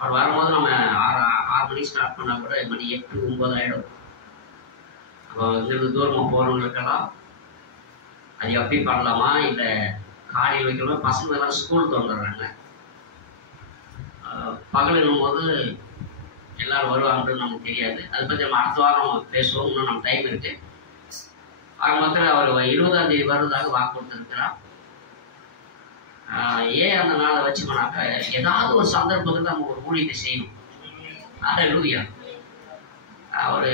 அவர் வரும்போது நம்ம 6 மணிக்கு ஸ்டார்ட் பண்ணால் கூட மணி 8, 9 ஆகிடும். அப்போ இங்கிருந்து தூரமாக போகிறவங்களுக்கெல்லாம் அது எப்படி பண்ணலாமா, இல்லை காலையில் வைக்கணுமா? பசங்க எல்லாம் ஸ்கூல் வந்துடுறாங்க. பகலும் போது எல்லோரும் வருவாங்கன்னு நமக்கு தெரியாது. அதை பற்றி நம்ம அடுத்த வாரம் பேசுவோம். இன்னும் நம்ம டைம் இருக்குது. ஆக மொத்தத்தில் அவர் 20ஆம் தேதி வருவதாக வாக்கு கொடுத்துருக்கிறார். ஏன் அந்த நாளை வச்சுக்கோனாக்கா, ஏதாவது ஒரு சந்தர்ப்பத்தில் நம்ம ஒரு ஊழியத்தை செய்யணும். அல்லேலூயா. அவர்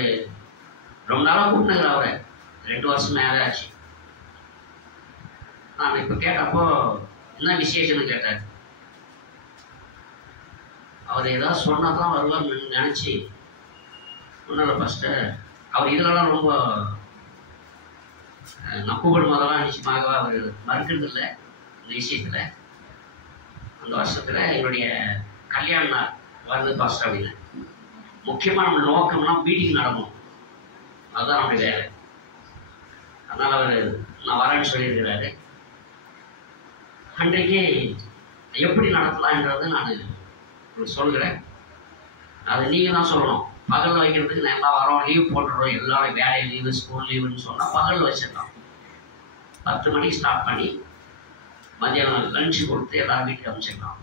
ரொம்ப நாளாக கூப்பிட்டுங்கிற அவரை 2 வருஷம் மேலே ஆச்சு. நான் இப்போ கேட்டப்போ என்ன விசேஷம்னு கேட்டார். அவர் ஏதாவது சொன்னால் தான் வருவார்னு நினச்சி ஒன்றும் ஃபஸ்ட்டு அவர் இதிலலாம் ரொம்ப நம்பப்படும் போதெல்லாம் நிச்சயமாக அவர் மறுக்கிறது இல்லை. இந்த விஷயத்தில் அந்த வருஷத்தில் எங்களுடைய கல்யாண நாள் வருது ஃபஸ்ட் அப்படின்னு. முக்கியமாக நம்ம நோக்கம்னா மீட்டிங் நடக்கும், அதுதான் நம்முடைய வேலை. அதனால் அவர் நான் வரேன்னு சொல்லியிருக்கிறாரு. அன்றைக்கு எப்படி நடத்தலான்றது நான் சொல்கிறேன். அது நீங்கள் தான் சொல்லணும். பகலில் வைக்கிறதுக்கு நான் எல்லாம் வரோம், லீவ் போட்டுடுறோம், எல்லாரும் வேலை லீவு, ஸ்கூல் லீவுன்னு சொன்னால் பகலில் வச்சிடலாம். 10 மணிக்கு ஸ்டார்ட் பண்ணி மத்தியானம் லஞ்சு கொடுத்து எல்லாரும் வீட்டுக்கு அமைச்சிடலாம்.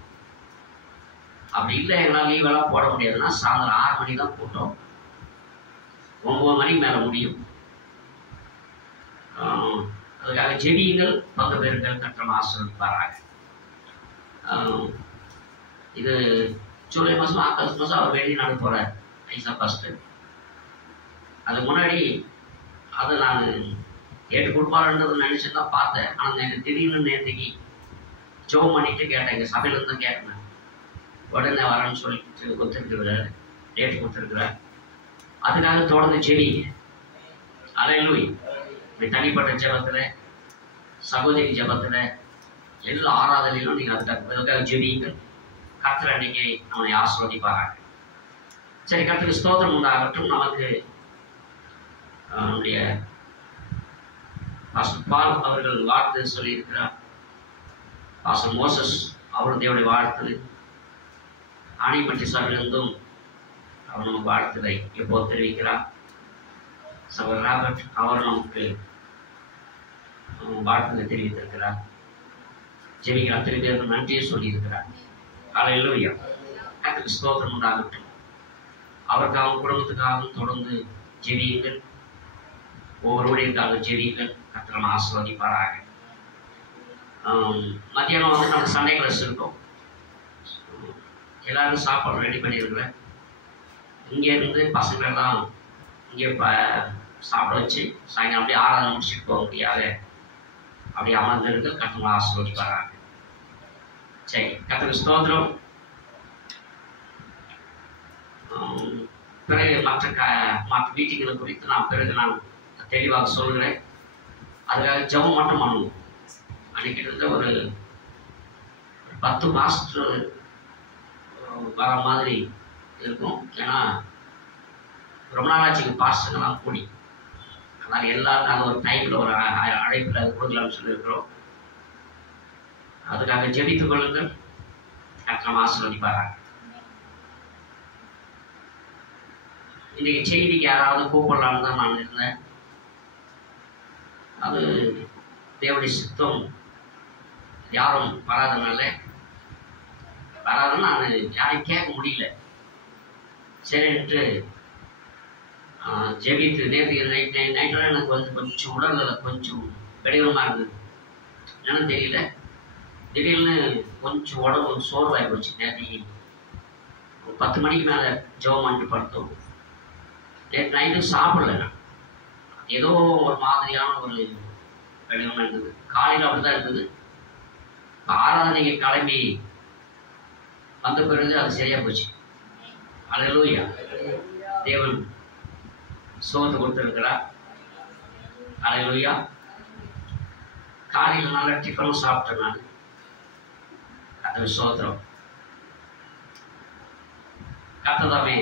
அப்படி இல்லை, எல்லாம் லீவெல்லாம் போட முடியாதுன்னா சாயந்தரம் 6 மணி தான் கூட்டம், 9 மணிக்கு மேலே முடியும். அதுக்காக ஜெபியுங்கள், பங்கு பேருங்கள், கட்டணம் ஆசீர்வதிப்பாராக. இது ஜூலை மாதம், ஆகஸ்ட் மாதம் அவர் வெளிநாடு போகிறார், ஐசா ஃபஸ்ட்டு. அதுக்கு முன்னாடி அதை நான் கேட்டு கொடுப்பாருன்றது நினச்சி தான் பார்த்தேன். ஆனால் எனக்கு திடீர்னு நேற்றுக்கு ஜோம் பண்ணிட்டு கேட்டேன், எங்கள் சபையிலேருந்து தான் கேட்டேன். உடனே வரேன்னு சொல்லிட்டு கொடுத்துருக்குறாரு, டேட் கொடுத்துருக்குறார். அதுக்காக தொடர்ந்து ஜெபிங்க. அல்லேலூயா. இப்படி தனிப்பட்ட ஜெபத்தில், சகோதரி ஜெபத்தில், எல்லா ஆராதனையிலும் நீங்கள் அதுக்காக ஜெபியுங்கள். கர்த்தர் அன்னைக்கு அவனை ஆசீர்வதிப்பாராங்க. சரி, கர்த்தருக்கு ஸ்தோத்திரம் உண்டாகட்டும். நமக்கு நம்முடைய பாஸ்டர் பால் அவர்கள் வாழ்த்து சொல்லியிருக்கிறார். பாஸ்டர் மோசஸ் அவருடைய வாழ்த்து, ஆணைப்பட்டி சபையிலிருந்தும் அவர் நமக்கு வாழ்த்துதை எப்போது தெரிவிக்கிறார். சகோதரர் ராபர்ட் அவர் நமக்கு வாழ்த்துதை தெரிவித்திருக்கிறார். ஜெபிக்கிற அத்தனை பேருக்கு நன்றியை சொல்லியிருக்கிறார். அல்லேலூயா. கர்த்தருக்கு ஸ்தோத்திரம் உண்டாகட்டும். அவருக்காகவும் குடும்பத்துக்காகவும் தொடர்ந்து ஜெபியுங்கள். ஒவ்வொருவருக்காக ஜெபியுங்கள். கர்த்தர் ஆசீர்வதிப்பாராக. மத்தியானம் வந்து நம்ம சண்டே கிளாஸ் இருக்கும். எல்லாருக்கும் சாப்பாடு ரெடி பண்ணியிருக்கிறேன். இங்கேருந்து பசங்களெல்லாம் இங்கே சாப்பிட வச்சு சாயங்காலம் அப்படியே ஆராதனை முடிச்சுட்டு போக முடியாது. அப்படியே அமர்ந்திருக்கு. கர்த்தர் ஆசீர்வதிப்பாராக. சரி, கர்த்தருக்கு ஸ்தோத்திரம். பிறகு மற்ற மீட்டிங்களை குறித்து நான் தெளிவாக சொல்கிறேன். அதுக்காக ஜெபம் மட்டும் பண்ணுவோம். அன்றைக்கி கிட்டத்தட்ட ஒரு 10 மாஸ்டர் வர மாதிரி இருக்கும். ஏன்னா ரொம்ப நாளாச்சுக்கு பாஸ்டர்லாம் கூடி, அதனால் எல்லாருக்கும் அந்த ஒரு டைமில் ஒரு அழைப்பில் அது கொடுக்கலாம்னு சொல்லியிருக்கிறோம். அதுக்காக ஜெபித்துக் கொள்ளுங்கள். கர்த்தர் ஆசீர்வதிப்பாராக. இன்றைக்கி செய்திக்கு யாராவது கூப்பிடலான்னு தான் நான் இருந்தேன். அது தேவனுடைய சித்தம் யாரும் வராதுன்னு நான் யாரையும் கேட்க முடியல. சரின்ட்டு ஜெபித்து நேற்று நைட்டெல்லாம் எனக்கு வந்து கொஞ்சம் உடல்நிலை கொஞ்சம் கடினமாக இருந்தது. என்னன்னு தெரியல, திடீர்னு கொஞ்சம் உடம்பு சோர்வாகி போச்சு. நேற்று 10 மணிக்கு மேலே ஜெபம் பண்ணிட்டு படுத்தோம். நேற்று நைட்டு சாப்பிடல. நான் ஏதோ ஒரு மாதிரியான ஒரு கடினமாக இருந்தது. காலையில் அப்படி தான் இருந்தது. ஆராதனைக்கு கிளம்பி வந்த பிறகு அது சரியாக போச்சு. அல்லேலூயா. தேவன் சோத்து கொடுத்துருக்கிறார். அல்லேலூயா. காலையில் நல்லா டிஃபனும் சாப்பிட்டேன் நான். அது சோத்திரம். கர்த்தர்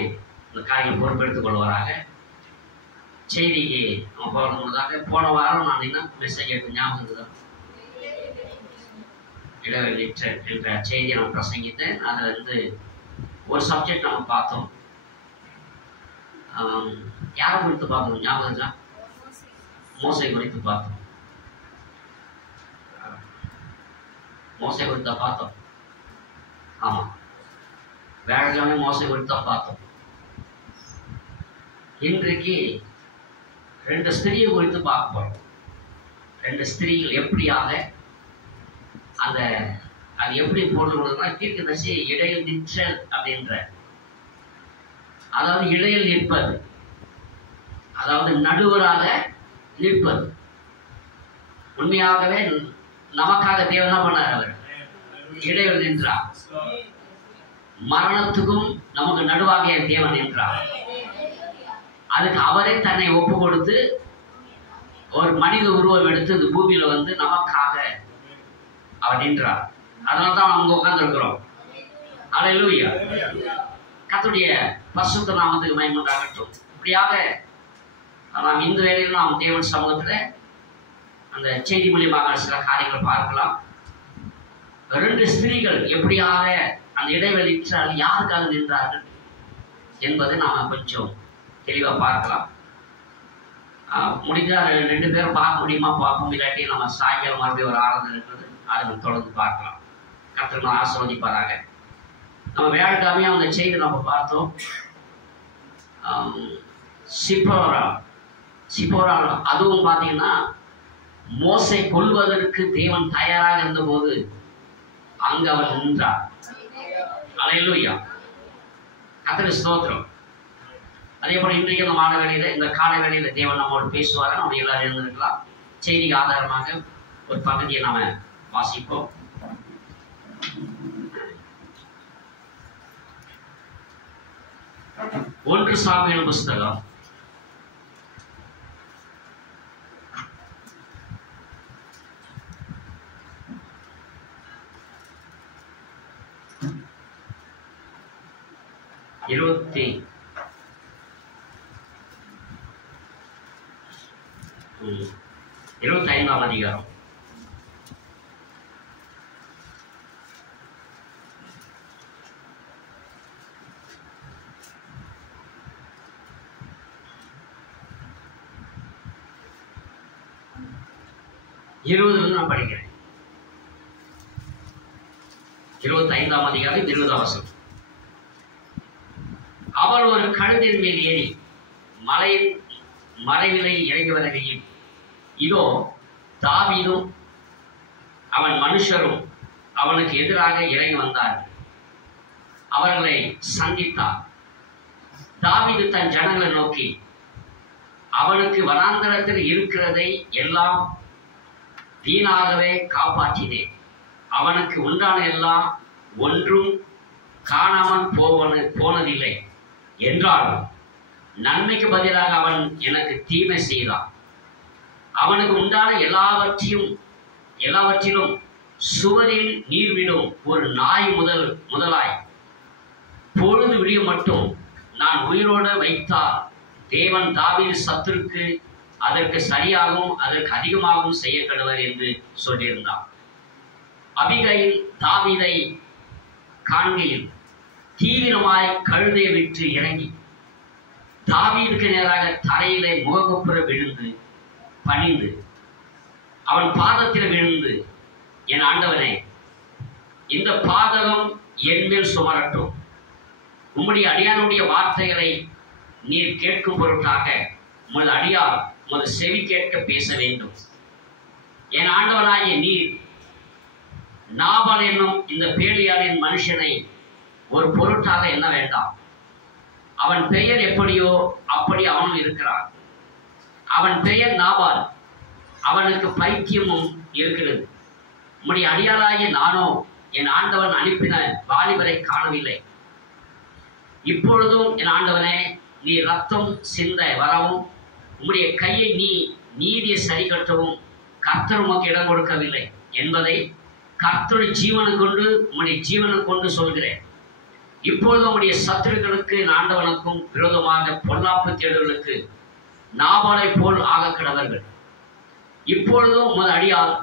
இந்த காரியம் பொறுப்பெடுத்துக் கொள்வாராக. செய்திக்கு நம்ம போகிறதுக்காக போன வாரம் நான் என்ன மெசேஜ் எடுத்து ஞாபகம் தான் இடைவெளியற்ற என்ற செய்தியை நான் பிரசங்கித்தேன். அதில் ஒரு சப்ஜெக்ட் நம்ம பார்த்தோம். யாரை குறித்து பார்த்தோம் ஞாபகம் இருக்கா? மோசை குறித்து பார்த்தோம். மோசை குறித்து பார்த்தோம். ஆமா, வேலைக்கிழமை மோசை குறித்து பார்த்தோம். இன்றைக்கு 2 ஸ்திரீயை குறித்து பார்க்க போறோம். 2 ஸ்திரீகள் எப்படியாக அது எப்படி பொருள் கொடுக்குறா? தீர்க்கதரிசி இடையில் நிற்றல் அப்படின்ற, அதாவது இடையில் நிற்பது, அதாவது நடுவராக நிற்பது. உண்மையாகவே நமக்காக தேவன் என்ன பண்ணார்? அவர் இடையில் நின்றார். மரணத்துக்கும் நமக்கு நடுவாக தேவன் நின்றார். அதுக்கு அவரே தன்னை ஒப்பு கொடுத்து ஒரு மனித உருவம் எடுத்து இந்த பூமியில வந்து நமக்காக அவர் நின்றார். அதனால தான் நம்ம உட்கார்ந்து இருக்கிறோம். அல்லேலூயா. கர்த்தருடைய பரிசுத்த நாமத்துக்கு மகிமை உண்டாகட்டும். இப்படியாக நாம் இந்த வேளையில் நாம் தேவன் சமூகத்தில் அந்த செய்தி மூலியமாக சில காரியங்களை பார்க்கலாம். 2 ஸ்திரீகள் எப்படியாக அந்த இடைவெளி யாருக்காக நின்றார்கள் என்பதை நாம் கொஞ்சம் தெளிவாக பார்க்கலாம். முடிஞ்சால் 2 பேரும் பார்க்க முடியுமா? பார்ப்போம். இல்லாட்டி நம்ம சாயங்காலம் மறுபடியும் ஒரு ஆராதனை இருக்கிறது, அதை நம்ம தொடர்ந்து பார்க்கலாம். கர்த்தர் நம்ம ஆசீர்வதிப்பாராக. நம்ம வேலைக்கிழமையாக அந்த செய்தி நம்ம பார்த்தோம். சிப்போரா அதுவும் பார்த்தீங்கன்னா மோசை கொல்வதற்கு தேவன் தயாராக இருந்தபோது அங்கு அவர் நின்றார். அல்லேலூயா. கர்த்தருக்கு ஸ்தோத்திரம். அதே போல இன்றைக்கு நம்ம மாலை வேளையில இந்த காலை வேளையில தேவன் நம்மோடு பேசுவார். நம்ம எல்லாரும் இருந்திருக்கலாம். செய்திக்கு ஆதாரமாக ஒரு பகுதியை நாம வாசிப்போம். ஒன்று சாமுவேல் புஸ்தகம் 25ஆம் அதிகாரம். நான் படிக்கிறேன். 25ஆம் அதிகாரம் 20ஆம் வசனம். அவள் ஒரு கழுதையின் மேல் ஏறி மலையின் மறைவிலை இறங்கி வருகையில் இதோ தாவீதும் அவன் மனுஷரும் அவனுக்கு எதிராக இறங்கி வந்தார்கள். அவர்களை சந்தித்தார். தாவீது தன் ஜனங்களை நோக்கி, அவனுக்கு வனாந்தரத்தில் இருக்கிறதை எல்லாம் வீணாகவே காப்பாற்றினேன். அவனுக்கு உண்டான எல்லாம் ஒன்றும் காணாமல் போனதில்லை என்றாலும் நன்மைக்கு பதிலாக அவன் எனக்கு தீமை செய்தான். அவனுக்கு உண்டான எல்லாவற்றிலும் சுவரில் நீர்விடும் ஒரு நாய் முதலாய் பொழுது விடிய மட்டும் நான் உயிரோடு வைத்தால் தேவன் தாவீது சத்துருக்கு அதற்கு சரியாகவும் அதற்கு அதிகமாகவும் செய்யப்படுவர் என்று சொல்லியிருந்தார். அபிகைல் தாவீதை காண்கையில் தீவிரமாய் கழுதையை விட்டு இறங்கி தாவீதுக்கு நேராக தரையிலே முககுப்புற விழுந்து பணிந்து அவன் பாதத்தில் விழுந்து, என் ஆண்டவனே, இந்த பாதகம் என் மேல் சுமரட்டும். உம்முடைய அடியானுடைய வார்த்தைகளை நீர் கேட்கும் பொருட்டாக உமது அடியார் உமது செவி கேட்க பேச வேண்டும். என் ஆண்டவனாகிய நீர் நாபால் என்னும் இந்த பேலியாளின் மனுஷனை ஒரு பொருட்டாக எண்ண வேண்டாம். அவன் பெயர் எப்படியோ அப்படி அவனும் இருக்கிறான். அவன் பெயர் நாபால், அவனுக்கு பைத்தியமும் இருக்கிறது. உம்முடைய அடியாராகிய நானோ என் ஆண்டவன் அனுப்பின வாலிபரை காணவில்லை. இப்பொழுதும் என் ஆண்டவனே, நீ ரத்தம் சிந்த வரவும் உம்முடைய கையை நீ நீதியை சரி கட்டவும் கர்த்தர் உமக்கு இடம் கொடுக்கவில்லை என்பதை கர்த்தருடைய ஜீவனை கொண்டு உம்முடைய ஜீவனை கொண்டு சொல்கிறேன். இப்பொழுது உம்முடைய சத்துருக்களுக்கு ஆண்டவனுக்கும் விரோதமாக பொல்லாப்பு தேடுகளுக்கு நாபாலை போல் ஆக கிடவர்கள். இப்பொழுதும் உமது அடியால்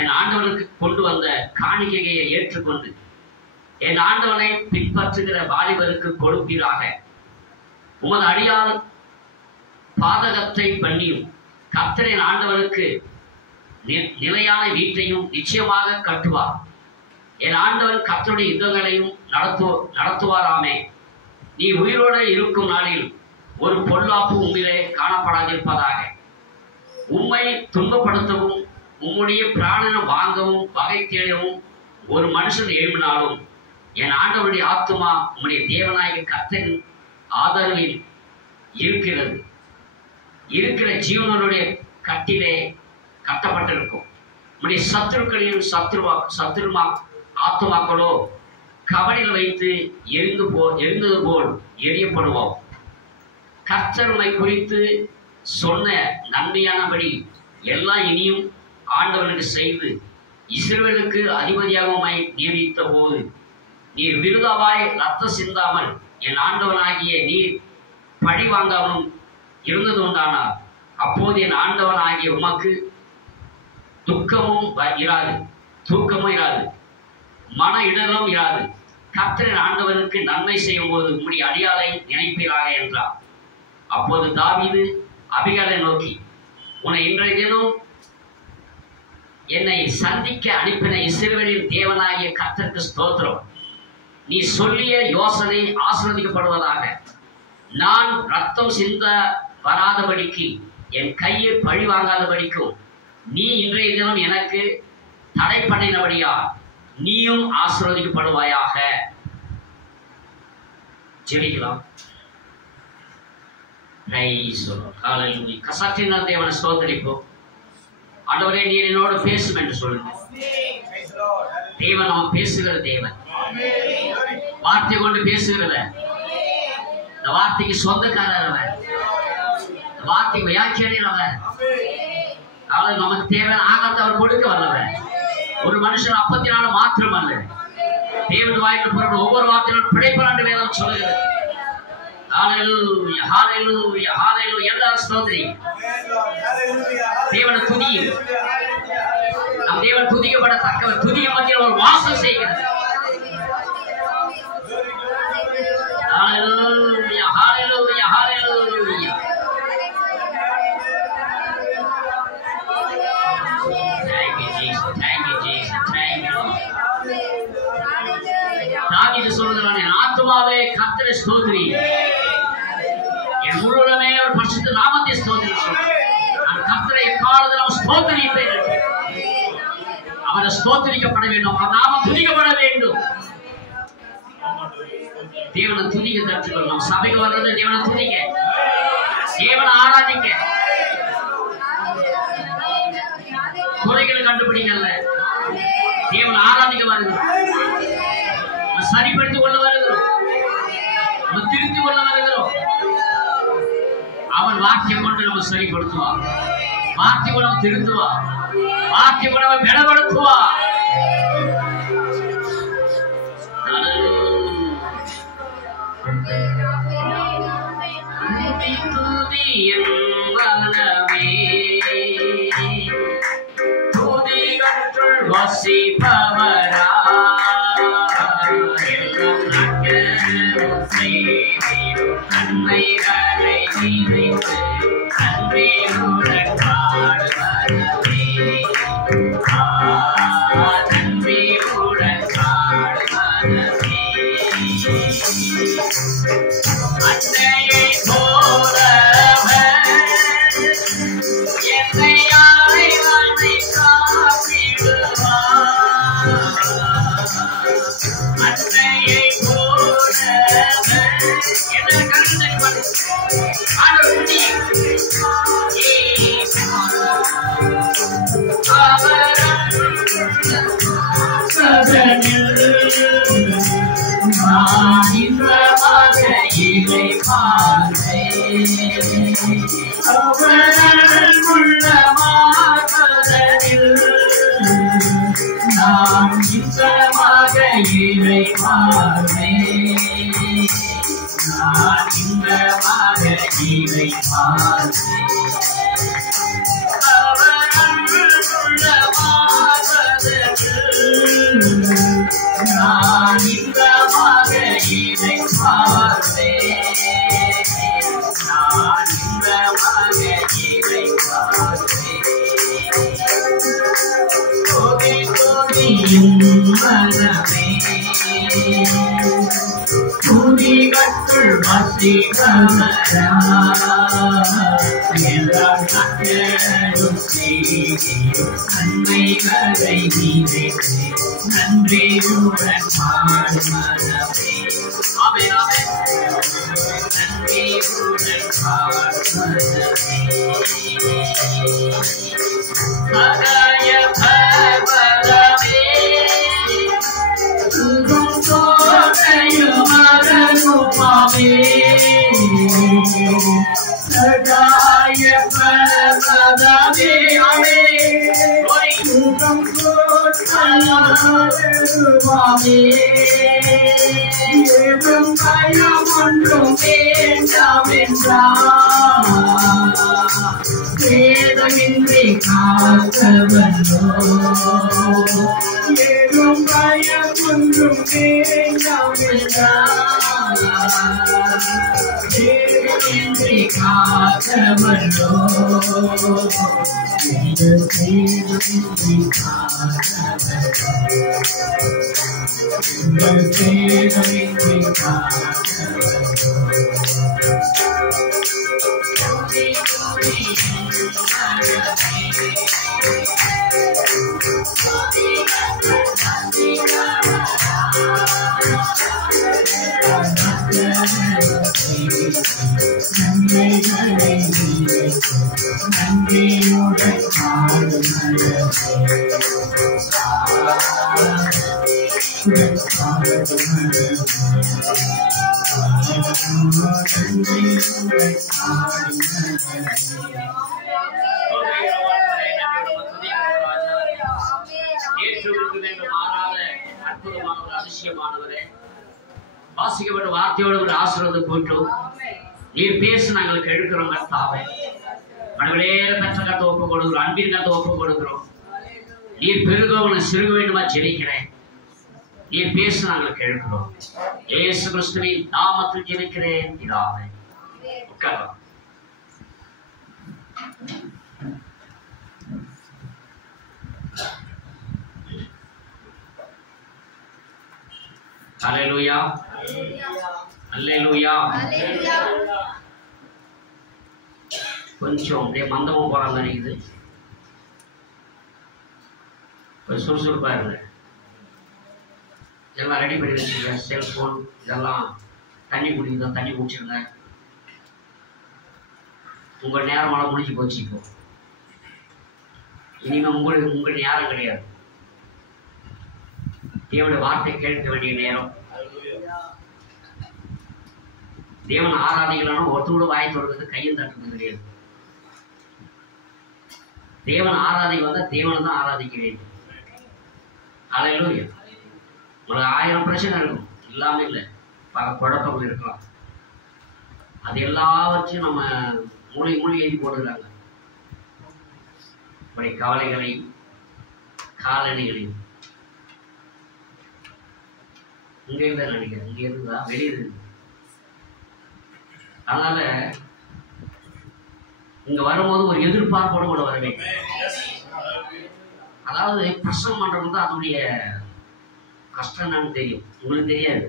என் ஆண்டவனுக்கு கொண்டு வந்த காணிக்கையை ஏற்றுக்கொண்டு என் ஆண்டவனை பின்பற்றுகிற வாலிபருக்கு கொடுப்பீராக. உமது அடியால் பாதகத்தை பண்ணியும் கர்த்தரின் ஆண்டவனுக்கு நிலையான வீட்டையும் நிச்சயமாக கட்டுவார். என் ஆண்டவன் கர்த்தருடைய யுத்தங்களையும் நடத்துவாராமே. நீ உயிரோடு இருக்கும் நாளில் ஒரு பொல்லாப்பு உம்மிலே காணப்படாதிருப்பதாக. உம்மை துன்பப்படுத்தவும் உம்முடைய பிராணனை வாங்கவும் வகை தேடவும் ஒரு மனுஷன் எழுப்பினாலும் என் ஆண்டவருடைய ஆத்துமா உம்முடைய தேவனாகிய கர்த்தரின் ஆதரவில் இருக்கிற ஜீவனுடைய கட்டிலே கட்டப்பட்டிருக்கும். உம்முடைய சத்துருக்களையும் சத்துருமா ஆத்துமாக்களோ கவலையில் வைத்து எரிந்தது போல் எரியப்படுவோம். கர்த்தர் உம்மை குறித்து சொன்ன நன்மையானபடி எல்லாம் இனியும் ஆண்டவனுக்கு செய்து இஸ்ரவேலுக்கு அதிபதியாக உம்மை நியமித்த போது நீர் விருதாவாய் ரத்தம் சிந்தாமல் என் ஆண்டவனாகிய நீர் பழி வாங்காமலும் இருந்தது உண்டானார். அப்போது என் ஆண்டவனாகிய உமக்கு துக்கமும் இராது, தூக்கமும் இராது, மன இடரும் இராது. கர்த்தரின் ஆண்டவனுக்கு நன்மை செய்யும் போது உம்முடைய அடியாளை நினைப்பீராக என்றார். அப்போது தாவீது அபிகாலை நோக்கி, உன்னை இன்றைய தினம் என்னை சந்திக்க அனுப்பின இஸ்ரவேலின் தேவனாகிய கர்த்தருக்கு ஸ்தோத்திரம். நீ சொல்லிய யோசனை ஆசீர்வதிக்கப்படுவதாக. நான் ரத்தம் சிந்த வராதபடிக்கு என் கையை பழி வாங்காதபடிக்கும் நீ இன்றைய தினம் எனக்கு தடை பண்ணினபடியா நீயும் ஆசீர்வதிக்கப்படுவாயாக. ஜெபிக்கலாம். கசாற்றினால் தேவனை ஸ்தோத்திரிப்போம். ஆண்டவரே, நீர் என்னோடு பேசும் என்று சொல்லுங்க. தேவன் அவன் பேசுகிற தேவன், வார்த்தை கொண்டு பேசுகிறத, இந்த வார்த்தைக்கு சொந்தக்காரர் அவர், இந்த வார்த்தைக்கு வியாக்கியாரியர் அவர். அவள் நமக்கு தேவையான ஆகத்தை அவர் கொடுக்க வல்லவர். ஒரு மனுஷன் அப்பத்தினால மாத்திரம் அல்ல, தேவன் வாயிலிருந்து புறப்படும் ஒவ்வொரு வார்த்தையிலும் பிழைப்பாண்டு வேதம் சொல்லுகிறது. ஹல்லேலூயா, ஹல்லேலூயா, ஹல்லேலூயா. எல்லாரும் ஸ்தோத்திரி. தேவனை துதியும். நம் தேவன் துதிக்கப்படத்தக்கவர். துதிய மத்தியில் ஒரு வாசம் செய்கிறது. ஹல்லேலூயா, ஹல்லேலூயா, ஹல்லேலூயா. Thank you Jesus, thank you Jesus, thank you. தாவீது சொல்கிறான், என் ஆத்துமாவே கர்த்தரை ஸ்தோத்திரி, என் முழுவதுமே அவர் பரிசுத்த நாமத்தை ஸ்தோத்திரி. நான் கர்த்தரை எக்காலத்திலும் ஸ்தோத்திரிப்பேன். அவரை ஸ்தோத்திரிக்கப்பட வேண்டும், அவர் நாமம் துதிக்கப்பட வேண்டும். தேவனை துதிக்க கற்றுக்கொள். நம் சபைக்கு வர்றது தேவனை துதிக்க, தேவனை ஆராதிக்க. குறைகளை கண்டுபிடிக்கல, தேவனை ஆராதிக்க வருகிறோம். சரிப்படுத்திக் கொள்ள வருகிறோம், திருத்திக் கொள்ள வருகிறோம். அவன் வார்த்தையை கொண்டு நம்ம சரிப்படுத்துவார், வார்த்தை கொண்டு நம்ம திருத்துவார், வார்த்தை கொண்டு நம்ம பலப்படுத்துவார். வசிப்பவரா அன்னைகளை நினைத்து அன்பையுடன் பாடுவதே, அன்பையுடன் பாடுவதே. அன்னையை போலவர் என்னை ஆய்வனை காத்திடுவார். அன்னையை போலவர் என்ன கருத்தை நான் வசிகமரா எல்லாரும் செய்தியும் நன்மைகளை நினைத்து நன்றியுடன் பாடுமனமே. ஆமே ஆமே. நன்றியுடன் பாடுமனமே. சகாய பர்வதமே சுகம் தோடையும் மகனுமாவே. சகாய பர்வதமே சுகம் தோடையுமாவே. ஏதும் பயம் ஒன்றும் வேண்டாம் என்றார். வேதமின்றி காத்தவனோ ஏதும் பயம் ஒன்றும் வேண்டாம் என்றார். வேதமின்றி காத்தவனோ வேதமின்றி காத்தவனோ வேதமின்றி காத்தவனோ. நன்மைகளை நன்றியுடன் அதிசயமானவரே, வாசிக்கப்பட்ட வார்த்தையோடு ஒரு ஆசீர்வாதம் போட்டோம். நீர் பேச நாங்கள் கெடுக்கிறோம் கர்த்தாவே. மனவிலேற பெற்ற கத்தை ஒப்பு கொடுக்கிறோம், அன்பின் கத்தை ஒப்பு கொடுக்கிறோம். நீர் பெருகவனை சிறுக வேண்டுமா ஜெபிக்கிறேன். நீர் பேச நாங்கள் கெடுக்கிறோம். இயேசு கிறிஸ்துவின் நாமத்தில் ஜெபிக்கிறேன் பிதாவே. உட்காரலாம். ஹல்லேலூயா ஹல்லேலூயா. கொஞ்சம் அப்படியே மந்தமா போறாங்க நினைக்குது. கொஞ்சம் சுறுசுறுப்பா இருங்க. இதெல்லாம் ரெடி பண்ணி வச்சுருங்க. செல்போன் இதெல்லாம் தண்ணி குடிக்கிறதா தண்ணி குடிச்சிருங்க. உங்க நேரமெல்லாம் முடிஞ்சு போச்சு. இப்போ இனிமே உங்க நேரம் கிடையாது. தேவனுடைய வார்த்தை கேட்க வேண்டிய நேரம். தேவன் ஆராதிக்கலான ஒருத்தோட வாயை தொடர்றது கையில் தட்டுறது கிடையாது. தேவன் ஆராதிக்க வந்தா தேவனை தான் ஆராதிக்க வேண்டும். ஹல்லேலூயா. ஒரு 1000 பிரச்சனை இருக்கும், இல்லாம இல்லை. பல குழப்பங்கள் இருக்கலாம். அது எல்லாவற்றையும் நம்ம மூளை எழுதி போடுறாங்க. அப்படி கவலைகளையும் காலணிகளையும் இங்க இருந்தா நினைக்கிறேன், இங்க இருந்தா வெளியே இருக்கு. அதனால இங்க வரும்போது ஒரு எதிர்பார்ப்போடு கூட வரவே. அதாவது பிரசவம் பண்றது தான் அதனுடைய கஷ்டம் என்னன்னு தெரியும். உங்களுக்கு தெரியாது.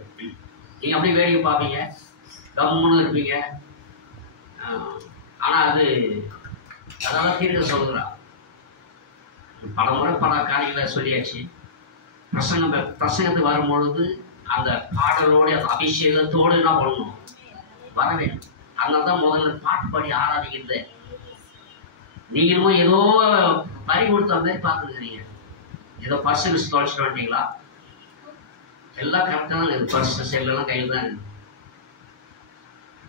நீங்க அப்படியே வேடிக்கை பார்ப்பீங்க, கம்முன்னு இருப்பீங்க. ஆனா அது அதாவது தீர்க்க சொல்லுறா. பல முறை பல காரியங்களை சொல்லியாச்சு. பிரசங்கத்துக்கு வரும்பொழுது அந்த பாடலோட அந்த அபிஷேகத்தோடு என்ன பண்ணணும், வர வேண்டும். அதனால தான் முதல்ல பாட்டு பாடி ஆராதிக்கிறது. நீங்களும் ஏதோ பறி கொடுத்த மாதிரி பார்த்துருக்கிறீங்க. ஏதோ பர்ஸ் மிஸ் தொலைச்சிட்டு வந்துட்டீங்களா? எல்லாம் கரெக்டாக தான் இருக்குது. பர்ஸ் செல்லெல்லாம் கையில் தான் இருக்குது.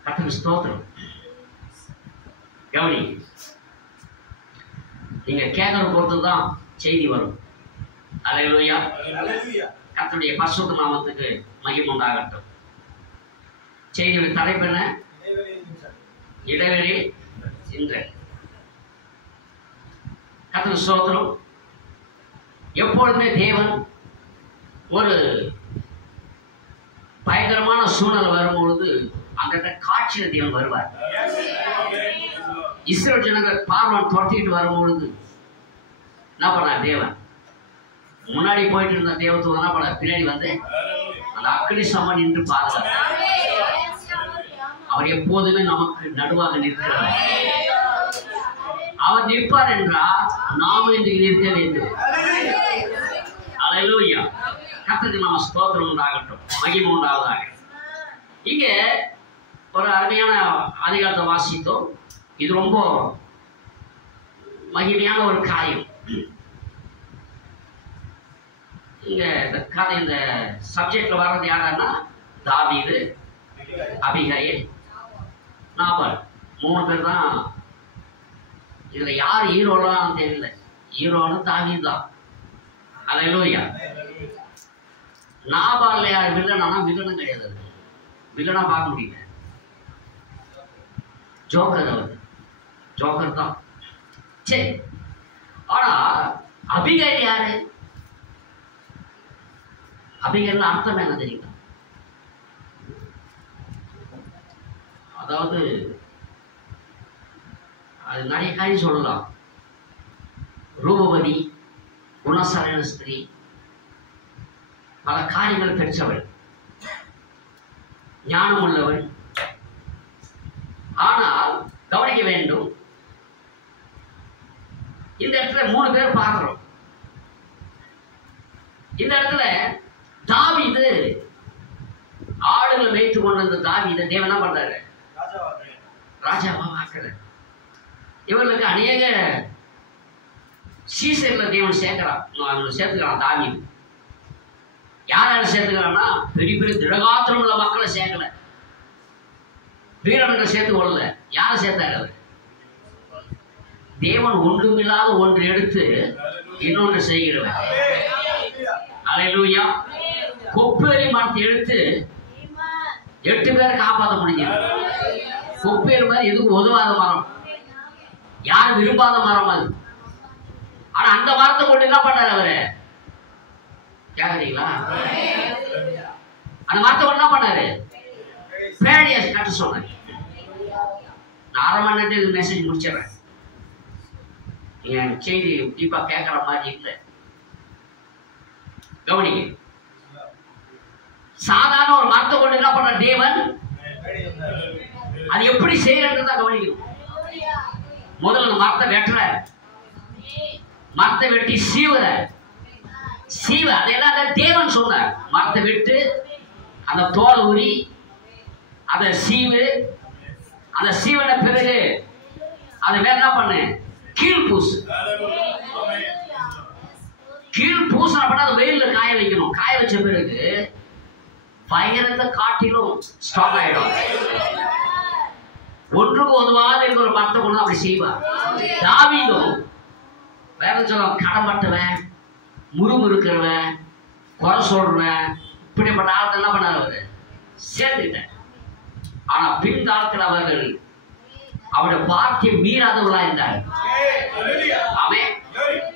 கரெக்டாக ஸ்தோத்திரம். கவனி, நீங்க கேட்கற பொறுத்து தான் செய்தி வரும். அல்லேலூயா. கர்த்தருடைய பரிசுத்த நாமத்துக்கு மகிமை உண்டாகட்டும். செய்தியோட தலைப்பு என்ன? இடைவெளி இன்று. கர்த்தர் ஸ்தோத்திரம். எப்பொழுதுமே தேவன் ஒரு பயங்கரமான சூழ்நிலை வரும்பொழுது அந்த காட்சியில தேவன் வருவார். இஸ்ரவேல் ஜனங்கள் பார்வோன் துரத்திட்டு வரும்பொழுது என்ன பண்ணார் தேவன்? முன்னாடி போயிட்டு இருந்த தேவத்துவம் என்ன பண்ண பின்னாடி வந்து அந்த அக்கினி சமன் நின்று பாதுகாத்தார். அவர் எப்போதுமே நமக்கு நடுவாக நிற்கிறார். அவர் நிற்பார் என்றால் நாம் இன்று நிற்க வேண்டும். அல்லேலூயா. கர்த்தருக்கு நாம ஸ்தோத்திரம் உண்டாகட்டும், மகிமை உண்டாவதாக. இங்கே ஒரு அருமையான அதிகாரத்தை வாசித்தோம். இது ரொம்ப மகிமையான ஒரு காரியம். இங்க இந்த கதை, இந்த சப்ஜெக்ட்ல வர்றது யாருன்னா தாவீது, அபிகயில், நாபால், 3 பேர் தான். இதுல யார் ஹீரோலாம் தெரியல. ஹீரோன்னு தாவீது தான். அல்லேலூயா. நாபால்ல யார் வில்லனா? வில்லனும் கிடையாது. வில்லனா பார்க்க முடியல. ஜோக்கர், அவர் ஜோக்கர் தான். சரி, ஆனா அபிகயில் யாரு? அபிகயில் அர்த்தம் என்ன தெரியுமா? அதாவது அது நிறைய காரியம் சொல்லலாம். ரூபவதி, குணசாலின ஸ்திரீ, பல காரியங்கள் பெற்றவள், ஞானம் உள்ளவள். ஆனால் கவனிக்க வேண்டும், இந்த இடத்துல 3 பேர் பார்க்கிறோம். இந்த இடத்துல தாவீது ஆடுகளை வைத்து கொண்டிருந்த தாவீதை தேவன் என்ன பண்றாரு? ராஜாவா ஆக்குற. இவர்களுக்கு அநேக சீசர்களை தேவன் சேர்த்துக்கிறான். தாவீது யாரால சேர்த்துக்கிறான்னா, பெரிய பெரிய திடகாத்திரம் உள்ள மக்களை சேர்க்கல, வீரர்களை சேர்த்து கொள்ளல. யாரை சேர்த்தாரு? அவர் தேவன் ஒன்றுமில்லாத ஒன்று எடுத்து இன்னொன்று செய்கிறவர். அல்லேலூயா. கொப்பேரி மரத்தை எடுத்து 8 பேரை காப்பாற்ற முடிஞ்சது. கொப்பேரி மரம் எதுவும் உதவாத மரம், யாரும் விரும்பாத மரம் அது. ஆனா அந்த மரத்தை கொண்டு என்ன பண்ணாரு அவரு? கேக்குறீங்களா? அந்த மரத்தை கொண்டு என்ன பண்ணாரு? பேழைய கட்ட சொன்னாரு. நான் 1/2 மணி நேரத்துக்கு மெசேஜ் முடிச்சிடறேன். என் செய்தி டீப்பா கேட்கற மாதிரி இல்லை. கவனிங்க. சாதாரண ஒரு மரத்தை கொண்டு என்ன பண்ற தேவன்? அது எப்படி செய்யறதுதான் கவனிக்கணும். முதல்ல மரத்தை வெட்டுற, மரத்தை வெட்டி சீவுற, அதெல்லாம் தேவன் சொன்னார். மரத்தை விட்டு அந்த தோலை உரி அதை சீவு, அந்த சீவன பிறகு அதை வேற என்ன பண்ணு? கீழ் பூசு. கீழ் பூசன பண்ண அதை வெயில காய வைக்கணும். காய வச்ச பிறகு பயணத்தை காட்டிலும் ஸ்ட்ராங் ஆயிடும். ஒன்றுக்கு உதவாத ஒரு மரத்தை கொண்டு அப்படி செய்வார். தாவீதும் வேற சொல்ல கடம்பட்டவன், முறுமுறுக்கிறவன், குறை சொல்றவன், இப்படிப்பட்ட ஆளுக்கு என்ன பண்ணார்? அவரு சேர்ந்துட்டேன். ஆனா பின்காலத்தில் அவர்கள் அவருடைய வார்த்தையை மீறாதவர்களா இருந்தார்கள். அவன்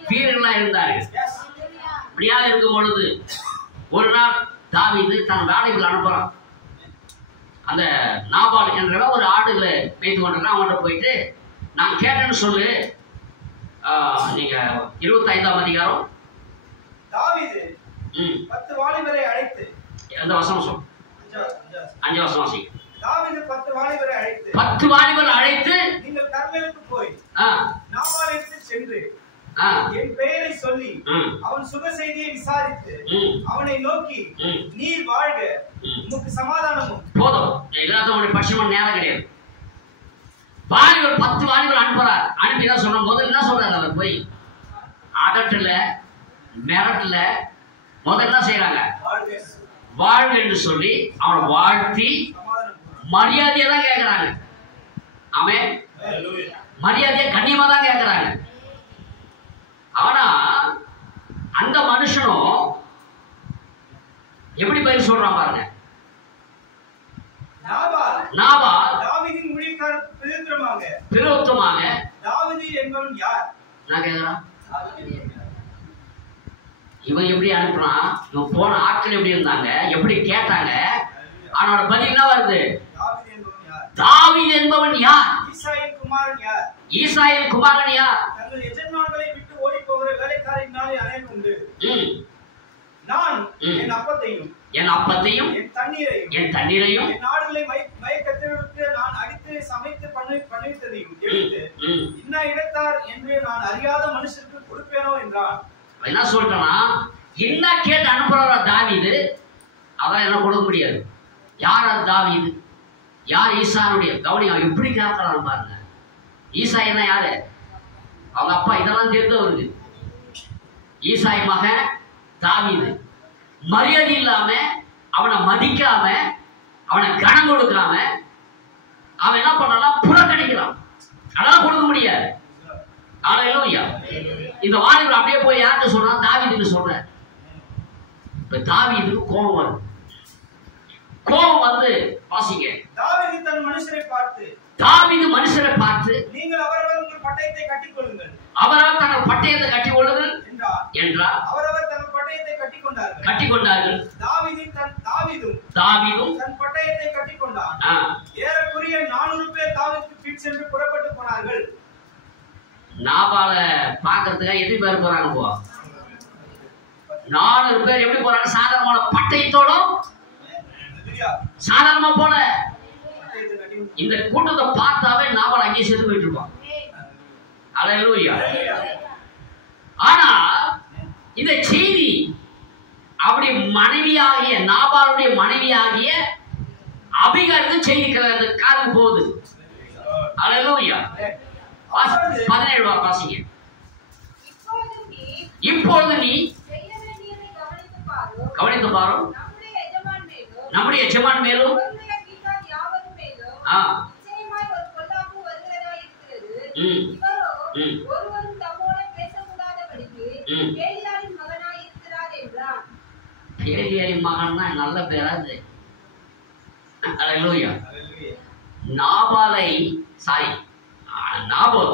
வீரர்களா இருந்தார்கள். இப்படியாக இருக்கும் பொழுது ஒரு நாள் தாவீது தன் வேலைகள் அனுப்புறான். அந்த நாபால் என்ற ஒரு ஆடுகளை மேய்த்து கொண்டிருக்கான். அவன்கிட்ட போயிட்டு, நான் கேட்டேன்னு சொல்லு. நீங்க 25ஆம் அதிகாரம் தாவீது 10 வாலிபரை அழைத்து, எந்த வசனம் சொல்? 5 வசனம் வாசி. தாவீது 10 வாலிபரை அழைத்து, 10 வாலிபரை அழைத்து, நீங்கள் கர்மேலுக்கு போய் நாபாலிடத்தில் சென்று என் பெயரை சொல்லி அவன் சுக செய்தியை விசாரித்து அவனை நோக்கி, நீர் வாழ்க, உமக்கு சமாதானமும். போதும், எல்லாத்தோட பட்சமும் நேரம் கிடையாது. வாலிபர் 10 வாலிபர் அனுப்புறார். அனுப்பிதான் சொன்ன போது என்ன சொல்றாரு? அவர் போய் அதட்டல, மிரட்டல, முதல்ல என்ன செய்யறாங்க? வாழ்க என்று சொல்லி அவனை வாழ்த்தி மரியாதையை தான் கேட்கிறாங்க. அவன் மரியாதையை கண்ணியமா தான் கேட்கிறாங்க. ஆனா அந்த மனுஷனும் எப்படி பதில் சொல்றான் பாருங்க. நாபால் தாவீதின் ஊழியக்காரருக்கு விரோதமாக தாவீது என்பவன் யார்? நான் கேக்குறான். இவன் எப்படி அனுப்புறான்? இவன் போன ஆட்கள் எப்படி இருந்தாங்க, எப்படி கேட்டாங்க? அவனோட பதில் என்ன வருது? தாவீது என்பவன் யார்? ஈசாயின் குமாரன் யார்? ஈசாயின் குமாரன் யார்? தங்கள் எஜமான்களை விட்டு ஓடி போகிற வேலைக்காரனாலே அநேகம் உண்டு. நான் என் அப்பத்தையும் என் அப்பத்தையும் என் தண்ணீரையும் என் நாடுகளை மயக்கத்திற்கு நான் அடித்து சமைத்து பண்ணிவிட்டதையும் எடுத்து இன்ன இடத்தார் என்று நான் அறியாத மனுஷருக்கு கொடுப்பேனோ என்றான். என்ன சொல்றேன்னா, என்ன கேட்டு அனுப்புறவரா தாவீது, அதான் என்ன கொடுக்க முடியாது. யார் அது தாவீது? யார்? ஈசானுடைய கவனியம். எப்படி கேட்கலாம் பாருங்க. ஈசாய் என்ன யாரு? அவங்க அப்பா. இதெல்லாம் தெரிந்தவருக்கு. ஈசாய் மகன் தாவீது. மரியாதை இல்லாம, அவனை மதிக்காம, அவனை கணம் கொடுக்காம, அவன் என்ன பண்ணா புறக்கணிக்கிறான். அதெல்லாம் கொடுக்க முடியாது. அல்லேலூயா. இந்த வாலிபர் அப்படியே போய் யார்கிட்ட சொல்றான்? தாவீதுக்கு சொல்ற. இப்ப தாவீதுக்கு கோபம் வரும். கோபம் வந்து வாசிங்க. தாவீது தன் மனுஷரை பார்த்து, தாவீது மனுஷரை பார்த்து, நீங்கள் அவரவர் உங்கள் பட்டயத்தை கட்டிக் கொள்ளுங்கள், அவரவர் தங்கள் பட்டயத்தை கட்டிக் கொள்ளுங்கள் என்றார். அவரவர் தங்கள் பட்டயத்தை கட்டிக் கொண்டார்கள். தாவீதும் தன் பட்டயத்தை கட்டிக் கொண்டான். ஏறக்குறைய 400 பேர் தாவீதுக்கு பின் சென்று புறப்பட்டு போனார்கள். நாபால பாக்குறதுக்காக எப்படி பேர் போறாங்க? போ 400 பேர் எப்படி போறாங்க? சாதாரணமான பட்டயத்தோடும் சாதாரணமா போல. இந்த கூட்டத்தை பார்த்தாவே நாபால் அங்கேயே செத்து போயிட்டு இருப்பான். அல்லேலூயா. ஆனா இந்த செய்தி அப்படி மனைவியாகிய நாபாலுடைய மனைவியாகிய அபிகாலுக்கு செய்தி காதுக்கு போகுது. அல்லேலூயா. 17 வாசிங்க. இப்போது நீ கவனித்து பாரு, நம்முடைய எஜமான் மேலும் பேலியாளின் மகன்னா நல்ல பேராது. அல்லேலூயா. நாபாலை சாரி நாபோல்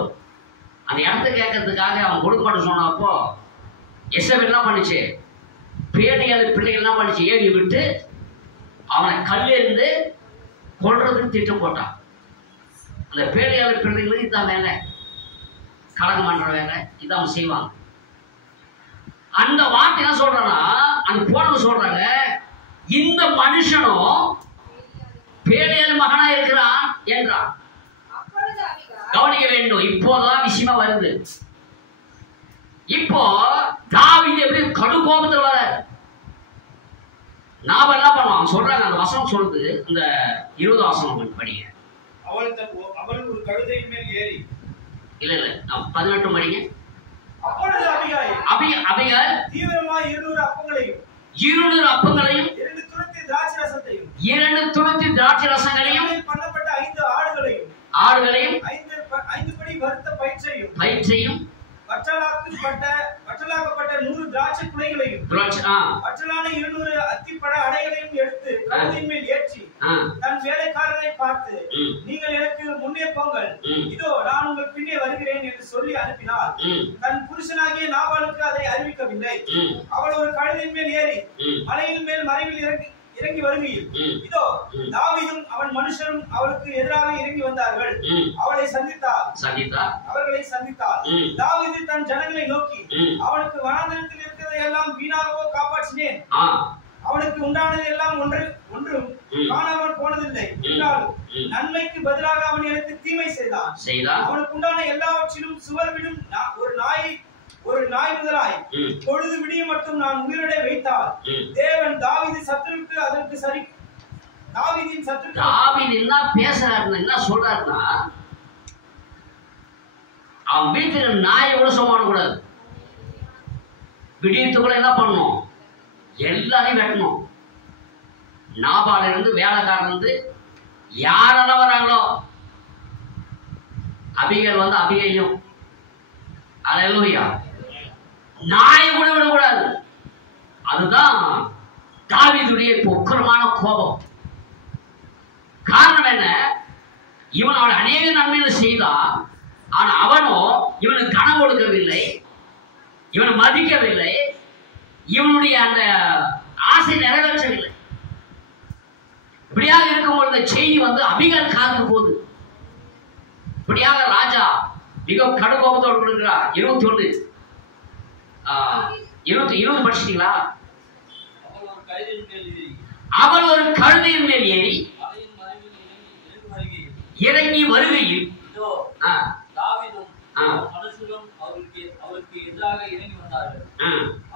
அந்த இடத்த கேட்கறதுக்காக அவன் கொடுக்க மாட்டேன்னு சொன்னப்போ எசபேல் என்ன பண்ணுச்சு? பேலியாளி பிள்ளைகள் என்ன பண்ணுச்சு? ஏறி விட்டு அவனை கல்லிருந்து கொல்றதுக்கு திட்டம் போட்டான். அந்த பேலியாளி பிள்ளைகளுக்கு இதான் வேலை, கலகம் பண்ற வேலை, இதான் அவங்க செய்வாங்க. அந்த வார்த்தை என்ன சொல்றான்னா, அந்த போனவங்க சொல்றாங்க, இந்த மனுஷனும் பேலியாளி மகனா இருக்கிறான் என்றான். கவனிக்க வேண்டும். இப்போதான் விஷயமா வருது. இப்போ தாவீது எப்படி கடு கோபத்தில் வர நாபால் என்ன பண்ணுவான் சொல்றாங்க. அந்த வசனம் சொல்லுது, இந்த 20 வசனம் படிங்க. அவள் ஒரு கழுதையின் மேல் ஏறி, இல்ல 18 படிங்க. அப்பொழுது அபிகால் தீவிரமாய் 200 அப்பங்களையும் 2 துருத்தி திராட்சை ரசங்களையும் பண்ணப்பட்ட 5 ஆடுகளையும் 5 படி வறுத்த பயிற்சையும் வற்றலாக்கப்பட்ட 100 திராட்சை குலைகளையும் வற்றலான 200 அத்திப்பழ அடைகளையும் எடுத்து கழுதையின் மேல் ஏற்றி தன் வேலைக்காரரை பார்த்து, நீங்கள் எனக்கு முன்னே போங்கள், இதோ நான் உங்கள் பின்னே வருகிறேன் என்று சொல்லி அனுப்பினார். தன் புருஷனாகிய நாபாலுக்கு அதை அறிவிக்கவில்லை. அவள் ஒரு கழுதையின் மேல் ஏறி மலையின் மேல் மறைவில் இறங்கி வருகையில் இதோ தாவீதும் அவன் மனுஷரும் அவளுக்கு எதிராக இறங்கி வந்தார்கள். அவர்களை சந்தித்தார். தாவீது தன் ஜனங்களை நோக்கி, அவனுக்கு வனாந்தரத்தில் இருக்கிறதை எல்லாம் வீணாகவோ காப்பாற்றினேன், அவனுக்கு உண்டானது எல்லாம் ஒன்றும் காணாமல் போனதில்லை. என்றாலும் நன்மைக்கு பதிலாக அவன் எனக்கு தீமை செய்தான். அவனுக்கு உண்டான எல்லாவற்றிலும் சுவர் விடும் ஒரு நாய் முதலாய் பொழுது விடிய மட்டும் நான் உயிரிட வைத்தால் தேவன் தாவீதின் சத்துருக்கு அதற்கு சரி. தாவீதின் சத்துருக்கு தாவீது என்ன பேசுறாருன்னா, என்ன சொல்றாருன்னா, அவன் வீட்டுல நாயை கூட சமாளக்கூடாது. விடியத்துக்குள்ள என்ன பண்ணணும்? எல்லாரையும் வெட்டணும். நாபால இருந்து வேலைக்காரன் இருந்து யாரெல்லாம் வராங்களோ, அபிகேல் வந்து அபிகேயும், அல்லேலூயா, நாயை கூட விடக்கூடாது. அதுதான் தாவீதுடைய உக்கிரமான கோபம். காரணம் என்ன? இவன் அவன் அநேக நன்மைகள் செய்தான். ஆனா அவனோ இவனுக்கு கணம் கொடுக்கவில்லை, இவனை மதிக்கவில்லை, இவனுடைய அந்த ஆசை நிறைவேற்றவில்லை. இப்படியாக இருக்கும்போது செய்தி வந்து அபிகால் காதுக்கு போகுது. இப்படியாக ராஜா மிக கடுகோபத்தோடு கொடுக்கிறார். 21 20 படிச்சிட்டீங்களா? அவள் ஒரு கழுதையின் மேல் ஏறி இறங்கி வருகையில் அவருக்கு எதிராக இறங்கி வந்தார்கள்.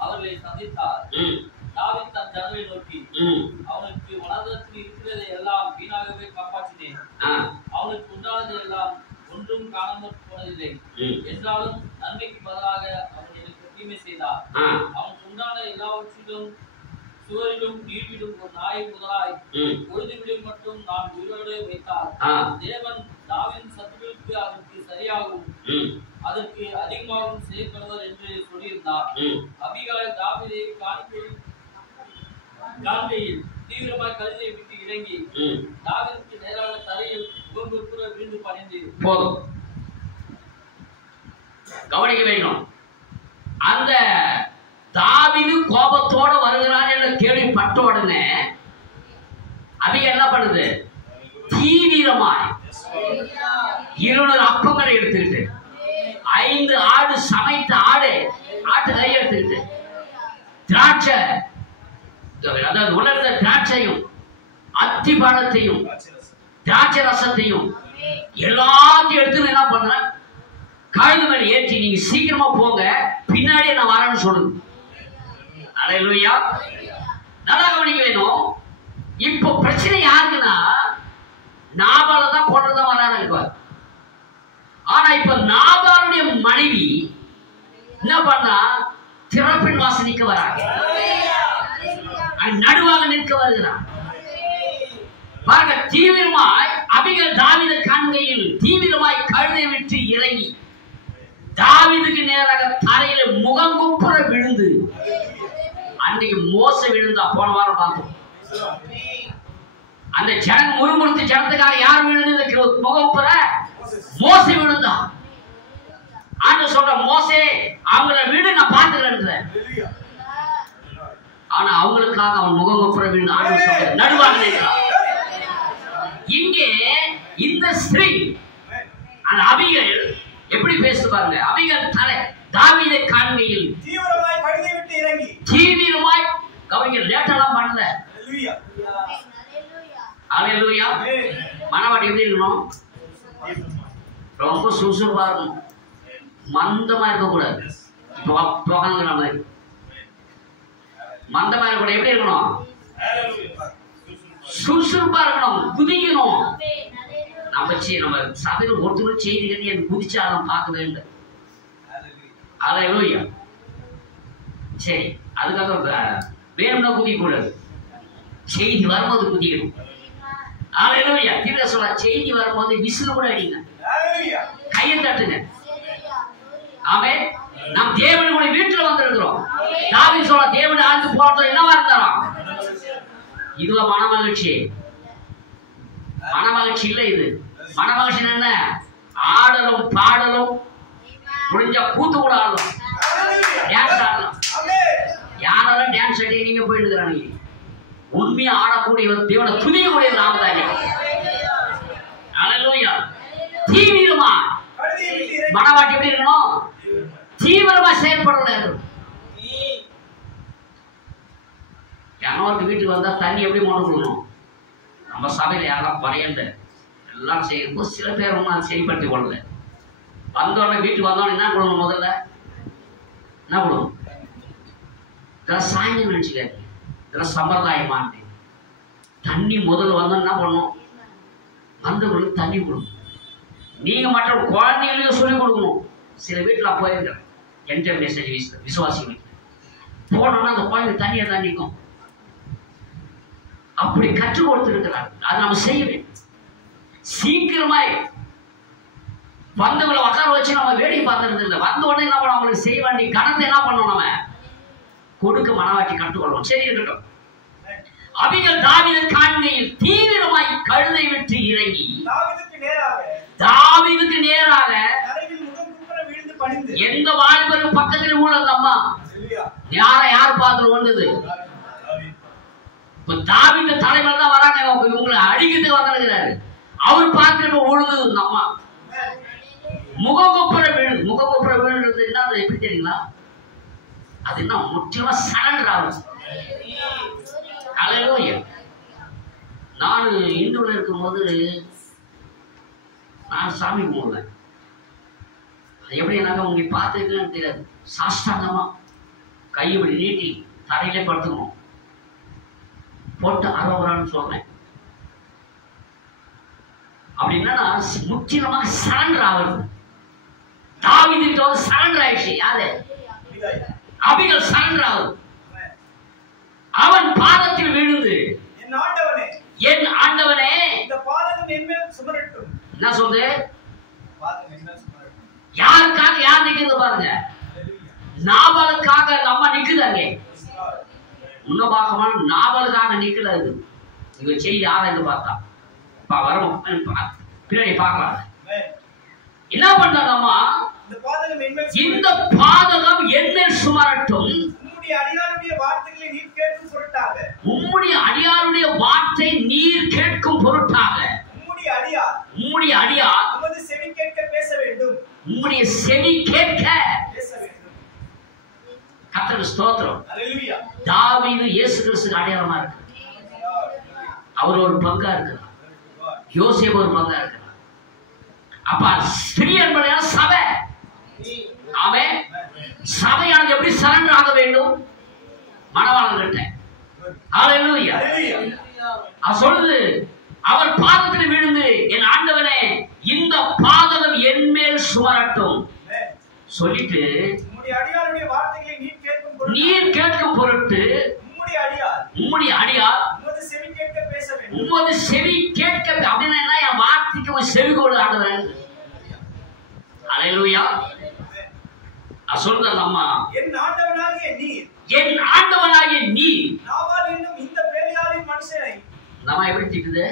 அவர்களை சந்தித்தார். தாவீது தன் ஜனங்களை நோக்கி, அவனுக்கு வனாந்தரத்தில் இருக்கிறதை எல்லாம் வீணாகவே காப்பாற்றினேன். அவனுக்கு உண்டானது எல்லாம் ஒன்றும் காணாமல் போனதில்லை. என்றாலும் நன்மைக்கு பதிலாக அவன் எனக்கு தீமை செய்தார். அவனுக்கு உண்டான எல்லாவற்றிலும் சுவரிலும் நீர்விடும் ஒரு நாயை முதலாய் பொழுதுவிடும் மட்டும் நான் உயிரோடு வைத்தார். தேவன் தாவீதின் சத்துருவுக்கு அதற்கு சரியாகவும் அதற்கு அதிகமாகவும் செய்யப்படுவர் என்று சொல்லியிருந்தார். அபிகாயில் தாவீதை காண்கையில் தீவிரமாய் கழுதை விட்டு இறங்கி தாவீதுக்கு நேராக தரையில் முகங்குப்புற விழுந்து பணிந்து. போதும், கவனிக்க வேண்டும். அந்த தாவீது கோபத்தோடு வருகிறான் என்று கேள்விப்பட்ட உடனே அபிகா என்ன பண்ணுது? தீவிரமாய் 200 அப்பங்களை எடுத்துக்கிட்டு 5 ஆடு சமைத்த ஆட்டு கையை எடுத்துக்கிட்டு திராட்சை, அதாவது உலர்ந்த திராட்சையும் அத்தி பழத்தையும் திராட்சை ரசத்தையும் எல்லாத்தையும் எடுத்து என்ன பண்ற, கழுது மேல ஏற்றி நீங்க சீக்கிரமா போங்க, பின்னாடியே நான் வரேன்னு சொல்லுது. அல்லேலூயா. நல்லா கவனிக்க வேணும். இப்போ பிரச்சனை யாருக்குன்னா நாபால தான் கொண்டு வராங்க. ஆனா இப்ப நாபாலுடைய மனைவி என்ன பண்ணா, திறப்பின் வாசனிக்க வராங்க, நடுவாக நிற்க வருகிறார். பாருங்க, தீவிரமாய் அபிகல் தாவீதை காண்கையில் தீவிரமாய் கழுதை விட்டு இறங்கி தாவீதுக்கு நேராக தரையில முகங்குப்புற விழுந்து. அன்றைக்கு மோசே விழுந்தா, போன வாரம் பார்த்தோம். அந்த ஜனம் முறுமுறுத்து ஜனத்துக்காக யார் விழுந்து முகங்குப்புற? மோசே விழுந்தா. ஆண்டவர் சொல்ற, மோசே அவங்கள விடு, நான் பார்த்துக்கிறேன். ஆனா அவங்களுக்காக அவன் முகங்குப்புற விழுந்து ஆண்டவர் சொல்ற நடுவாக நிற்கிறார். இங்கே இந்த ஸ்திரீ அந்த அபிகல் எப்படி பேசு பாருங்க. அபிகல் தலை தாவீதை காண்கையில் தீவிரமாய் கழுதை விட்டு இறங்கி, தீவிரமாய் கவிஞர் லேட்டெல்லாம் பண்ணல. அல்லேலூயா. மனவாட்டி எப்படி இருக்கணும்? ரொம்ப சுறுசுறுப்பா இருக்கணும், மந்தமா இருக்கக்கூடாது. புகங்கிற மாதிரி மந்தமா இருக்கக்கூடாது. எப்படி இருக்கணும்? சுறுசுறுப்பா இருக்கணும், குதிக்கணும். நம்ம சபையில் ஒருத்தர் செய்தி கட்டி எனக்கு குதிச்சாலும் பார்க்க வேண்டும். அல்லேலூயா. சரி, அதுக்காக வேணும்னா குதிக்க கூடாது, செய்தி வரும்போது குதிக்கணும். அல்லேலூயா. தீவிர சொல்ல, செய்தி வரும்போது விசில் கூட அடிங்க, கையை தட்டுங்க. ஆமென். நாம் தேவனுடைய வீட்டுல வந்திருக்கிறோம். தாவீது சொல்ல, தேவனுடைய ஆளுக்கு போறது என்னவா இருந்தாராம்? இதுவா மன மகிழ்ச்சி? மன மகிழ்ச்சி இல்லை. இது மன மகிழ்ச்சி என்ன? ஆடலும் பாடலும், முடிஞ்ச கூத்து கூட ஆடலாம், டான்ஸ் ஆடலாம். யாரெல்லாம் டான்ஸ் ஆடி நீங்க போயிட்டு இருக்கிறாங்க. உண்மையா ஆடக்கூடிய தேவனை துணியக்கூடிய நாமதானே. அல்லேலூயா. தீவிரமா மனவாட்டி எப்படி இருக்கணும்? தீவிரமா செயல்படுறது. யாரோருக்கு வீட்டுக்கு வந்தா தண்ணி எப்படி மோட கொடுக்கணும்? நம்ம சபையில யாரெல்லாம் வரையண்ட எல்லாம் செய்யும். சில பேர் ஒன்றும் சரிப்படுத்தி கொள்ளல. வந்தோடனே வீட்டுக்கு வந்தோடனே என்ன கொடுக்கணும்? முதல்ல என்ன கொடுக்கணும்? இதெல்லாம் சாயங்காலம் நினைச்சுக்காரு, இதெல்லாம் சம்பிரதாயமானது. தண்ணி முதல்ல வந்தோம் என்ன பண்ணணும்? வந்தவங்களுக்கு தண்ணி கொடுக்கணும். நீங்க மற்ற குழந்தைகளையும் சொல்லிக் கொடுக்கணும். சில வீட்டில் போயிருக்கிறேன், என்கிட்ட மெசேஜ் விசுவாசிகளுக்கு போனோம்னா அந்த குழந்தை தண்ணியை தண்ணிக்கும். அப்படி கற்றுக் கொடுத்திருக்கிறார். அது நம்ம செய்ய வேண்டும். சீக்கிரமாய் வந்தவங்களை உட்கார வச்சு நம்ம வேடிக்கை பார்த்துறது இல்லை. வந்த உடனே என்ன பண்ண, அவங்களுக்கு செய்ய வேண்டிய கணத்தை என்ன பண்ணணும்? நம்ம கொடுக்க மனவாட்டி கற்றுக்கொள்ளணும். சரி, இருக்கட்டும். அபிகல் தாவீதை காண்கையில் தீவிரமாய் கழுதை விட்டு இறங்கி தாவீதுக்கு நேராக எந்த வாழ்வரும் பக்கத்தில் உள்ள அந்த அம்மா யார் பார்த்து வந்தது? தாவீது தலைவர் தான் வராங்க, உங்களை அடிக்கிறதுக்கு வந்திருக்கிறாரு. அவர் பார்த்து உழுது இந்த அம்மா முகங்குப்புற விழுது. முகங்குப்புற விழுது என்ன? அது எப்படி தெரியுங்களா? அது என்ன? முற்றிலுமா சரண்டர் ஆகும். அல்லேலூயா. நான் இந்துவில் இருக்கும்போது நான் சாமி கும்பிடுவேன். எப்படின்னாக்கா உங்களுக்கு பார்த்துருக்குன்னு தெரியாது, சாஷ்டாங்கமா கையபடி நீட்டி தரையிலே படுத்துக்கணும், போட்டு அரோகரான்னு சொல்றேன். அப்படின்னா முற்றிலுமாக சரண்டர் ஆகுது. தாவீதுக்கு சரண்டர் ஆயிடுச்சு. யாரு? அபிகல் சரண்டர் ஆகுது. அவன் பாதத்தில் விழுந்து, என் ஆண்டவனே இந்த பாதகம் என் மேல் சுமரட்டும். என்ன சொல்றது? பாதகம் என் மேல் சுமரட்டும். யாருக்காக யார் நிக்குது பாருங்க. நாபாலுக்காக அம்மா நிக்குதாங்க. இன்னும் பார்க்கணும், நாபாலுக்காக நிக்கல. இது இங்க செய்தி ஆராய்ந்து பார்த்தா வரும், பின்னாடி பார்க்கலாம். என்ன பண்றாங்க அம்மா? இந்த பாதகம் என் மேல் சுமரட்டும். உம்முடைய அடியாருடைய வார்த்தை நீர் கேட்கும் பொருட்டாக உம்முடைய அடியார் உமது செவி கேட்க பேச வேண்டும். உம்முடைய செவி கேட்க பேச வேண்டும். கர்த்தருக்கு ஸ்தோத்திரம். ஹல்லேலூயா. தாவீது இயேசு கிறிஸ்துவுக்கு அடையாளமா இருக்கு. அவர் ஒரு பங்கா இருக்கிறார். யோசேப்பு ஒரு பங்கா இருக்கிறார். அப்ப ஸ்திரீ என்பது சபை. ஆமென். சபையானது எப்படி சரண்டர் ஆக வேண்டும்? மணவாளன்கிட்ட. ஹல்லேலூயா. சொல்லுது, அவர் பாதத்தில் விழுந்து, என் ஆண்டவனே இந்த பாதகம் என் மேல் சுமரட்டும் சொல்லிட்டு, நீர் கேட்கும் பொருட்டு உம்முடைய அடியார் உமது செவி கேட்க. அப்படின்னா என் வார்த்தைக்கு ஒரு செவி கொடு ஆண்டவன். ஹல்லேலூயா. சொல்றது அம்மா, என் ஆண்டவனாகிய நீ இந்த பேலியாளின் மனுஷனை நம்ம எப்படி திட்டுது?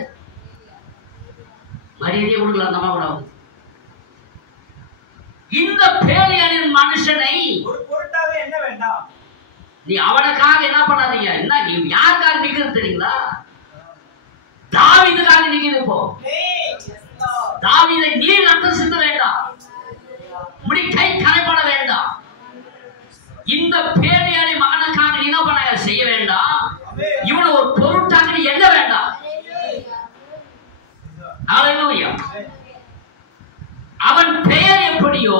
மரியாதையை கொடுக்கலாம். நம்ம கூட இந்த பேலியாளின் மனுஷனை ஒரு பொருட்டாவே என்ன வேண்டாம். நீ அவனுக்காக என்ன பண்ணாதீங்க. என்ன நீ யாருக்காக நிக்கிறது தெரியுங்களா? தாவீதுக்காக நிக்கிறது. இப்போ தாவீதை நீ ரத்தம் சிந்த வேண்டாம், முடி கை கரைப்பட வேண்டாம். இந்த பேலியாளி மகனுக்காக நீ என்ன பண்ண செய்ய வேண்டாம். இவனை ஒரு பொருட்டாக நீ எண்ண வேண்டாம். ஹல்லேலூயா. அவன் பெயர் எப்படியோ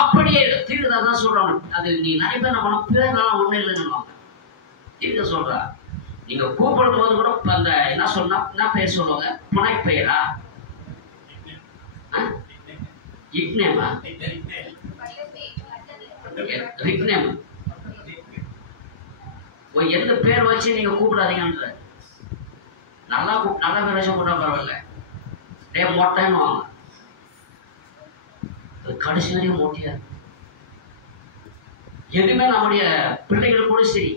அப்படியே தீர்க்கதான் சொல்றான். அது நீ நிறைய பேர் நம்ம பேர்லாம் ஒண்ணு இல்லைன்னு தீர்க்க சொல்றா. நீங்க கூப்பிடும் போது கூட அந்த என்ன சொன்னா என்ன பேர் சொல்லுவாங்க? புனை பெயரா? இக்னேமா? ரிக்னேம். எந்த பேர் வச்சு நீங்க கூப்பிடாதீங்கன்ற. நல்லா நல்ல பேர் வச்சு கூப்பிட்டா பரவாயில்ல. டே மொட்டைன்னு வாங்க. கடைசி வரையும் மோட்டியா. எதுவுமே நம்முடைய பிள்ளைகள் கூட சரி,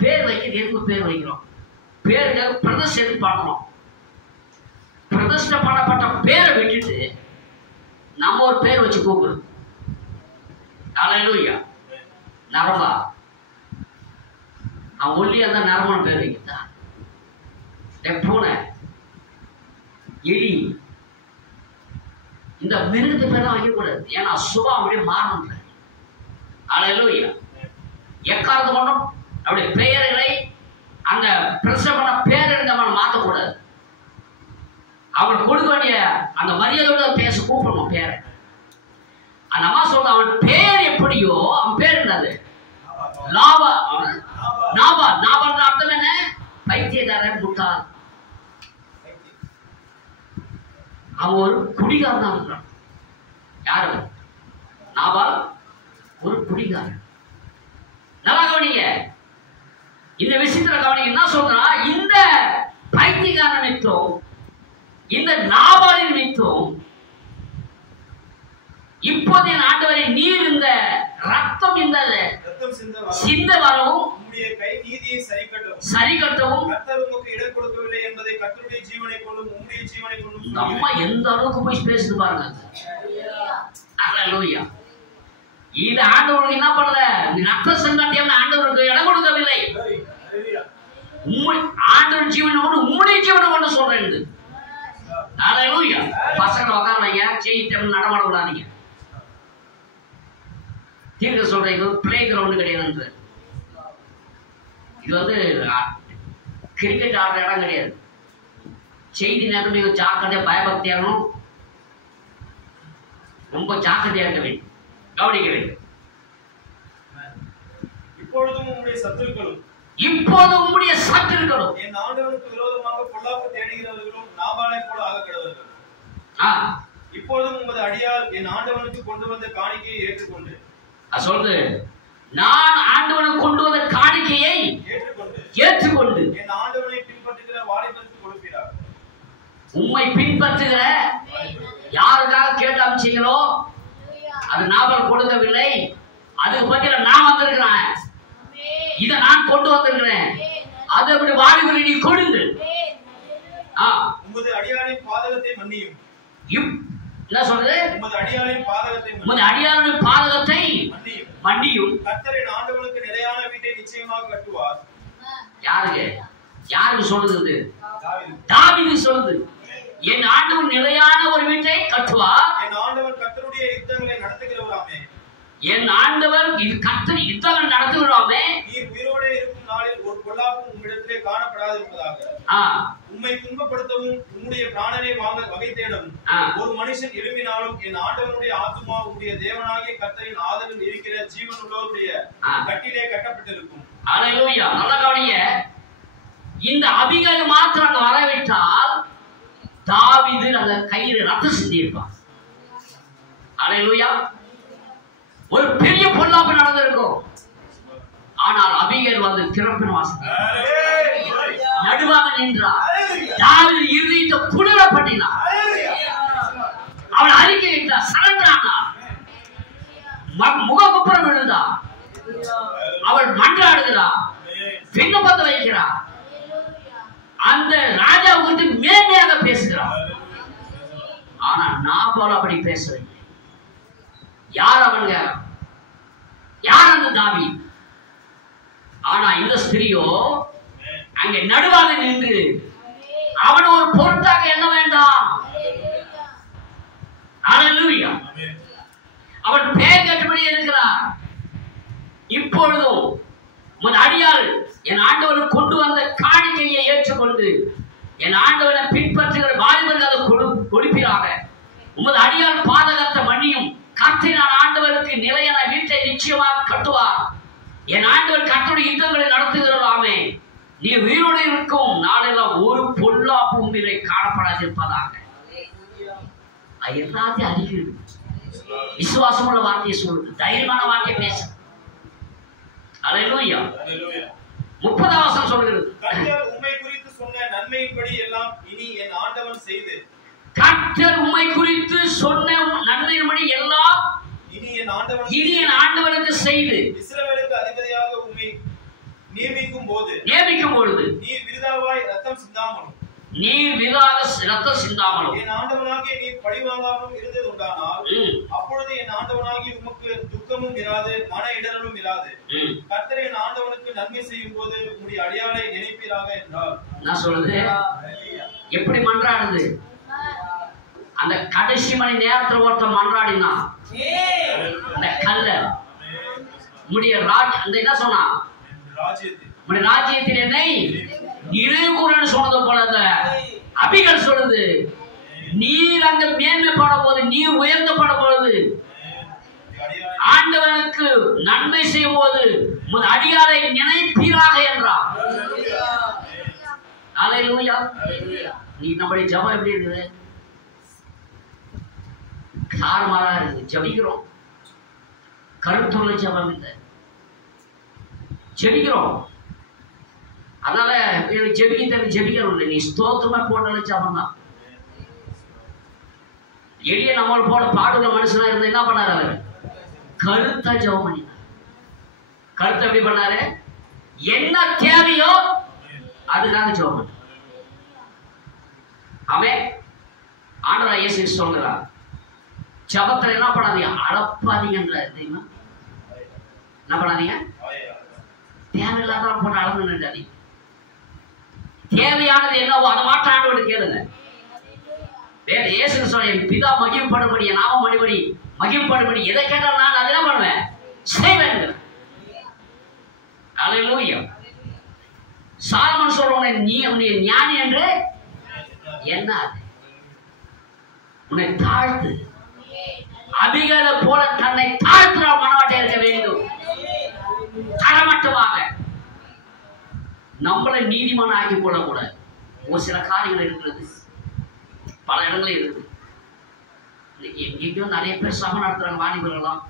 பேர் வைக்கிறது எதுக்கு பேர் வைக்கிறோம்? பேருக்காக பிரதிஷ்டை எதுக்கு பண்ணணும்? பிரதிஷ்டை பண்ணப்பட்ட பேரை விட்டுட்டு நம்ம ஒரு பேர் வச்சு கூப்பிடுறோம். ஹல்லேலூயா. நரம்பா அவன் ஒல்லியா தான் நரம்பு பேர் வைக்கிறதா? பூனை, எலி, இந்த மிருகத்தை பேர் வைக்கக்கூடாது. ஏன்னா சுபா அப்படியே மாறணும். ஹல்லேலூயா. எக்காரத்து பண்ணும் அப்படி பெயர்களை அந்த பிரசவன பேர் நம்ம மாற்றக்கூடாது. அவனுக்கு கொடுக்க வேண்டிய அந்த மரியாதையோட பேச கூப்பிடணும். பேரை அந்த அம்மா சொல்ற, அவன் பேர் எப்படியோ அவன் பேர் என்னது? லாபா. நாபா. நாபான்ற அர்த்தம் என்ன? பைத்தியக்காரன், முட்டாள். அவன் ஒரு குடிகாரன் இருக்கிறான். யாரு? நாபால் ஒரு குடிகாரன். நல்லா கவனிங்க, இந்த விஷயத்துல கவனிங்க. என்ன சொல்றா? இந்த பைத்தியக்காரன் நிமித்தம், இந்த நாபாலின் நிமித்தம் இப்போது என் ஆண்டவரே நீர் இந்த ரத்தம் இந்த சிந்த வரவும் சரி கட்டவும் நம்ம எந்த அளவுக்கு போய் பேசுது பாருங்க. ஹல்லேலூயா. இது ஆண்டவருக்கு என்ன பண்ணல? ரத்த சந்தாட்டியம் ஆண்டவருக்கு இடம் கொடுக்கவில்லை. ஆண்டவர் ஜீவனை கொண்டு உம்முடைய ஜீவனை கொண்டு சொல்றேன். ஹல்லேலூயா. பசங்களை உட்கார வைங்க, செய்தி நடமாட விடாதீங்க. தீர்க்க சொல்றேன், இது பிளே கிரவுண்டு கிடையாது. இது வந்து கிரிக்கெட் ஆடுற இடம் கிடையாது. செய்தி நேரம் நீங்க ஜாக்கிரதையா பயபக்தியாகணும், ரொம்ப ஜாக்கிரதையா இருக்க வேண்டும், கவனிக்க வேண்டும். இப்பொழுதும் உம்முடைய சத்துருக்களும் என் ஆண்டவனுக்கு விரோதமாக பொல்லாப்பு தேடுகிறவர்களும் நாபாலை போல ஆக கடவர்கள். இப்பொழுதும் உமது அடியால் என் ஆண்டவனுக்கு கொண்டு வந்த காணிக்கையை ஏற்றுக்கொண்டு சொல்லுது, நான் ஆண்டவனுக்கு கொண்டு வந்த காணிக்கையை ஏற்றுக்கொண்டு என் ஆண்டவனை பின்பற்றுகிற வாலிபருக்கு கொடுக்கிறார். உம்மை பின்பற்றுகிற யாருக்காக கேட்டு அமைச்சீங்களோ அது நாவல் கொடுக்கவில்லை, அதுக்கு பத்தியில நான் வந்திருக்கிறேன், இதை நான் கொண்டு வந்திருக்கிறேன், அதை விட வாலிபரை நீ கொடுங்க. உமது அடியாளின் பாதகத்தை மன்னியும். என்ன சொல்றது? உமது அடியாளின் பாதகத்தை மன்னியும். கர்த்தரின் ஆண்டவனுக்கு நிலையான வீட்டை நிச்சயமாக கட்டுவார். யாருக்கு சொல்லுது? தாவீது சொல்லுது, என் ஆண்டவன் நிலையான ஒரு வீட்டை கட்டுவார். என் ஆண்டவர் கர்த்தருடைய யுத்தங்களை நடத்துகிறவராமே. என் ஆண்டவர் இது கர்த்தர் யுத்தங்கள் நடத்துகிறாமே. நீர் உயிரோடு இருக்கும் நாளில் ஒரு பொல்லாப்பும் உம்மிடத்திலே காணப்படாதிருப்பதாக. உம்மை துன்பப்படுத்தவும் உம்முடைய பிராணனை வாங்க வகை தேடவும் ஒரு மனுஷன் எழும்பினாலும் என் ஆண்டவனுடைய ஆத்துமா உம்முடைய தேவனாகிய கர்த்தரின் ஆதரவில் இருக்கிற ஜீவன் உள்ளவருடைய கட்டிலே கட்டப்பட்டிருக்கும். அல்லேலூயா. நல்ல கவனிங்க. இந்த அபிகாயில் மாத்திரம் அங்க வரவிட்டால் தாவீது அந்த கையில ரத்தம் சிந்தியிருப்பான். அல்லேலூயா. ஒரு பெரிய பொல்லாப்பு நடந்திருக்கும். ஆனால் அபிகேல் வந்து திறப்பின் வாசல் நடுவாக நின்றார். தாவீது இருதயத்தை புடரப்பட்டினார். அவள் அறிக்கையிட்டார், சரண்டானார், முகக்குப்புறம் விழுந்தார். அவள் மன்றாடுகிறார், விண்ணப்பத்தை வைக்கிறார், அந்த ராஜா குறித்து மேன்மையாக பேசுகிறார். ஆனா நாபால் அப்படி பேசவில்லை. யார் அவங்க? யார் அந்த தாவீது? ஆனா இந்த ஸ்திரியோ அங்கே நடுவாக நின்று அவன் ஒரு பொருட்டாக என்ன வேண்டாம். அல்லேலூயா. அவன் பெயர் கேட்டபடி இருக்கிறார். இப்பொழுதும் உன் அடியாள் என் ஆண்டவனுக்கு கொண்டு வந்த காணிக்கையை ஏற்றுக்கொண்டு என் ஆண்டவனை பின்பற்றுகிற வாலிபர்கள் அதை கொடுப்பீராக. உமது அடியாள் பாதகத்தை மன்னியும். கர்த்தரின் ஆண்டவருக்கு நிலையான வீட்டை நிச்சயமாக கட்டுவார். என் ஆண்டவர் கர்த்தருடைய யுத்தங்களை நடத்துகிறாமே. நீ உயிரோடு இருக்கும் நாளெல்லாம் ஒரு பொல்லாப்பு உம்மிலே காணப்படாதிருப்பதாக. எல்லாத்தையும் அறிகிறது. விசுவாசமுள்ள வார்த்தையை சொல்லுது, தைரியமான வார்த்தையை பேச. அல்லேலூயா. 30ஆம் வசனம் சொல்கிறது, கர்த்தர் உம்மை குறித்து சொன்ன நன்மையின்படி எல்லாம் இனி என் ஆண்டவன் செய்து. கர்த்தர் உம்மை குறித்து சொன்ன நன்மையின்படி எல்லாம் இனி என் ஆண்டவனுக்கு செய்து இஸ்ரவேலுக்கு அதிபதியாக உம்மை நியமிக்கும் பொழுது நீர் விருதாவாய் ரத்தம் சிந்தாமலும் என் ஆண்டவனாகிய நீர் பழிவாங்காமலும் இருந்தது உண்டானால் அப்பொழுது என் ஆண்டவனாகிய உமக்கு துக்கமும் இராது, மன இடரலும் இராது. கர்த்தர் என் ஆண்டவனுக்கு நன்மை செய்யும் போது உம்முடைய அடியாளை நினைப்பீராக என்றார். நான் சொல்றது எப்படி மன்றாடுது? அந்த கடைசி மணி நேரத்தில் ஒருத்தர் மன்றாடினா அந்த கல்ல முடிய அந்த என்ன சொன்னா, ராஜ்யத்தில் என்னை நினைவுகூறன்னு சொன்னது போல அந்த அபிகள் சொல்லுது, நீர் அங்க மேன்மைப்பட போது, நீர் உயர்ந்தப்பட பொழுது, ஆண்டவனுக்கு நன்மை செய்யும் போது உமது அடியாரை நினைப்பீராக என்றார். அல்லேலூயா. நீ நம்முடைய ஜெபம் எப்படி இருக்குது? காரமாரா இருக்கு. ஜெபிக்கிறோம், கருத்துள்ள ஜெபம் இல்லை, ஜெபிக்கிறோம். அதனால ஜெபிக்கணும் இல்லை, நீ ஸ்தோத்திரமா போட்டாலும் ஜெபம் தான். எளிய நம்மளை போல பாடுள்ள மனுஷனா இருந்தா என்ன பண்ணாரு? அவர் கருத்தா ஜெபம் பண்ணினார். கருத்து எப்படி பண்ணாரு? என்ன தேவையோ அதுக்காக ஜெபம் பண்ணார். அவன் ஆண்டவராகிய இயேசு சொல்கிறார், ஜபத்துல என்ன பண்ணாதீங்க, அளப்பாதீங்கன்ற தெரியுமா? என்ன பண்ணாதீங்க, தேவையில்லாத போட்டு அளந்து. தேவையானது என்னவோ அதை மாற்ற ஆண்டவனுக்கு கேளுங்க. வேற இயேசு சொல்ல, என் பிதா மகிமைப்படும்படி, என் நாமம் மகிமைப்படும்படி எதை கேட்டாலும் நான் அதை என்ன பண்ணுவேன், செய்வேன். அல்லேலூயா. சாலமன் சொல்றவனை நீ உன்னை ஞானி என்று என்ன உன்னை தாழ்த்து. அபிகேலை போல தன்னை தாழ்த்துற மனவாட்டை இருக்க வேண்டும். தரமட்டமாக நம்மளை நீதிமான ஆக்கி கொள்ளக்கூடாது. ஒரு சில காரியங்கள் இருக்கிறது, பல இடங்களில் இருக்குது. இங்கேயும் நிறைய பேர் சபை நடத்துறாங்க. வாணிபர்கள்லாம்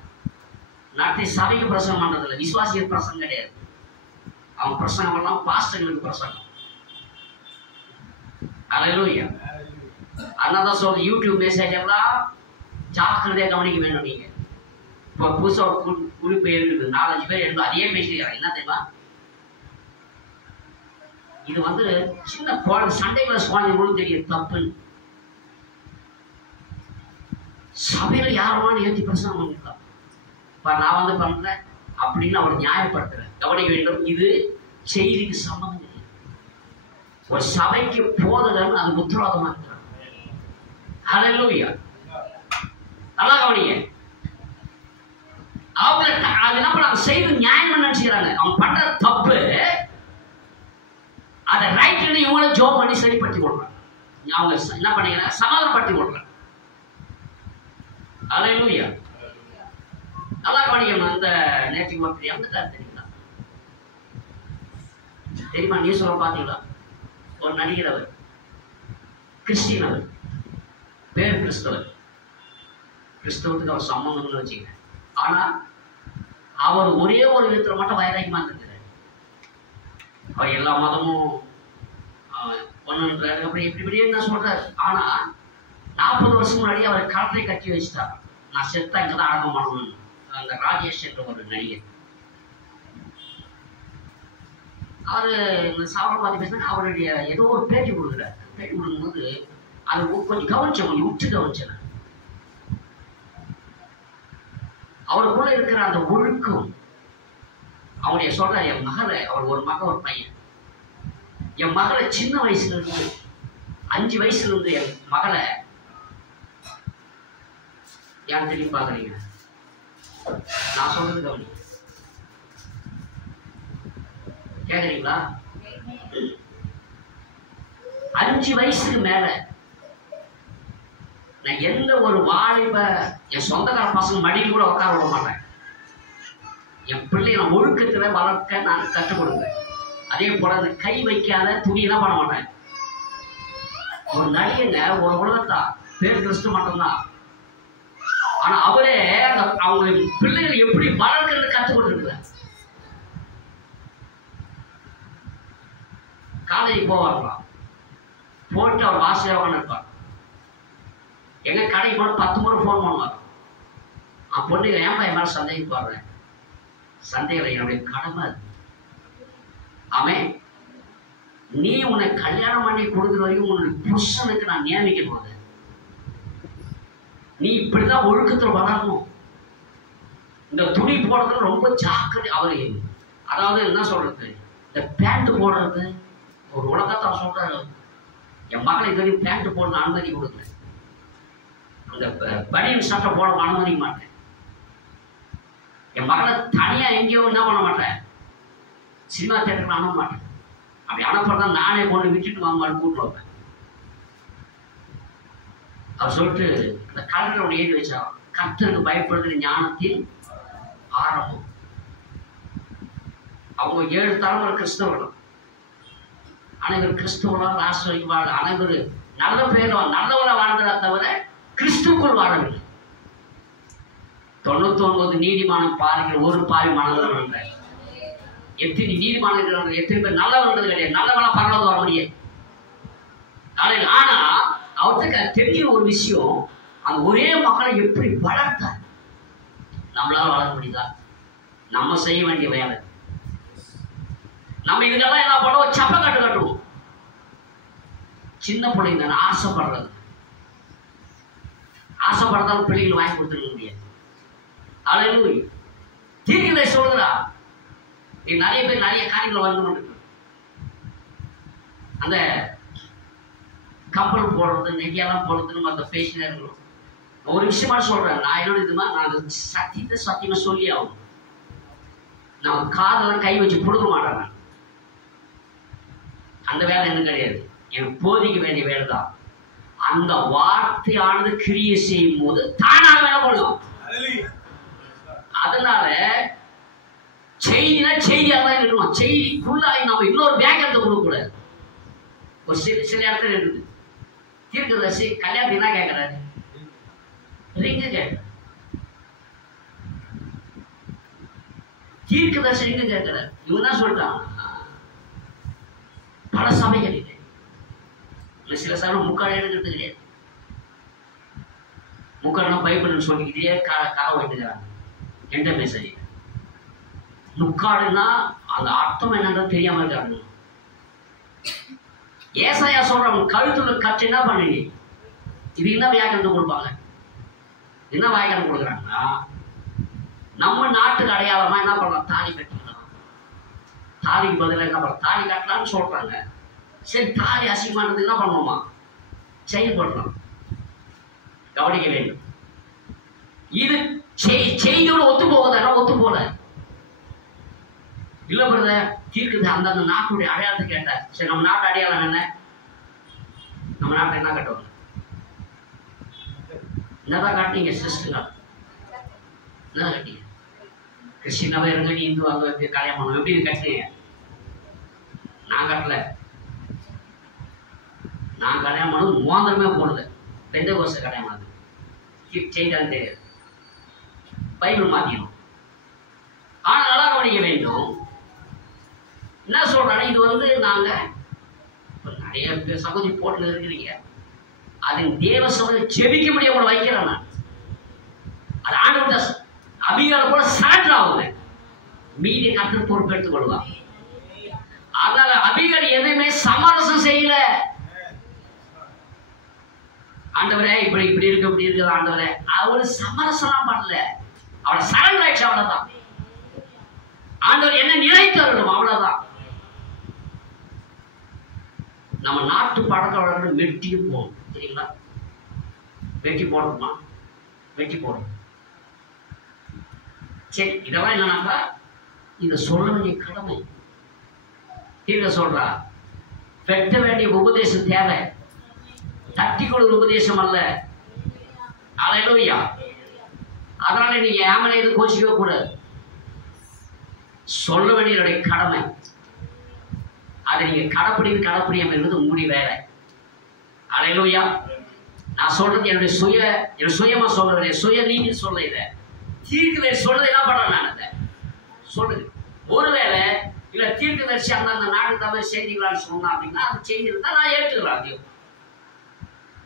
நடத்தி சபைக்கு பிரசங்கம் பண்றதில்லை, விசுவாசிகள் பிரசங்கம் கிடையாது. அவங்க பிரசங்கம் எல்லாம் பாஸ்டர்களுக்கு பிரசங்கம். அல்லேலூயா. அதனாலதான் சொல்ற யூடியூப் மெசேஜ் எல்லாம் ஜாக்கிரதையா கவனிக்க வேண்டும். நீங்க இப்போ புதுசா குறிப்பு இருக்குது, 4-5 பேர் எடுத்து அதே பேசிக்கிறாங்க. என்ன தெரியுமா, இது வந்து சின்ன குழந்தை சண்டை கிளாஸ் குழந்தைங்களும் தெரியும் தப்புன்னு. சபையில யாருமானு ஏற்றி பிரசங்கம் பண்ணிருக்கான். இப்ப நான் வந்து பண்றேன் அப்படின்னு அவர் நியாயப்படுத்துறேன். கவனிக்க வேண்டும், இது செய்திக்கு சம்பந்தம் இல்லை. ஒரு சபைக்கு போதகன் அது உத்தரவாதமா இருக்கிறான். ஹல்லேலூயா. நல்லா கவனிங்க. அவங்க என்ன பண்ணாங்க, செய்து நியாயம் நினைச்சுக்கிறாங்க. அவங்க பண்ற தப்பு, அதை ரைட்னு இவங்களும் ஜோப் பண்ணி சரிப்படுத்தி கொடுறாங்க. அவங்க என்ன பண்ணீங்கன்னா சமாதானப்படுத்தி கொடுறாங்க. ஹல்லேலூயா. நல்லா கவனிக்கணும். அந்த நேற்று ஒருத்தர் இறந்துட்டார் தெரியுங்களா? தெரியுமா? நியூஸ்ல பாத்தீங்களா? ஒரு நடிகர், அவர் கிறிஸ்டின், அவர் பேர் கிறிஸ்தவர். கிறிஸ்தவத்துக்கு அவர் சம்பந்தம்னு வச்சுக்க. ஆனா அவர் ஒரே ஒரு விதத்துல மட்டும் வைராக்கியமா இருந்திருக்கிறார். அவர் எல்லா மதமும் ஒண்ணுன்றாரு, அப்படி இப்படி என்ன சொல்றாரு. ஆனா 40 வருஷம் முன்னாடி அவர் களத்தை கட்டி வச்சுட்டார். நான் செத்தா இங்கதான் அடக்கம் பண்ணணும். அந்த ராஜேஷ் என்ற ஒரு நடிகர், அவரு இந்த சாவரம் பார்த்து பேசினா அவருடைய ஏதோ ஒரு பேட்டி கொடுக்குறாரு. பேட்டி கொடுக்கும்போது அது கொஞ்சம் கவனிச்சேன், கொஞ்சம் உற்று கவனிச்சேன். அவருக்குள்ள இருக்கிற அந்த ஒழுக்கம், அவருடைய சொல்ற என் மகளை, அவர் ஒரு மக ஒரு பையன், என் மகளை சின்ன வயசுல இருந்து 5 வயசுல இருந்து என் மகளை யார் திரும்பி பாக்குறீங்க? நான் சொல்றது கவனி, கேக்குறீங்களா? 5 வயசுக்கு மேல நான் எந்த ஒரு வாலிப என் சொந்தக்கார பசங்க மடியில் கூட உட்கார விட மாட்டேன். என் பிள்ளை நான் ஒழுக்கத்துல வளர்க்க நான் கற்றுக் கொடுப்பேன். அதே போல அந்த கை வைக்காத துணியெல்லாம் பண்ண மாட்டேன். ஒரு நடிகங்க ஒரு உலகத்தா பேர் கிறிஸ்து மட்டும்தான். ஆனா அவரே அவங்க பிள்ளைகளை எப்படி வளர்க்கிறது கற்றுக் கொடுத்துருக்க. காலேஜ் போவார்களாம், போட்டு அவர் வாசையாக இருப்பார். எங்க கடைக்கு போன 10 முறை போன் பண்ணுவார். பொண்ணுங்க ஏன்பா என் மேல சந்தேகப்படுறேன்? சந்தேகம் என்னுடைய கடமை. ஆமே, நீ உன்னை கல்யாணம் பண்ணி கொடுக்குற வரைக்கும் உன்னுடைய புருஷனுக்கு நான் நியமிக்க போது. நீ இப்படிதான் ஒழுக்கத்தில் வளரணும். இந்த துணி போடுறது ரொம்ப ஜாக்கிரதை. அவரு அதாவது என்ன சொல்றது, இந்த பேண்ட் போடுறது ஒரு உலகத்தை சொல்றாரு. என் மகளை இது வரைக்கும் பேண்ட் போடுற அனுமதி கொடுக்குறேன். அந்த பனியன் சட்டை போட அனுமதிக்க மாட்டேன். என் மகளை தனியா எங்கேயோ என்ன பண்ண மாட்டேன், சினிமா தியேட்டருக்கு அனுப்ப மாட்டேன். அப்படி அனுப்புறதா நானே கொண்டு விட்டுட்டு வாங்க கூட்டு வைப்பேன். அவர் சொல்லிட்டு அந்த கலெக்டரோட எழுதி வச்சா, கர்த்தருக்கு பயப்படுகிற ஞானத்தின் ஆரம்பம். அவங்க 7 தலைமுறை கிறிஸ்தவர்கள். அனைவரும் கிறிஸ்துவா லாஸ்ட் வரைக்கும் வாழ, அனைவரும் நல்ல பேர் நல்லவரை வாழ்ந்ததா தவிர கிறிஸ்துக்குள் வாழவில்லை. 99 நீதிமானம் பாருங்கள், ஒரு பாவி மனதில் எத்தனை நீதிமானம் இருக்கிறவங்க, எத்தனை பேர் நல்லவன்றது கிடையாது. நல்லவனா பரவாயில்ல வர முடியாது. ஆனா அவருக்கு தெரிஞ்ச ஒரு விஷயம், அந்த ஒரே மக்களை எப்படி வளர்த்தார். நம்மளால வளர முடியுதா? நம்ம செய்ய வேண்டிய வேலை. நம்ம இதுக்கெல்லாம் என்ன பண்ணுவோம், சப்பை கட்டுவோம். சின்ன பிள்ளைங்க ஆசைப்படுறது, ஆசைப்படுறதால பிள்ளைகள் வாங்கி கொடுத்துருக்க முடியாது. அல்லேலூயா. தீர்க்கதை சொல்லுறா, நீ நிறைய பேர் நிறைய காரியங்கள் வந்து அந்த கப்பல் போடுறது, நெய்யெல்லாம் போடுறதுன்னு அந்த பேசினே இருக்கணும். ஒரு விஷயமா சொல்றேன், நான் என்னோட இதுமா நான் சத்தியமா சொல்லி ஆகும். நான் காதெல்லாம் கை வச்சு கொடுக்க மாட்டேன். அந்த வேலை எனக்கு கிடையாது. எனக்கு போதிக்க வேண்டிய வேலை தான். அந்த வார்த்தையானது கிரியை செய்யும் போது தானாக வேலை பண்ணும். அதனால செய்தினா செய்தியாக தான் இருக்கணும். செய்திக்குள்ளாய் நம்ம இன்னொரு வேகத்தை கொடுக்கக்கூடாது. ஒரு சில இடத்துல இருக்குது. தீர்க்கதரிசி கல்யாணத்துக்கு என்ன கேட்கறாரு? ரிங்க கேட்க. தீர்க்கதரிசி ரிங்க கேட்கிறார். இவங்க தான் சொல்றாங்க பல சபைகள் இல்லை. சில சபை முக்கால் எடுக்கிறது கிடையாது. முக்கால்னா பைபிள்னு சொல்லிக்கிட்டே கரை வைட்டுக்கிறாங்க. எந்த மெசேஜ் முக்காடுன்னா அந்த அர்த்தம் என்னன்றது தெரியாம இருக்காங்க. ஏசாயா சொல்றவங்க கழுத்துல கற்று என்ன பண்ணுங்க, இது என்ன வியாக்கரணத்தை கொடுப்பாங்க? என்ன வியாக்கரணம் கொடுக்குறாங்கன்னா, நம்ம நாட்டுக்கு அடையாளமா என்ன பண்ணலாம்? தாலி கட்டிக்கலாம். தாலிக்கு பதிலாக என்ன பண்ணலாம்? தாலி கட்டலாம்னு சொல்றாங்க. சரி, தாலி அசிங்கமானது என்ன பண்ணுவோமா? செயின் போடலாம். கவனிக்க வேண்டும். இது செய்தியோட ஒத்து போகுதுன்னா ஒத்து போல இல்ல பிரதர். தீர்க்குது அந்த நாட்டுடைய அடையாளத்தை கேட்டார். சரி, நம்ம நாட்டு அடையாளம் என்ன? நம்ம நாட்டை என்ன கட்டுவாங்க? என்னதான் காட்டிங்க சிஸ்டர்? என்ன கட்டிங்க? கிறிஸ்டினாவே இருங்க, நீ இந்து அங்க கல்யாணம் பண்ணுவோம். எப்படி கட்டினீங்க? நான் கட்டல. நான் கல்யாணம் பண்ணது மோதிரமே போடல. பெந்த கோச கல்யாணம் பண்ணது. செய்தாலும் தெரியாது. பைபிள் மாத்திடும். ஆனா நல்லா கவனிக்க வேண்டும். என்ன சொல்றாங்க? இது நாங்க நிறைய சகோதரி போட்டு இருக்கிறீங்க. அதன் தேவ சபையை ஜெபிக்க முடிய கூட வைக்கிறேன் நான். அது ஆண்டு அபிகால கூட சாட்டு ஆகுது. மீதி கற்று பொறுப்பெடுத்துக் கொள்வான். அதனால அபிகால் எதுவுமே சமரசம் செய்யல. ஆண்டவரே இப்படி இப்படி இருக்கு இப்படி இருக்குது ஆண்டவரே, அவரு சமரசம் பண்ணல. அவளை சரண் ஆயிடுச்சு, அவ்வளவுதான். ஆண்டவர் என்ன நினைத்து வரணும், அவ்வளவுதான். நம்ம நாட்டு பழக்க வழக்கம் வெட்டியும் போகணும். சரிங்களா? வெட்டி போடணுமா? வெட்டி போடணும். சரி, இதெல்லாம் என்னன்னாக்கா இதை சொல்ல வேண்டிய கடமை. கீழே சொல்றா, வெட்ட வேண்டிய உபதேசம் தேவை, தட்டி கொடு உபதேசம் அல்ல. அல்லேலூயா. அதனால நீங்க ஏமலை எதுவும் கோச்சிக்க கூடாது. சொல்ல வேண்டிய கடமை. அதை நீங்க கடைப்பிடியம் என்பது உங்களுடைய வேலை. அல்லேலூயா. நான் சொல்றது என்னுடைய சுயமா சொல்றது, சுய நீதி சொல்ல. இதை தீர்க்கதரிசி சொல்றது என்ன பண்றேன் நான்? அதை சொல்றது ஒருவேளை இல்ல தீர்க்கதரிசி அந்த நாடு தமிழ் செய்திகளான்னு சொன்னா அப்படின்னா அது செய்தி இருந்தா நான் ஏற்றுக்கிறேன். அதையும்.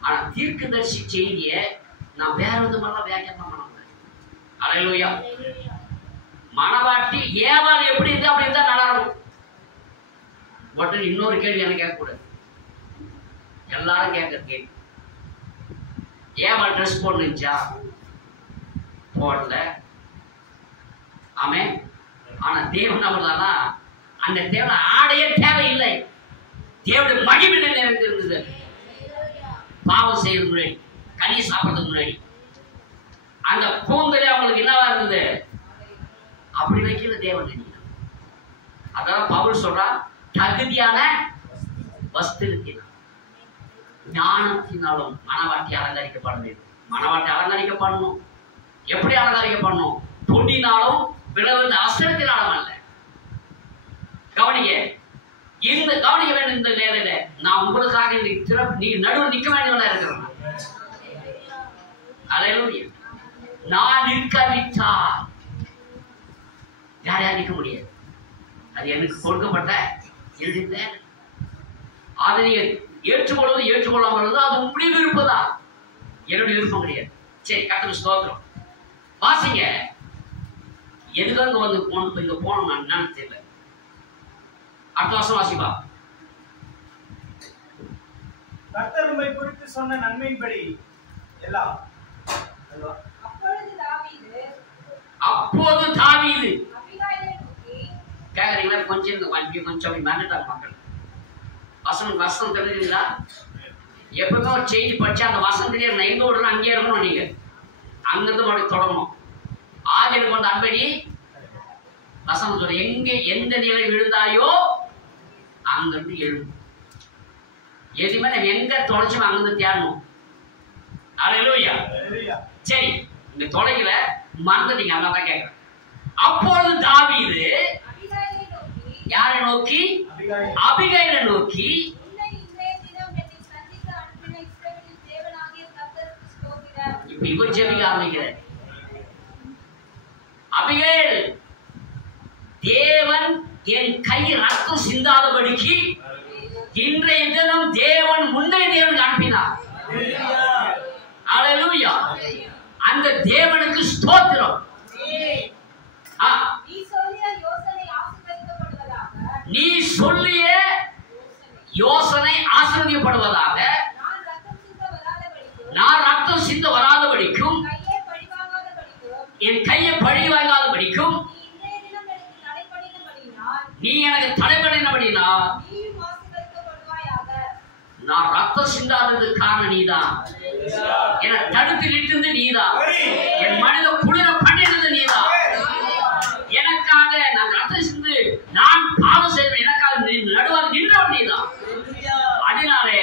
ஆனா தீர்க்கதரிசி செய்தியை நான் வேற விதமெல்லாம் வியாக்கியானம் பண்ண முடியாது. அல்லேலூயா. மனவாட்டி ஏவாள் எப்படி இருந்தா அப்படி இருந்தா நல்லா இருக்கும். உடனே இன்னொரு கேள்வி எனக்கு கேட்கக்கூடாது. எல்லாரும் கேட்கற கேள்வி, ஏவாள் ட்ரெஸ் போட்டுச்சா? போடல. ஆமே. ஆனா தேவன் அவர்தானா? அந்த தேவன் ஆடையே தேவையில்லை. தேவனுடைய மகிமை நிறைந்து இருந்தது. பாவம் செய்யறது முன்னாடி, கனி சாப்பிட்றதுக்கு முன்னாடி அந்த கூந்தலே அவங்களுக்கு என்னவா இருந்தது? அப்படி வைக்கல தேவன். அதான் பவுல் சொல்றா, தகுதியான வஸ்திரத்தினால் ஞானத்தினாலும் மனவாட்டி அலங்கரிக்கப்பட வேண்டும். மனவாட்டி அலங்கரிக்கப்படணும். எப்படி அலங்கரிக்கப்படணும்? பொன்னினாலும் விளவந்த அஸ்திரத்தினாலும் அல்ல. கவனிக்க வேண்டும். இந்த நேரில நான் உங்களுக்காக நீ நடுவில் நிற்க வேண்டியவனா இருக்கிறேன். அல்லேலூயா. நான் நிற்காவிட்டால் யார் நிற்க முடியாது. அது எனக்கு கொடுக்கப்பட்ட எழுதிட்ட. அதை நீங்க ஏற்றுக்கொள்ளாமல் அது உங்களுடைய விருப்பதா, என்னுடைய விருப்பம் கிடையாது. சரி, கர்த்தருக்கு ஸ்தோத்திரம். வாசிங்க. எதுக்காக இங்க போனோம் நான் என்னன்னு தெரியல. அடுத்த வருஷம் வாசிப்பா. கர்த்தர் உம்மை குறித்து சொன்ன நன்மையின்படி எல்லாம். அப்போது தாவீது கேக்குறீங்களா? கொஞ்சம் மறந்துட்டாங்க மக்கள். வசனம் தெரிஞ்சுங்களா? எப்பவுமே ஒரு செய்தி படிச்சா அந்த வசனத்திலேயே நான் எங்க விடுறேன் அங்கேயே இருக்கணும். நீங்க அங்கிருந்து மறுபடியும் தொடரணும். ஆதியில் கொண்ட அன்படி வசனம் சொல்ற, எந்த நிலை விழுந்தாயோ அங்கிருந்து எழும். எதுவுமே நம்ம எங்க தொலைச்சும் அங்கிருந்து தேடணும். அல்லேலூயா. சரி, இங்க தொலைக்கல, மறந்துட்டீங்க, அதான் தான் கேட்கிறேன். அப்பொழுது தாவீது யாரை நோக்கி? அபிகைலை நோக்கி, இப்ப இவர் ஜெபிக்க ஆரம்பிக்கிறார். அபிகைல், தேவன் என் கை ரத்தம் சிந்தாதபடிக்கு இன்றைய தினம் தேவன் முன்னே தேவனுக்கு அனுப்பினார். அல்லேலூயா. அந்த தேவனுக்கு ஸ்தோத்திரம். நீ சொல்லிய யோசனை ஆசீர்வதிக்கப்படுவதாக, நான் ரத்தம் சிந்த வராதபடிக்கும் என் கையை பழி வாங்காதபடிக்கும் நீ எனக்கு தடைபடினபடினா நான் ரத்தம் சிந்தாததுக்கு காரணம் நீதான். என்னை தடுத்து நிறுத்தது நீதான். என் மனித குளிர பண்ணினது நீதான். எனக்காக நான் ரத்தம் சிந்து நான் பாவம் செய்வேன், எனக்காக நடுவாக நின்றவன் நீதான். அதனாலே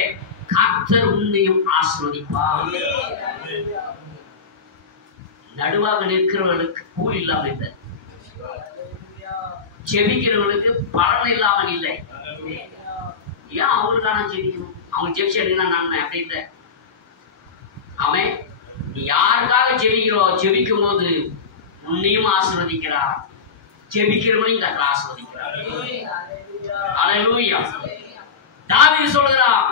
கர்த்தர் உன்னையும் ஆசீர்வதிப்பார். நடுவாக நிற்கிறவர்களுக்கு கூலி இல்லாமல் இல்லை, ஜெபிக்கிறவர்களுக்கு பலன் இல்லாமல் இல்லை. ஏன் அவங்களுக்கான ஜெபிக்கணும்? அவங்க ஜெபிச்சு எடுக்கனா நன்மை அப்படி இல்லை. அவன் நீ யாருக்காக ஜெபிக்கும் போது உன்னையும் ஆசீர்வதிக்கிறார், ஜெபிக்கிறவனையும் கர்த்தர் ஆசீர்வதிக்கிறார். அல்லேலூயா. தாவீது சொல்கிறான்,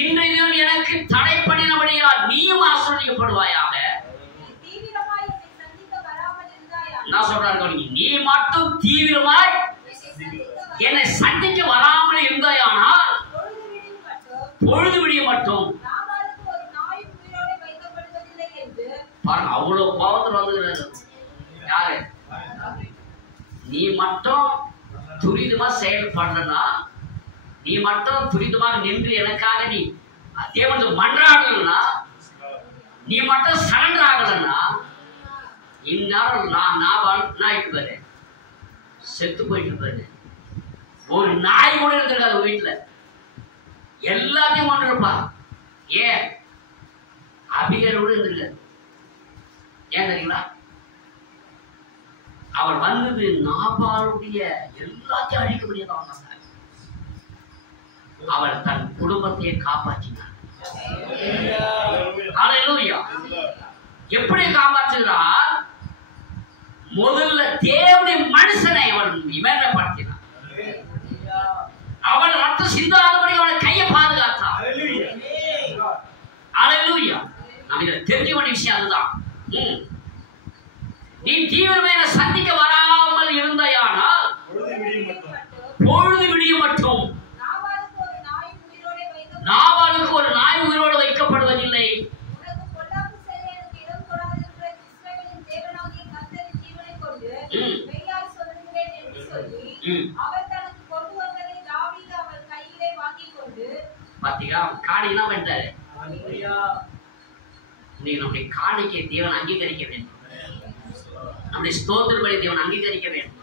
இன்றைய தினம் எனக்கு தடை பண்ணினபடியால் நீயும் ஆசீர்வதிக்கப்படுவாயாக. நான் சொல்றாரு, நீ மட்டும் தீவிரமாய் என்னை சந்திக்க வராமல் இருந்தாயானால் பொழுது விடிய மட்டும் பாருங்க, அவ்வளவு கோபத்தில் வந்துகிறாரு. யாரு? நீ மட்டும் துரிதமா செயல்படுறனா, நீ மட்டும் துரிதமாக நின்று எனக்காக நீ தேவனுக்கு மன்றாடலன்னா, நீ மட்டும் சரண்டர் ஆகலன்னா, இந்நேரம் நான் இருப்பாரு, செத்து போயிட்டு இருப்பாரு. ஒரு நாய் கூட இருந்திருக்காது வீட்டுல, எல்லாத்தையும் கொண்டு இருப்பா. ஏன்? அபிகைல் கூட இருந்திருக்காரு. ஏன் தெரியுங்களா? அவர் வந்தது நாபாலுடைய எல்லாத்தையும் அழிக்க முடியாத அவர் தன் குடும்பத்தை காப்பாற்றினார். அல்லேலூயா. எப்படி காப்பாற்றுகிறார்? முதல்ல தேவனுடைய மனுஷனை அவன் மேன்மைப்படுத்தினார். அவன் ரத்தம் சிந்தாதபடி அவனை கையை பாதுகாத்தான். அல்லேலூயா. நாம் இதை தெரிஞ்ச வேண்டிய விஷயம் அதுதான். நீ தீவிரமான சந்திக்க வராமல் இருந்தாயானால் பொழுது விடிய மட்டும் நாபாலுக்கு ஒரு நாய் உயிரோடு வைக்கப்படுவதில்லை. பாத்தீங்களா? காணினா பண்ணிட்டாரு. இன்னைக்கு நம்முடைய காணிக்கை தேவன் அங்கீகரிக்க வேண்டும். நம்முடைய ஸ்தோத்திரபடி தேவன் அங்கீகரிக்க வேண்டும்.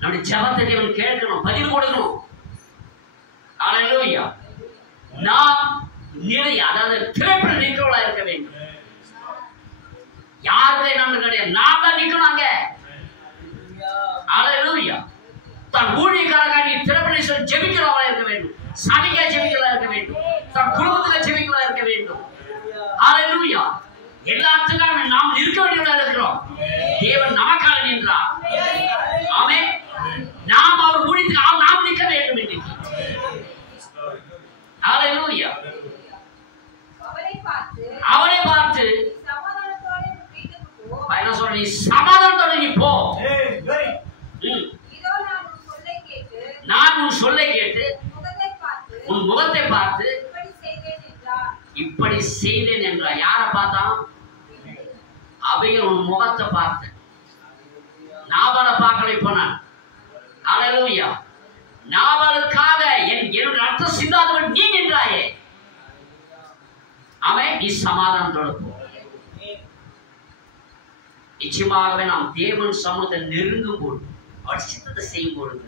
நம்முடைய ஜெபத்தை தேவன் கேட்கணும், பதில் கொடுக்கணும். அல்லேலூயா. நாம் நிலை, அதாவது திரைப்பட நிற்கிறவளா இருக்க வேண்டும். யாருடைய நன்மை கிடையாது, நாம் தான் நிற்கணும். அல்லேலூயா. தன் ஊழியக்காரங்க நீ திரைப்பட ஜெபிக்கிறவளா இருக்க வேண்டும், சபைக்கா ஜெபிக்கிறதா இருக்க வேண்டும், தன் குடும்பத்துக்கு ஜெபிக்கிறதா இருக்க வேண்டும். அல்லேலூயா. எல்லாத்துக்காக நாம் இருக்க வேண்டியதா இருக்கிறோம். தேவன் நமக்காக நின்றார். ஆமென். நாம் அவர் ஊழியத்துக்காக நாம் நிற்க வேண்டும் இன்னைக்கு. அல்லேலூயா. அவரை பார்த்து என்ன சொல்ற? நீ சமாதானத்தோட நீ போ. நான் உன் சொல்லை கேட்டு உன் முகத்தை பார்த்து இப்படி செய்தேன் என்றார். யாரை பார்த்தான்? அவைகள் உன் முகத்தை பார்த்தேன், நாபாலை பார்க்கல. இப்ப நான் அல்லேலூயா. நாபாலுக்காக என் ரத்தம் சிந்தாதவன் நீ நின்றாயே. அவன் நீ சமாதானத்தோடு போ. நிச்சயமாகவே நாம் தேவன் சமூகத்தை நெருங்கும் பொழுது, அவர் சித்தத்தை செய்யும் பொழுது,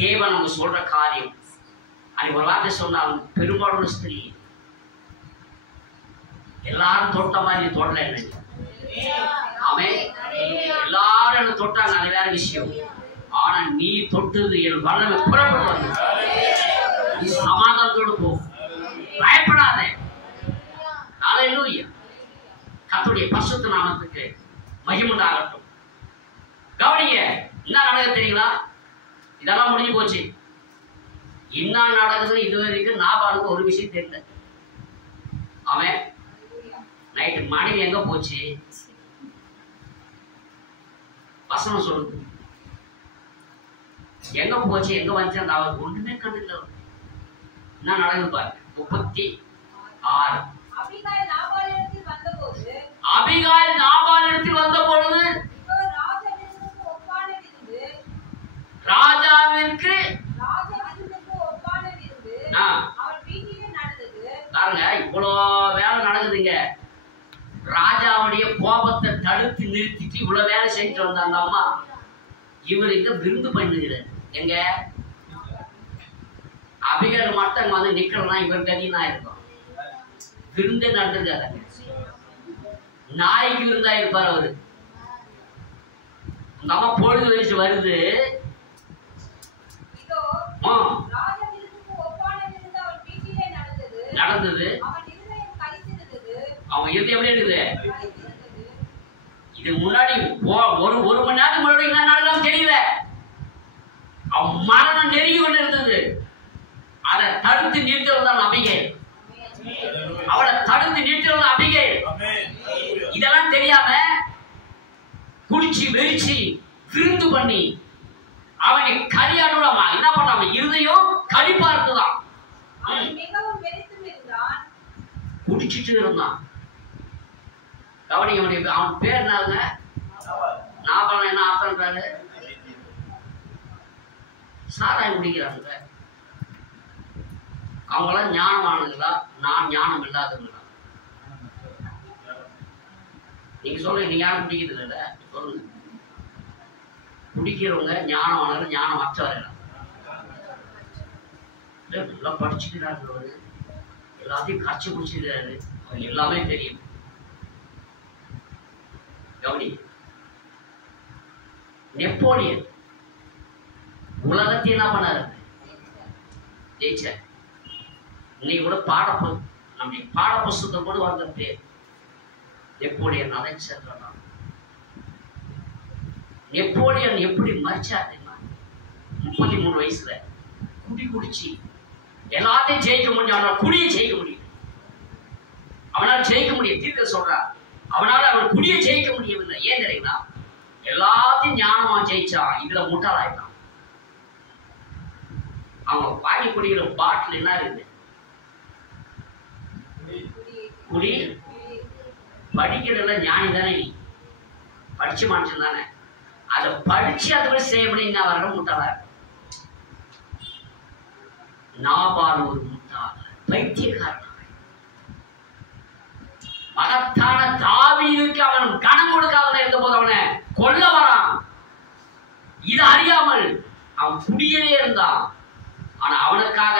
தேவன் நம்ம சொல்ற காரியம் அன்னைக்கு ஒரு வார்த்தை சொன்னாங்க, பெரும்பாலான ஸ்திரீ எல்லாரும் தொட்ட மாதிரி தொடல என்ன. அவன் எல்லாரும் என்ன தொட்டாங்க, அது வேற விஷயம். ஆனா நீ தொட்டது என் வல்லமை புறப்பட்டு வந்து நீ சமாதானத்தோடு போ, பயப்படாத. அல்லேலூயா. கர்த்தருடைய பரிசுத்த நாமத்துக்கு மகிமை உண்டாகட்டும். கவனிங்க, என்ன நடக்குது தெரியுங்களா? இதெல்லாம் முடிஞ்சு போச்சு. என்ன நடக்குது இது வரைக்கும் நாபாலுக்கு ஒரு விஷயம் தெரியல. அவன் நைட்டு மனைவி எங்க போச்சு வசனம் சொல்லுது, எங்க போச்சு எங்க வந்து அந்த அவருக்கு ஒண்ணுமே கண்டில்ல. என்ன நடக்குது பாரு. 36 அபிகாயில் நாபாலிடத்தில் வந்த பொழுது ராஜாவிற்கு பாருங்க, இவ்வளோ வேலை நடக்குதுங்க. ராஜாவுடைய கோபத்தை தடுத்து நிறுத்திட்டு இவ்வளவு வேலை செஞ்சுட்டு வந்த அந்த அம்மா இவருக்கு விருந்து பண்ணுகிறார். எங்க அபிகாயில் மட்டும் வந்து நிக்கிறதுனா இவர் கதினா இருக்கும். விருந்து நடந்துருக்காரு. நாய்க்கு விருந்தா இருப்பார் அவரு. அந்த அம்மா பொழுது வச்சு வருது. நடந்தது. அவன் இறுதி எப்படி இருக்குது? இது முன்னாடி ஒரு மணி நேரத்துக்கு முன்னாடி என்ன நடக்கும் தெரியல. அவன் மரணம் நெருங்கி கொண்டு இருந்தது. அதை தடுத்து நிறுத்துவதுதான் அபிகாயில். அவளை தடுத்து நிறுத்துவது அபிகாயில். இதெல்லாம் தெரியாம குடிச்சு வெறிச்சு விருந்து பண்ணி அவனை கரியாடுமா என்ன பண்ணாம இருதையும் கழிப்பா இருக்குதான். குடிச்சிட்டு இருந்தான். கவனிக்க, அவன் பேர் என்னங்க? நாபால். என்ன அர்த்தம்ன்றாரு? சாராயம் குடிக்கிறாங்க. அவங்களாம் ஞானமானங்களா? நான் ஞானம் இல்லாதவங்களா? நீங்க சொல்லுங்க, நீங்க யாரும் குடிக்கிறது இல்ல சொல்லுங்க. குடிக்கிறவங்க ஞானமானவர்கள், ஞானமற்றவர்கள். நல்லா படிச்சுக்கிறாரு, எல்லாத்தையும் காட்சி குடிச்சுக்கிறாரு, எல்லாமே தெரியும். கவனி, நெப்போலியன் உலகத்தை என்ன பண்ணாரு? ஜெயிச்ச. இன்னைக்கு கூட நம்முடைய பாட புஸ்தகம் கூட வந்த பேர் நெப்போலியன். அதை சென்றான். நெப்போலியன் எப்படி மறிச்சாரு? 33 வயசுல குடிச்சு எல்லாத்தையும் ஜெயிக்க முடியும். அவனால் குடியை ஜெயிக்க முடியும். அவனால் ஜெயிக்க முடியும். தீர்க்க சொல்றார், அவனால் அவன் குடியை ஜெயிக்க முடியவில்லை. ஏன் தெரியுங்களா? எல்லாத்தையும் ஞானமா ஜெயிச்சான். இதுல முட்டாளாயிட்டான். அவன் வாங்கி குடிக்கிற பாட்டில் என்ன இருக்குது? குடி. படிக்கிறதுல ஞானி தானே, நீ படிச்சு மாற்றம் தானே. அதை படிச்சு அதை செய்ய முடியும். அவர்கள் முட்டாளா இருக்கும். நாபால் ஒரு முட்டாள், பைத்தியக்காரன். மகத்தான தாவீதுக்கு அவன் கணம் கொடுக்காமல் இருந்த போது அவனை கொல்ல வரான். இது அறியாமல் அவன் குடியிலே இருந்தான். ஆனா அவனுக்காக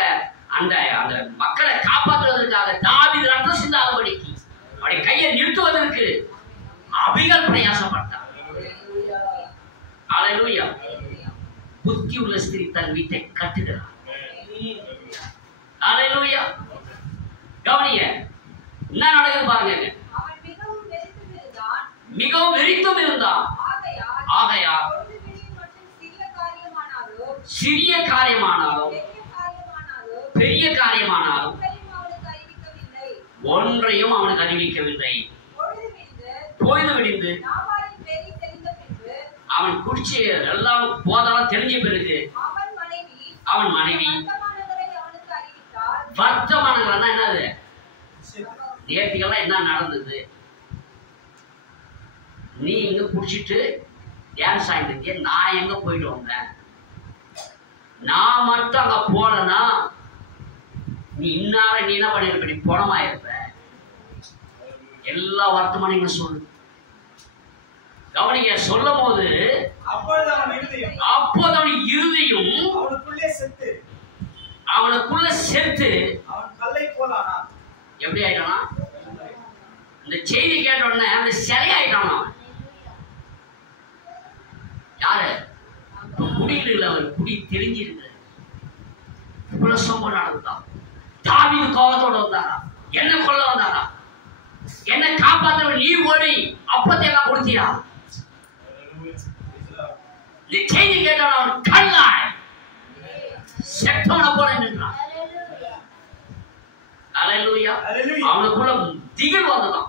அந்த அந்த மக்களை காப்பாற்றுவதற்காக தாவீது ரத்தம் சிந்தாதபடிக்கு அவனை கையை நிறுத்துவதற்கு அபிகாயில் பிரயாசப்பட்டான். அல்லேலூயா. புத்தி உள்ள ஸ்திரீ தன் வீட்டை கட்டுகிறார். அல்லேலூயா. கவனிய, என்ன நடக்குது பாருங்க. மிகவும் வெறித்தும் இருந்தான். ஆகையால் சிறிய காரியமானாலும் பெரிய காரியமானாலும் ஒன்றையும் அவனுக்கு அறிவிக்கவில்லை. பொழுது விடிந்து அவன் குடிச்சு எல்லாம் போதெல்லாம் தெரிஞ்ச பிறகு அவன் மனைவி வர்த்தமானங்கள்னா என்னது? நேர்த்திகள்லாம் என்ன நடந்தது? நீ இங்க குடிச்சிட்டு டான்ஸ் ஆகிட்டு, நான் எங்க போயிட்டு வந்தேன்? நான் மட்டும் அங்க போனேன்னா நீ இன்னார நீ என்ன பண்ணிருப்ப? நீ பணமாயிருப்ப. எல்லா வர்த்தமானங்க சொல்லு. கவனிங்க, சொல்லும் போது அப்போது அவன் இருதயம் அவனுக்குள்ளே செத்து அவனுக்குள்ள சேர்த்து அவன் கல்லை போலானா. எப்படி ஆயிட்டானா? இந்த செய்தி கேட்ட உடனே அந்த சிலை ஆயிட்டான் அவன். யாரு? குடியில் இல்ல, அவர் குடி தெரிஞ்சிருக்க இவ்வளவு சம்பவம் நடந்துதான். தாவீது கோபத்தோட வந்தாரா? என்ன கொல்ல வந்தாரா? என்ன காப்பாற்ற நீ ஓடி அப்பத்தை எல்லாம் கொடுத்தியா? இந்த செய்தி கேட்டால் அவன் கல்லாய் செத்தவன போல நின்றான். அல்லேலூயா. அவனுக்குள்ள திகில் வந்ததான்,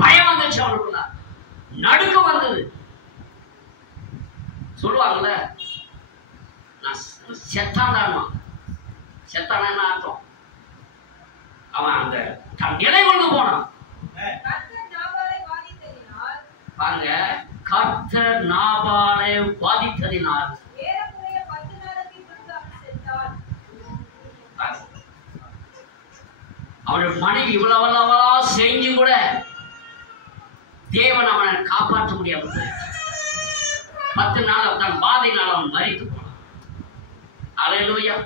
பயம் வந்துச்சு, அவனுக்குள்ள நடுக்கம் வந்தது. சொல்லுவாங்கல்ல, நான் செத்தான். செத்தான என்ன அர்த்தம்? அவன் அந்த நிலை கொண்டு போனான். பாருங்க, கர்த்தர் நாபாலை வாதித்ததினால் அவருடைய மனைவி இவ்வளவா செஞ்சும் கூட தேவன் அவனை காப்பாற்ற முடியாமல் 10 நாள் தன் பாதையினால் அவன் மரித்து போனான். அல்லேலூயா.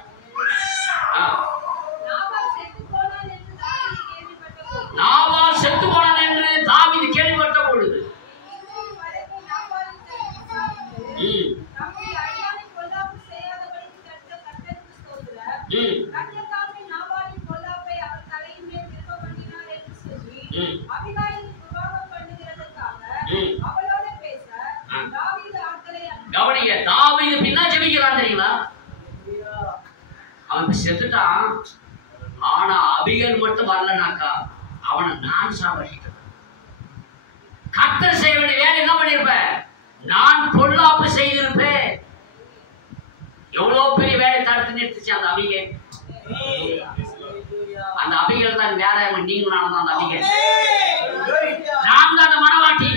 நாபால் செத்து போனான் என்று தாவீது கேள்விப்பட்ட பொழுது கவனிங்க, தாவீது பின்னா ஜெபிக்கிறான் தெரியுங்களா? அவன் செத்துட்டான். ஆனா அபிகேல் மட்டும் வரலனாக்கா அவனை நான் சாவடித்தேன். கர்த்தர் செய்ய வேண்டிய வேலை என்ன பண்ணிருப்பேன்? நான் பொல்லாப்பு செய்திருப்பேன். எவ்வளவு பெரிய வேலை தடுத்து நிறுத்துச்சு அந்த அபிகேல். அந்த அபிகேல் தான் வேற, நீங்களும் நான் தான் அந்த அபிகேல். நான் தான் அந்த மனவாட்டி.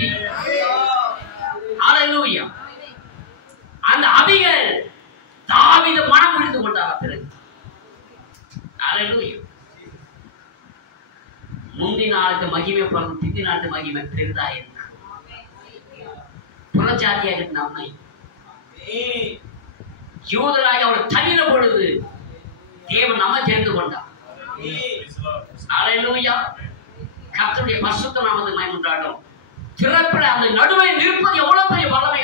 அல்லேலூயா. அந்த அபிகேல் தாவீது மனம் முடிந்து கொண்டார். பிறகு அல்லேலூயா. முந்தி நாளுக்கு மகிமை பலன் பிந்தி நாளுக்கு மகிமை பெரிதா இருக்கு. புறஜாதியாக இருந்த நம்மை யூதராக அவளை தள்ளின பொழுது தேவன் நம்ம தெரிந்து கொண்டார். அல்லேலூயா. கர்த்தருடைய பரிசுத்த நாமத்தை மகிமைப்படும். திறப்பில அந்த நடுவே நிற்பது எவ்வளவு பெரிய வல்லமை.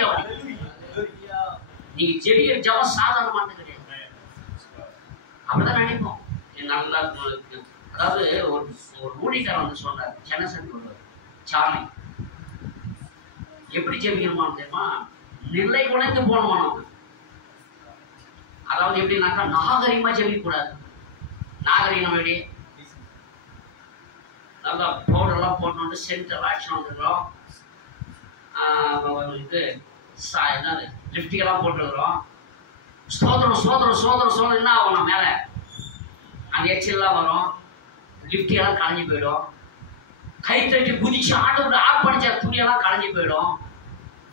நீங்க ஜெபிக்கிற ஜெபம் சாதாரணமானது கிடையாது. அப்படிதான் நினைப்போம். நல்லா அதாவது ஒரு ஊழியக்காரர் வந்து சொன்னார், ஜனசன் சொல்றார், சாமி எப்படி ஜெபிக்கணுமா தெரியுமா? நிலை குலைந்து போனோம் நம்ம. அதாவது எப்படின்னாக்கா நாகரிகமா ஜெபிக்க கூடாது. நாகரிகம் எப்படி? நல்லா பவுடர் எல்லாம் போட்டு சென்டர் ஆக்ஷன் வந்துருக்கிறோம். இது என்னது லிப்டிக் எல்லாம் போட்டுருக்கிறோம். சோதரம் சோதரம் சோதரம் சோதரம் என்ன ஆகும்? மேல அந்த எச்சல்லாம் வரும், லிப்டிக் எல்லாம் களைஞ்சு போயிடும். கை தட்டி குதிச்சு ஆட்டோட ஆர்ப்பணிச்ச துணியெல்லாம் களைஞ்சு போயிடும்.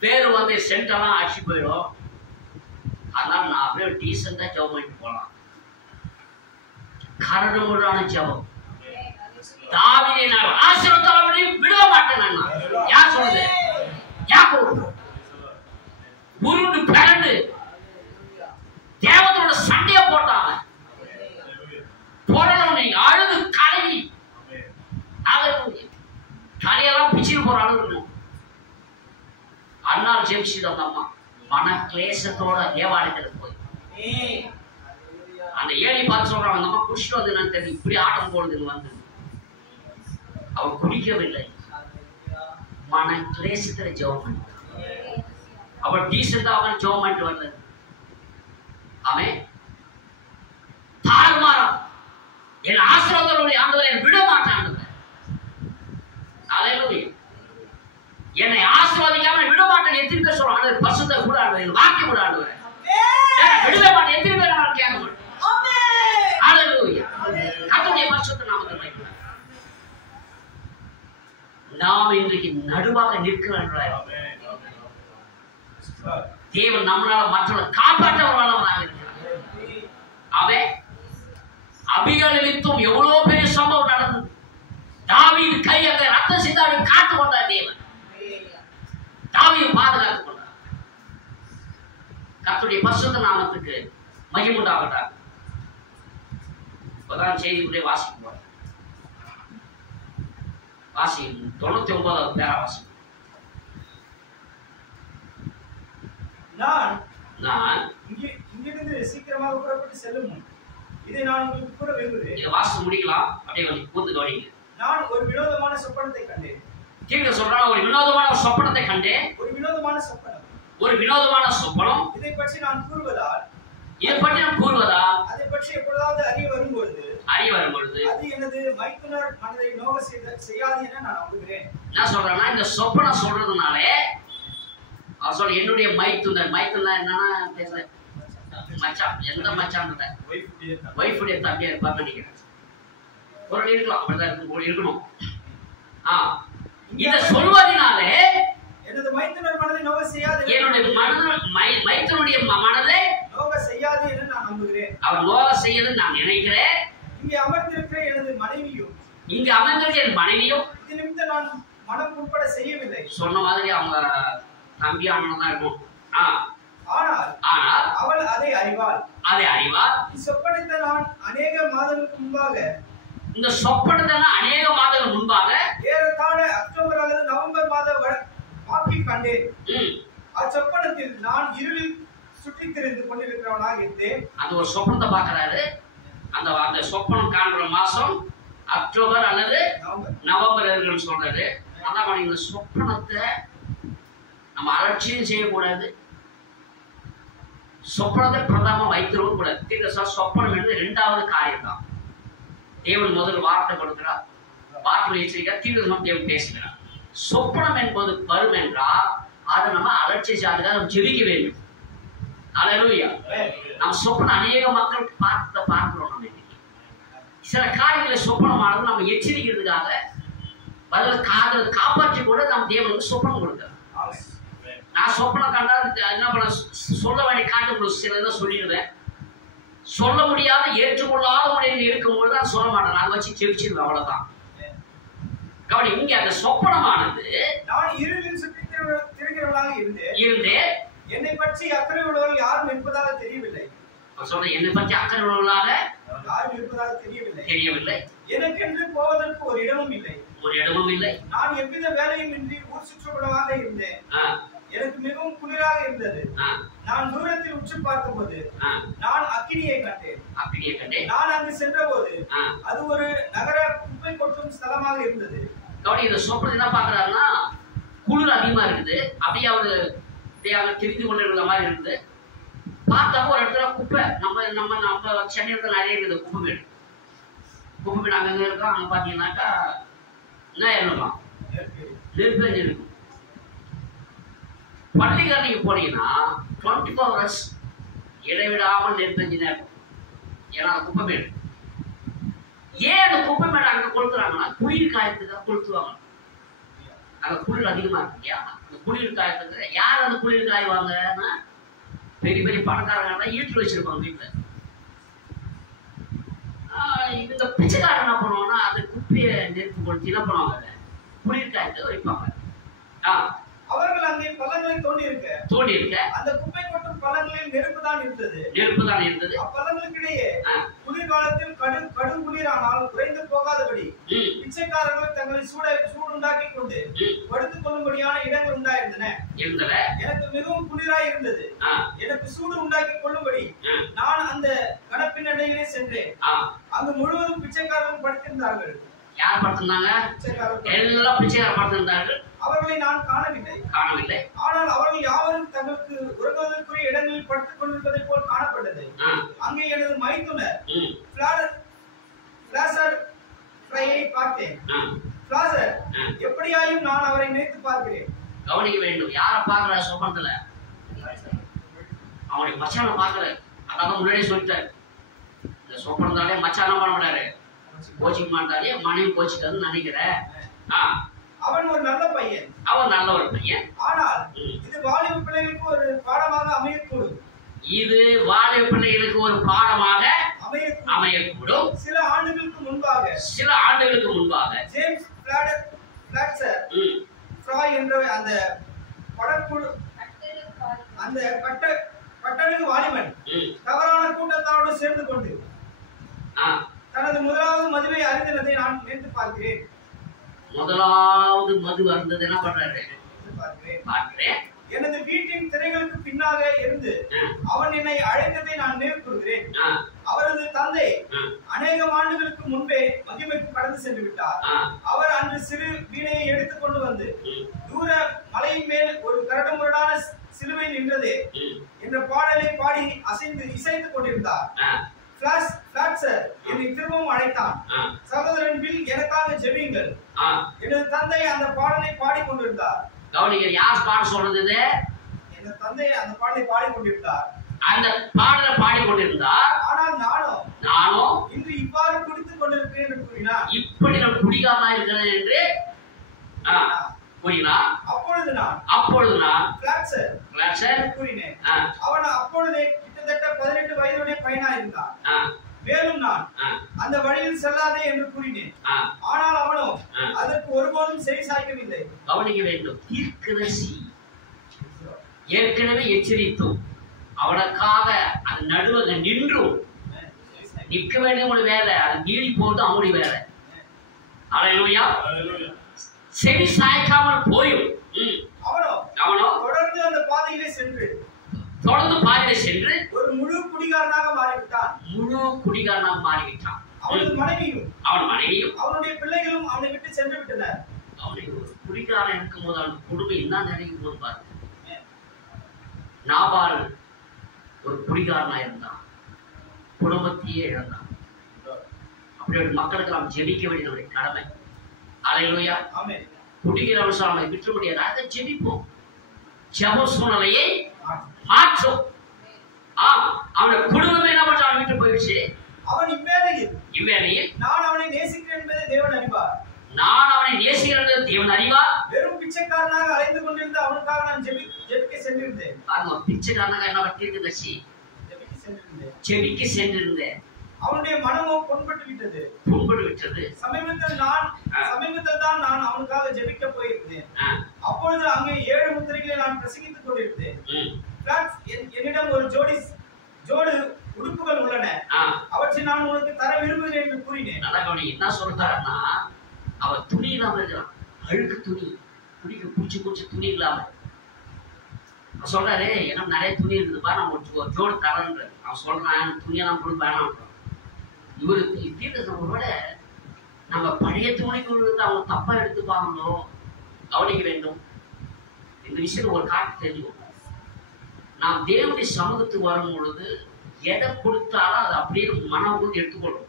பேரு வந்து சென்டெல்லாம் அடிச்சு போயிடும். அதனால நான் அப்படியே டீசெண்டா ஜெபம் பண்ணிட்டு போகலாம். கரடுமுரடான ஜெபம். தாவீதை நான் ஆசீர்வாதத்தோட விட மாட்டேன். நான் யார் சொல்றது? யாக்கோபு உருண்டு பிறண்டு தேவதோட சண்டைய போட்டாங்க. போடணும் நீங்க அழுது கலங்கி தலையெல்லாம் பிச்சுட்டு போற அளவு இருக்கணும். அண்ணால் ஜெபிச்சுட்டு அந்த அம்மா மன கிளேசத்தோட தேவாலயத்தில் போய் அந்த ஏழி பார்த்து சொல்றாங்க, அந்த அம்மா குடிச்சிட்டு வந்து நான் தெரியும் இப்படி ஆட்டம் போடுதுன்னு வந்து அவர் குடிக்கவில்லை. மன கிளேசத்துல ஜெபம் பண்ணி அவன் டீசெண்டா அவன் ஜெபம் பண்ணிட்டு வரல. அவன் தாறுமாறா என் ஆசீர்வாதத்தோட ஆண்டவரை விட மாட்டான். அல்லேலூயா. என்னை ஆசீர்வதிக்காம விட மாட்டேன். எத்தனை பேர் சொல்றாங்க பரிசுத்த கூட ஆண்டவர் வாக்கியம் கூட ஆண்டவர் விடவே மாட்டேன். எத்தனை பேர் நான் கேட்க மாட்டேன். அல்லேலூயா. கர்த்தருடைய பரிசுத்த நாமத்தை மகிமைப்படுத்தும். நாம் இன்றைக்கு நடுவாக நிற்கிறோம். தேவன் நம்மளால மற்றவர்களை காப்பாற்ற வல்லவராக இருக்கிறார். அவன் அபிகேல் நிமித்தம் எவ்வளவு பெரிய சம்பவம் நடந்தது. தாவீது கை அந்த ரத்த சிந்தாவை காத்து கொண்டார். தேவன் தாவீதை பாதுகாத்துக் கொண்டார். கர்த்தருடைய பரிசுத்த நாமத்துக்கு மகிமை உண்டாகட்டும். இப்பதான் செய்திக்குள்ளே வாசிக்க போறேன். வாசி 99வது பேரா வாசி. நான் இங்கிருந்து சீக்கிரமாக புறப்பட்டு செல்லும் முன் இதை நான் உங்களுக்கு கூற விரும்புகிறேன். இதை வாசித்து முடிக்கலாம். அப்படியே வந்து கூந்து கவனிங்க. நான் ஒரு வினோதமான சொப்பனத்தை கண்டேன். கீழே சொல்றாங்க, ஒரு வினோதமான சொப்பனத்தை கண்டேன். ஒரு வினோதமான சொப்பனம். ஒரு வினோதமான சொப்பனம். இதை பற்றி நான் கூறுவதால் அதை பற்றி எப்பொழுதாவது அறிய வரும்பொழுது அது எனது மைத்துனர் மனதை நோக செய்யாது என நான் நம்புகிறேன். என்ன சொல்றேன்னா, இந்த சொப்பனம் சொல்றதுனாலே அவர் சொல்ற என்னுடைய மைத்துனர் என்னன்னா பேச மச்சான், எந்த மச்சான் வைஃபுடைய தம்பியா இருப்பான்னு நினைக்கிறேன். ஒரு இருக்கலாம், அப்படிதான் இருக்கணும். இத சொல்வதனாலே எனது மைத்துனர் மனதை நோக செய்யாது, என்னுடைய மைத்துனுடைய மனதை நோக செய்யாது என நான் நம்புகிறேன். அவர் நோக செய்யது நான் நினைக்கிறேன். இங்கே அமர்ந்திருக்கிற எனது மனைவியும் இது நிமித்தம் நான் மனம் உட்பட செய்யவில்லை. சொன்ன மாதிரி அவங்க தம்பி அண்ணன் தான் இருக்கும். ஆனால் அவள் அதை அறிவாள். இந்த சொப்பனத்தை நான் அநேக மாதங்கள் முன்பாக ஏறத்தாழ அக்டோபர் அல்லது நவம்பர் மாத வாக்கில் கண்டேன். அச்சொப்பனத்தில் நான் இருளில் சுற்றி திரிந்து கொண்டிருக்கிறவனாக இருந்தேன். அந்த ஒரு சொப்பனத்தை பார்க்கிறாரு. அந்த சொப்பனம் காண்ற மாசம் அக்டோபர் அல்லது நவம்பர் இருக்குன்னு சொல்றாரு. அதான் இந்த சொப்பனத்தை நம்ம அலட்சியம் செய்யக்கூடாது. சொப்பனத்தை பிரதாம வைத்திருக்கவும் கூடாது. சொப்பனம் என்பது 2வது காரியம் தான். தேவன் முதல் வார்த்தை கொடுக்கிறார், வார்த்தை எச்சரிக்கிறார், தீவிரம் தேவன் பேசுகிறார். சொப்பனம் என்பது வரும் என்றால் அதை நம்ம அலட்சியம் அதுக்காக ஜெபிக்க வேண்டும். அல்லேலூயா. நம்ம சொப்பனம் அநேக மக்கள் பார்க்கிறோம். நம்ம சில காரியங்களை சொப்பனமானது நம்ம எச்சரிக்கிறதுக்காக காப்பாற்றி கூட நம்ம தேவனுக்கு சொப்பனம் கொடுக்கிறார். நான் சொப்பனம் கண்டால் என்ன பண்ண சொல்ல வேண்டிய காட்டு சில சொல்லிடுவேன். சொல்ல முடியாத ஏற்றுக்கொள்ளாத முறையில் இருக்கும்போது நான் சொல்ல மாட்டேன். நான் வச்சு ஜெபிச்சிருவேன், அவ்வளவுதான். கவனி, இங்க அந்த சொப்பனமானது நான் இருளில் சுற்றி திரிகிறவனாக இருந்தேன். என்னை பற்றி அக்கறை உள்ளவர்கள் யாரும் இருப்பதாக தெரியவில்லை. சொல்ற என்னை பற்றி அக்கறை உள்ளவர்களாக யாரும் இருப்பதாக தெரியவில்லை. எனக்கென்று போவதற்கு ஒரு இடமும் இல்லை. நான் எவ்வித வேலையும் இன்றி ஊர் சுற்றுப்படமாக இருந்தேன். எனக்கு மிகவும் குளிராக இருந்தது. நான் தூரத்தில் உற்று பார்த்தபோது நான் அக்கினியை கண்டேன். நான் அங்கு சென்றபோது அது ஒரு நகர குப்பை கொட்டும் ஸ்தலமாக இருந்தது. இந்த சொப்பனம் என்ன பாக்குறாருன்னா, குளிர் அதிகமா இருக்குது. அப்படியே அவரு தெரிந்து கொண்டிருந்த மாதிரி இருக்குது. பார்த்தா ஒரு இடத்துல குப்பை, நம்ம சென்னையில நிறைய இருக்குது குப்பை வீடு அங்க இருக்கோம். அங்க பாத்தீங்கன்னாக்கா என்ன இருக்கலாம், நெருப்பேஞ்சு இருக்கும். பள்ளிக்கரணைக்கு போனீங்கன்னா 24 hours இடைவிடாமல் நெருப்பெஞ்சுதான் இருக்கும். ஏன்னா அந்த குப்பை மேடு. ஏன் அந்த குப்பை மேடு அங்க கொளுத்துறாங்கன்னா, குளிர் காயத்துக்காக கொளுத்துவாங்க. அங்க குளிர் அதிகமா இருக்கு இல்லையா? அந்த குளிர் காயத்துக்கு யார் அந்த குளிர் காய்வாங்கன்னா, பெரிய பெரிய பணக்காரங்க தான் ஈட்டு வச்சிருப்பாங்க வீட்டுல. இந்த பிச்சைக்காரன் என்ன பண்ணுவாங்கன்னா, அந்த குப்பையை நெருப்பு கொளுத்தி என்ன பண்ணுவாங்க, குளிர் காயத்தை வைப்பாங்க. அவர்கள் அங்கே பள்ளங்களை தோண்டி இருக்க அந்த குப்பை கொட்டும் பள்ளங்களில் நெருப்பு தான் இருந்தது. அப்பள்ளங்களுக்கிடையே குளிர்காலத்தில் கடும் குளிரானால் குறைந்து போகாதபடி பிச்சைக்காரர்கள் தங்களை சூடுண்டாக்கி கொண்டு படுத்துக் கொள்ளும்படியான இடங்கள் உண்டாயிருந்தன. எனக்கு மிகவும் குளிராய் இருந்தது. எனக்கு சூடு உண்டாக்கி கொள்ளும்படி நான் அந்த கணப்பினடையிலே சென்றேன். அங்கு முழுவதும் பிச்சைக்காரர்கள் படுத்திருந்தார்கள். யார் படுத்திருந்தாங்க? எல்லாம் பிச்சைக்காரர் படுத்திருந்தார்கள். அவர்களை நான் காணவில்லை. ஆனால் அவர்கள் யாவரும் தங்களுக்கு உறங்குவதற்குரிய இடங்களில் படுத்துக் கொண்டிருப்பதை போல் காணப்பட்டது. அங்கே எனது மைத்துனர் பார்த்தேன். எப்படியாயும் நான் அவரை நினைத்து பார்க்கிறேன். கவனிக்க வேண்டும். யாரை பார்க்கிற சொப்பனத்துல? அவனுடைய மச்சான பார்க்கல. அதான் முன்னாடியே சொல்லிட்டாரு. இந்த சொப்பனத்தாலே மச்சான பண்ண மாட்டாரு, கோச்சிக்க மாட்டாரு. மனைவி கோச்சிக்காதுன்னு நினைக்கிறேன். அவன் ஒரு நல்ல பையன். ஆனால் இது வாலிப பிள்ளைகளுக்கு ஒரு பாடமாக அமையக்கூடும். சில ஆண்டுகளுக்கு முன்பாக ஜேம்ஸ் ஃப்ராய் என்ற அந்த படக்குழு அந்த கட்டழகு வாலிபன் தவறான கூட்டத்தாரோடு சேர்ந்து கொண்டு தனது முதலாவது மதுவை அறிந்ததை நான் நினைத்து பார்க்கிறேன். முதலாவது மது அருந்தது என்ன பண்றாரு? பார்க்கிறேன். எனது வீட்டின் திரைகளுக்கு பின்னாக இருந்து அவன் என்னை அழைத்ததை நான் நினைவு கூறுகிறேன். அவரது தந்தை அநேக ஆண்டுகளுக்கு முன்பே மகிமைக்கு கடந்து சென்று விட்டார். அவர் அன்று சிறு வீணையை எடுத்துக் கொண்டு வந்து தூர மலையின் மேல் ஒரு கரடுமுரடான சிலுவை நின்றது என்ற பாடலை பாடி இசைத்துக் கொண்டிருந்தார். என்னை திரும்பவும் அழைத்தான். சகோதரன் பில், எனக்காக ஜெபியுங்கள். எனது தந்தை அந்த பாடலை பாடிக்கொண்டிருந்தார். கவனிங்க, யார் பாட சொல்றது? எனது தந்தை அந்த பாடலை பாடிக்கொண்டிருந்தார். அந்த பாடலை பாடிக்கொண்டிருந்தார். ஆனால் நானோ இன்று இவ்வாறு குடித்துக் கொண்டிருக்கிறேன் என்று கூறினார். இப்படி நான் குடிக்காம இருக்கிறேன் என்று கூறினார். அப்பொழுது நான் கூறினேன். அவன் அப்பொழுதே கிட்டத்தட்ட 18 வயதுடைய பையனா இருந்தான். மேலும் நான் அந்த வழியில் செல்லாதே என்று கூறினேன். ஆனால் அவனோ அதற்கு ஒருபோதும் செவி சாய்க்கவில்லை. கவனிக்க வேண்டும், தீர்க்கதரிசி ஏற்கனவே எச்சரித்தோம். அவனுக்காக அது நடுவில் நின்றும் நிற்க வேண்டிய ஒரு வேலை, அது மீறி போது அவனுடைய வேலை. அல்லேலூயா. செவி சாய்க்காமல் போயும் அவனோ தொடர்ந்து அந்த பாதையிலே சென்று ஒரு முழு குடிகாரனாக மாறிவிட்டான். அவன் மனைவியும் அவனுடைய பிள்ளைகளும் அவனை விட்டு சென்று விட்டனர். அவனுக்கு ஒரு குடிகாரன் இருக்கும் போது அவன் குடும்பம் என்ன நினைக்கும் போது பாருங்க. நாபால் ஒரு குடிகாரனா இருந்தான், குடும்பத்தையே இழந்தான். அப்படி ஒரு மக்களுக்கு நாம் ஜெபிக்க வேண்டியது கடமை. அல்லேலூயா. குடிக்கிறவன் அவனை விற்ற முடியாது. அதை ஜெபிப்போம். ஜெப சூழ்நிலையை மாற்றும். அவனுடைய குடும்பமே என்ன பண்ற? அவன் விட்டு போயிடுச்சு. அவன் இவ்வேளையில் நான் அவனை நேசிக்கிறேன் என்பதை தேவன் அறிவார். வெறும் பிச்சைக்காரனாக அலைந்து கொண்டிருந்த அவனுக்காக நான் ஜெபிக்க சென்றிருந்தேன். பிச்சைக்காரனாக என்ன பட்டிருந்துச்சு? ஜெபிக்க சென்றிருந்தேன். அவனுடைய மனமோ புண்பட்டு விட்டது. சமீபத்தில் தான் நான் அவனுக்காக ஜெபிக்க போயிருந்தேன். அப்பொழுது அங்கே 7 முத்திரைகளை நான் பிரசங்கித்துக் கொண்டிருந்தேன். என்னிடம் ஒரு ஜோடு உடுப்புகள் உள்ளன, அவற்றை நான் உனக்கு தர விரும்புகிறேன் என்று கூறினேன். என்ன சொல்றாருன்னா, அவன் துணி இல்லாம இருக்கிறான். அழுக்கு துணி, துணிக்கு பூச்சி துணி இல்லாம சொல்றாரு. எனக்கு நிறைய துணி இருக்குதுப்பா, நான் ஒரு ஜோடு தரேன்ற. அவன் சொல்றான், துணியெல்லாம் கொடுப்பேன். இவரு தீர்க்கதரிசியோட நம்ம பழைய துணிக்குள்ள அவங்க தப்பா எடுத்துப்பாங்களோ கவனிக்க வேண்டும். இந்த விஷயம் ஒரு காட்டு தெரிஞ்சுக்கணும். நாம் தேவனுடைய சமூகத்துக்கு வரும் பொழுது எதை கொடுத்தாலும் அதை அப்படியே மனம் கொண்டு எடுத்துக்கொள்ளும்.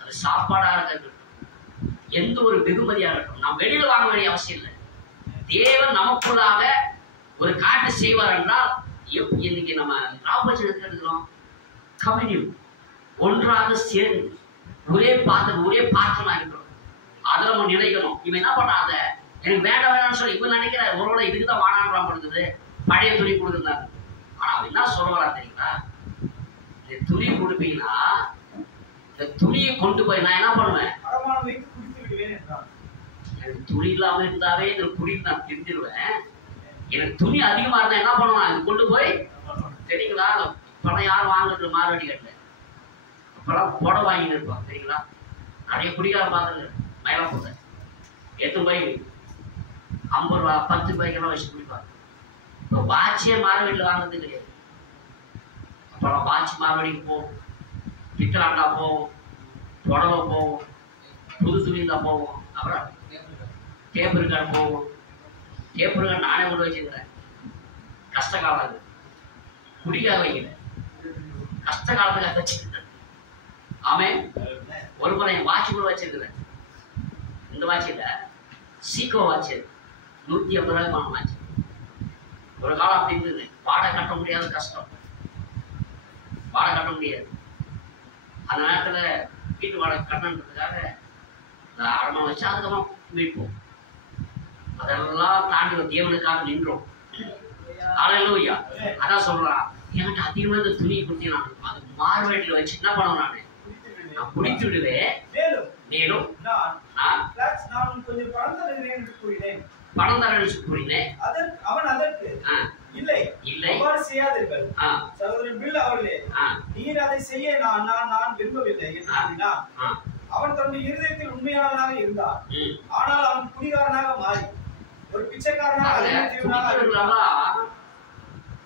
அது சாப்பாடாக இருக்கட்டும், எந்த ஒரு வெகுமதியாக இருக்கட்டும், நாம் வெளியில வாங்க வேண்டிய அவசியம் இல்லை. தேவன் நமக்குள்ளாக ஒரு காட்டு செய்வார் என்றால், இன்னைக்கு நம்ம ராபோஜன் எடுத்துக்கிறோம். கம்யூனியன் ஒன்றாக சேர்ந்து ஒரே பாத்திரமா இருக்கிறோம். அதை நம்ம நினைக்கணும். இவன் என்ன பண்ணாத, எனக்கு வேண்டாம்னு சொல்லி இவன் நினைக்கிற ஒருவேளை இதுக்குதான் வானான்றான் படுத்துது. பழைய துணி கொடுக்குறாங்க. ஆனா அவன் என்ன சொல்ல வரா தெரியுங்களா? இந்த துணி கொடுப்பீங்கன்னா இந்த துணியை கொண்டு போய் நான் என்ன பண்ணுவேன்? எனக்கு துணி இல்லாம இருந்தாவே இந்த குடிக்கு நான் திருந்திடுவேன். எனக்கு துணி அதிகமா இருந்தா என்ன பண்ணுவேன்? அது கொண்டு போய் தெரியுங்களா, பணம் யாரும் வாங்குறது மாறுவடி கட்டல. அப்பெல்லாம் புடவை வாங்கிட்டு இருப்பான் தெரியுங்களா. நிறைய குடிக்கார பார்க்கறது மயிலாப்பூர் எத்தனை போய் 50 ரூபா 10 ரூபாய்க்கெல்லாம் வச்சு குடிப்பாங்க. இப்போ வாட்சியே மாறுவீட்டில் வாங்குறது கிடையாது. அப்போல்லாம் வாட்சி மாறுவடிக்கு போவோம், பித்தலாண்டா போவோம், புடவை போவோம், புது துணி தான் போவோம். அப்புறம் டேப் இருக்கான்னு போவோம். டேப் இருக்கான்னு நானே கொண்டு வச்சுக்கிறேன். கஷ்ட காலம் அது, குடிக்காக வைக்கிறேன். கஷ்ட காலத்துக்காக வச்சுக்கிறேன். ஆமே. ஒரு முறை என் வாட்சி கூட வச்சிருக்கிறேன். இந்த வாட்சியில் சீக்கோ வாட்சி 150 ரூபாய் வாங்க வாட்சி. ஒரு காலம் அப்படி இருந்தது. வாடகை கட்ட முடியாத கஷ்டம், வாடகை கட்ட முடியாது. அந்த நேரத்தில் வீட்டு வாடகை கட்டணுன்றதுக்காக அடமா வச்சு அதுக்கப்புறம் மீட்போம். அதெல்லாம் தாண்டி தேவனுக்காக நின்றோம். அல்லேலூயா. அதான் சொல்றான், என்கிட்ட அதிகமாக இந்த துணியை கொடுத்து நான் அது மாறுவேட்டில் வச்சு என்ன பண்ணுவேன்? நான் குடித்து விடுவேன். மேலும் நான் கொஞ்சம் பணம் தருகிறேன் என்று கூறினேன். பணம் தரேன் கூறினேன். அவன் அதற்கு இல்லை இல்லை அவ்வாறு செய்யாதீர்கள். சகோதரன் பில் அவர்களே, நீர் அதை செய்ய நான் விரும்பவில்லை என்று கூறினார். அவன் தன்னுடைய இருதயத்தில் உண்மையானவனாக இருந்தான். ஆனால் அவன் குடிகாரனாக மாறி ஒரு பிச்சைக்காரனாக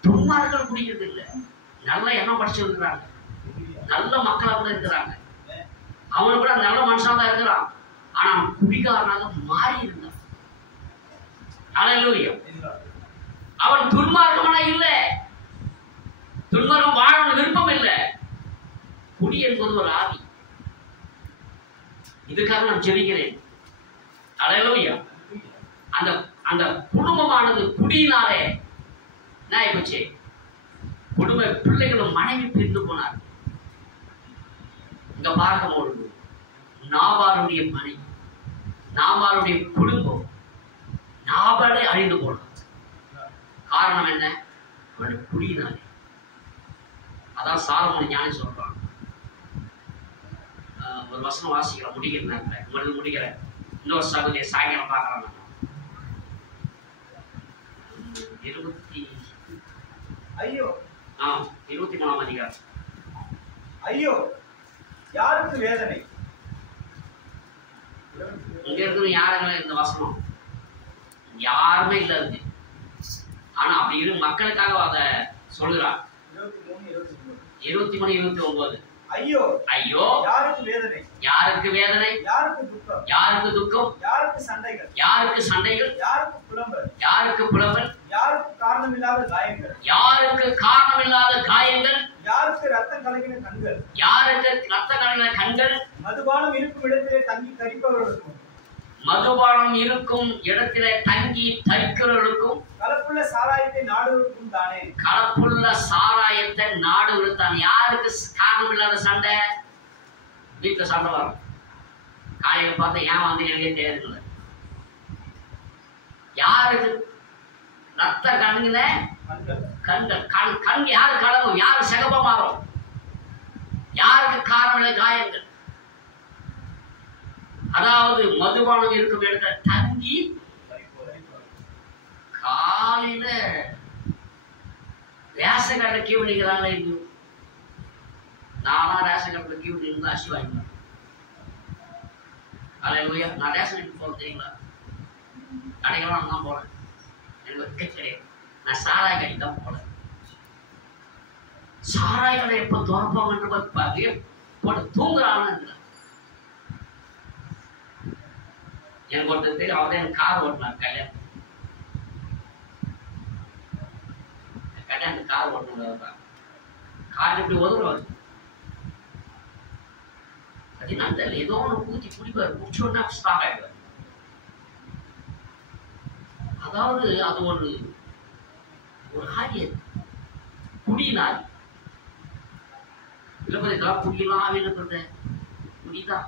துன்மார்கள் குடிக்கிறது இல்லை, நல்ல எண்ணம் படிச்சிருக்கிறாங்க, நல்ல மக்களா கூட இருக்கிறாங்க, அவனு கூட நல்ல மனுஷனா தான் இருக்கிறான். ஆனா அவன் குடிகாரனாக மாறி இருந்தான். அல்லேலூயா. அவன் துன்மார்க்கமான இல்லை, துன்மார்க்கம் வாழணும் விருப்பம் இல்லை. குடி என்பது ஒரு ஆவி. இதுக்காக நான் ஜெபிக்கிறேன். அல்லேலூயா. அந்த அந்த குடும்பமானது குடியினாலே என்ன ஆயிப்போச்சு? குடும்ப பிள்ளைகளும் மனைவி பிரிந்து போனார். இங்க பார்க்கும்பொழுது நாபாலுடைய மனைவி, நாபாலுடைய குடும்பம், நாபாலே அழிந்து போனார். காரணம் என்ன? அவருடைய குடியினாலே. அதான் சாலமோன் ஞானி சொல்றான். ஒரு வசனம் வாசிக்கலாம், முடிக்கிறேன், உங்களுக்கு முடிக்கிறேன். இன்னொரு சகோதரியை சாயங்காலம் பார்க்கலாம். 23ஆம் அதிகாரம். ஐயோ யாருக்கு வேதனை? இங்க இருக்கிற யாருமே இந்த வசனம் யாருமே இல்ல இருக்கு. ஆனா அப்படி இரு மக்களுக்காக அதை சொல்லுறான். 23, 29. ஐயோ ஐயோ யாருக்கு வேதனை? யாருக்கு வேதனை? யாருக்கு துக்கம்? யாருக்கு துக்கம்? யாருக்கு சண்டைகள்? யாருக்கு சண்டைகள்? யாருக்கு புலம்பல்? யாருக்கு புலம்பல்? யாருக்கு காரணமில்லாத காயங்கள்? யாருக்கு காரணமில்லாத காயங்கள்? யாருக்கு ரத்தம் கலங்கின கண்கள்? யாருக்கு ரத்தம் கலங்கின கண்கள்? மதுபானம் இருக்கும் இடத்திலே தங்கி தரிப்பவர்களுக்கும், மதுபானம் இருக்கும் இடத்திலே தங்கி தரிக்கிறவர்களுக்கும், கலப்புள்ள சாராயத்தை நாடுவதற்கும் தானே. கலப்புள்ள சாராயத்தை நாடுவதுதான். யாருக்கு காரணம் இல்லாத சண்டை? வீட்டுல சண்டை வரும். காலையில பார்த்தா ஏன் வந்து எனக்கு தெரியுது. யாருக்கு ரத்த கண்ணுல கண்கள் கண் யாரு கலங்கும்? யாரு சிகப்ப மாறும்? யாருக்கு காரணம் காயங்கள்? அதாவது மதுபானம் இருக்கும் இடத்துல தங்கி காலையில ரேஷன் கடையில் கியூ நிற்கிறாங்க. இன்னும் நானா ரேஷன் கடையில் கியூ நின்று அரிசி வாங்கினேன். அல்லேலூயா. நான் ரேஷன் கடைக்கு போக தெரியுங்களா? கடைக்கெல்லாம் நான் தான் போனேன். எனக்கு கிடையாது. நான் சாராய கடை தான் போனேன். சாராய கடை எப்போ துறப்பாங்கன்ற போட்டு தூங்குறாங்கன்னு எனக்கு ஒருத்தர் தெரியும். அவர் தான் எனக்கு கார் ஓட்டினார். கல்யாணத்துக்கு கார் ஓட்டணும். கார் இப்படி உதவுவார். அது நான் தெரியல, ஏதோ ஒன்று ஊற்றி குடிப்பார். குடிச்சோன்னா ஸ்டாப் ஆகிடுவார். அதாவது அது ஒரு ஆரியது குடியினால் இல்லை. குடியெல்லாம் ஆவியது குடிதான்.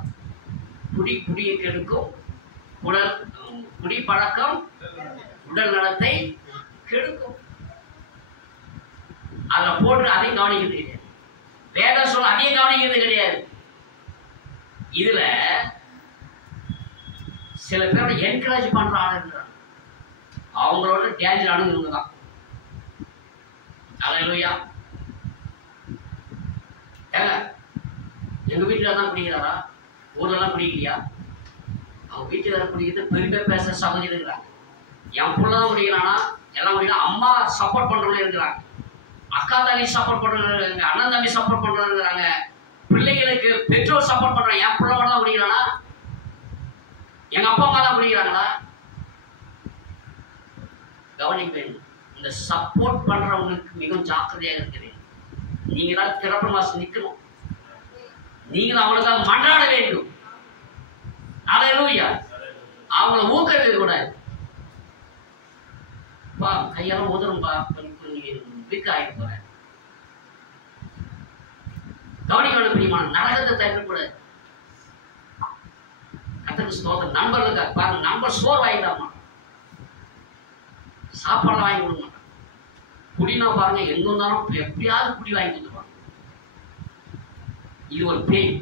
குடியை கெடுக்கும். குடி பழக்கம் உடல் நலத்தை கெடுக்கும். அதை போட்டு அதையும் கவனிக்கிறது கிடையாது. வேதம் சொல்ல அதையும் கவனிக்கிறது கிடையாது. இதுல சில பேரோட என்கரேஜ் பண்ற ஆள் இருக்கிறாங்க. அவங்களோட டேஞ்சர் ஆனது இவங்க தான். அல்லேலூயா. எங்க வீட்டுல தான் குடிக்கிறாரா? ஊர்லாம் குடிக்கலையா? அவங்க வீட்டுல தான் குடிக்கிறது பெருமை பேச சகோதரி இருக்கிறாங்க. என் புள்ள தான் குடிக்கிறானா? எல்லாம் குடிக்கலாம். அம்மா சப்போர்ட் பண்றவங்க இருக்கிறாங்க, அக்கா தம்பி சப்போர்ட் பண்றவங்க இருக்காங்க, அண்ணன் தம்பி சப்போர்ட் பண்றவங்க இருக்கிறாங்க, பிள்ளைகளுக்கு பெற்றோர் சப்போர்ட் பண்றாங்க. என் புள்ள மட்டும் தான் குடிக்கிறானா? எங்க அப்பா அம்மா தான் குடிக்கிறாங்களா? கவனிப்பேன். இந்த சப்போர்ட் பண்றவங்களுக்கு மிகவும் ஜாக்கிரதையாக இருக்கிறேன். நீங்க தான் திறப்பு மாசம் நிக்கணும். நீங்க தான் அவங்களுக்காக மன்றாட வேண்டும். அல்லேலூயா. அவங்கள ஊக்குவிக்க கூடாது. பா கையெல்லாம் உதரும் பா, வீக் ஆகிட்டு போறேன். கவனிக்கணும் பிரியமான, நரகத்தை தவிர்க்கக்கூடாது. கர்த்தருக்கு ஸ்தோத்திரம். நண்பர்களுக்காக பாருங்க, நண்பர் சோறு வாங்கிட்டாமா, சாப்பாடு வாங்கி கொடுக்க மாட்டான். குடினா பாருங்க, எங்க இருந்தாலும் எப்படியாவது குடி வாங்கி கொடுத்துருவாங்க. இது ஒரு பேய்.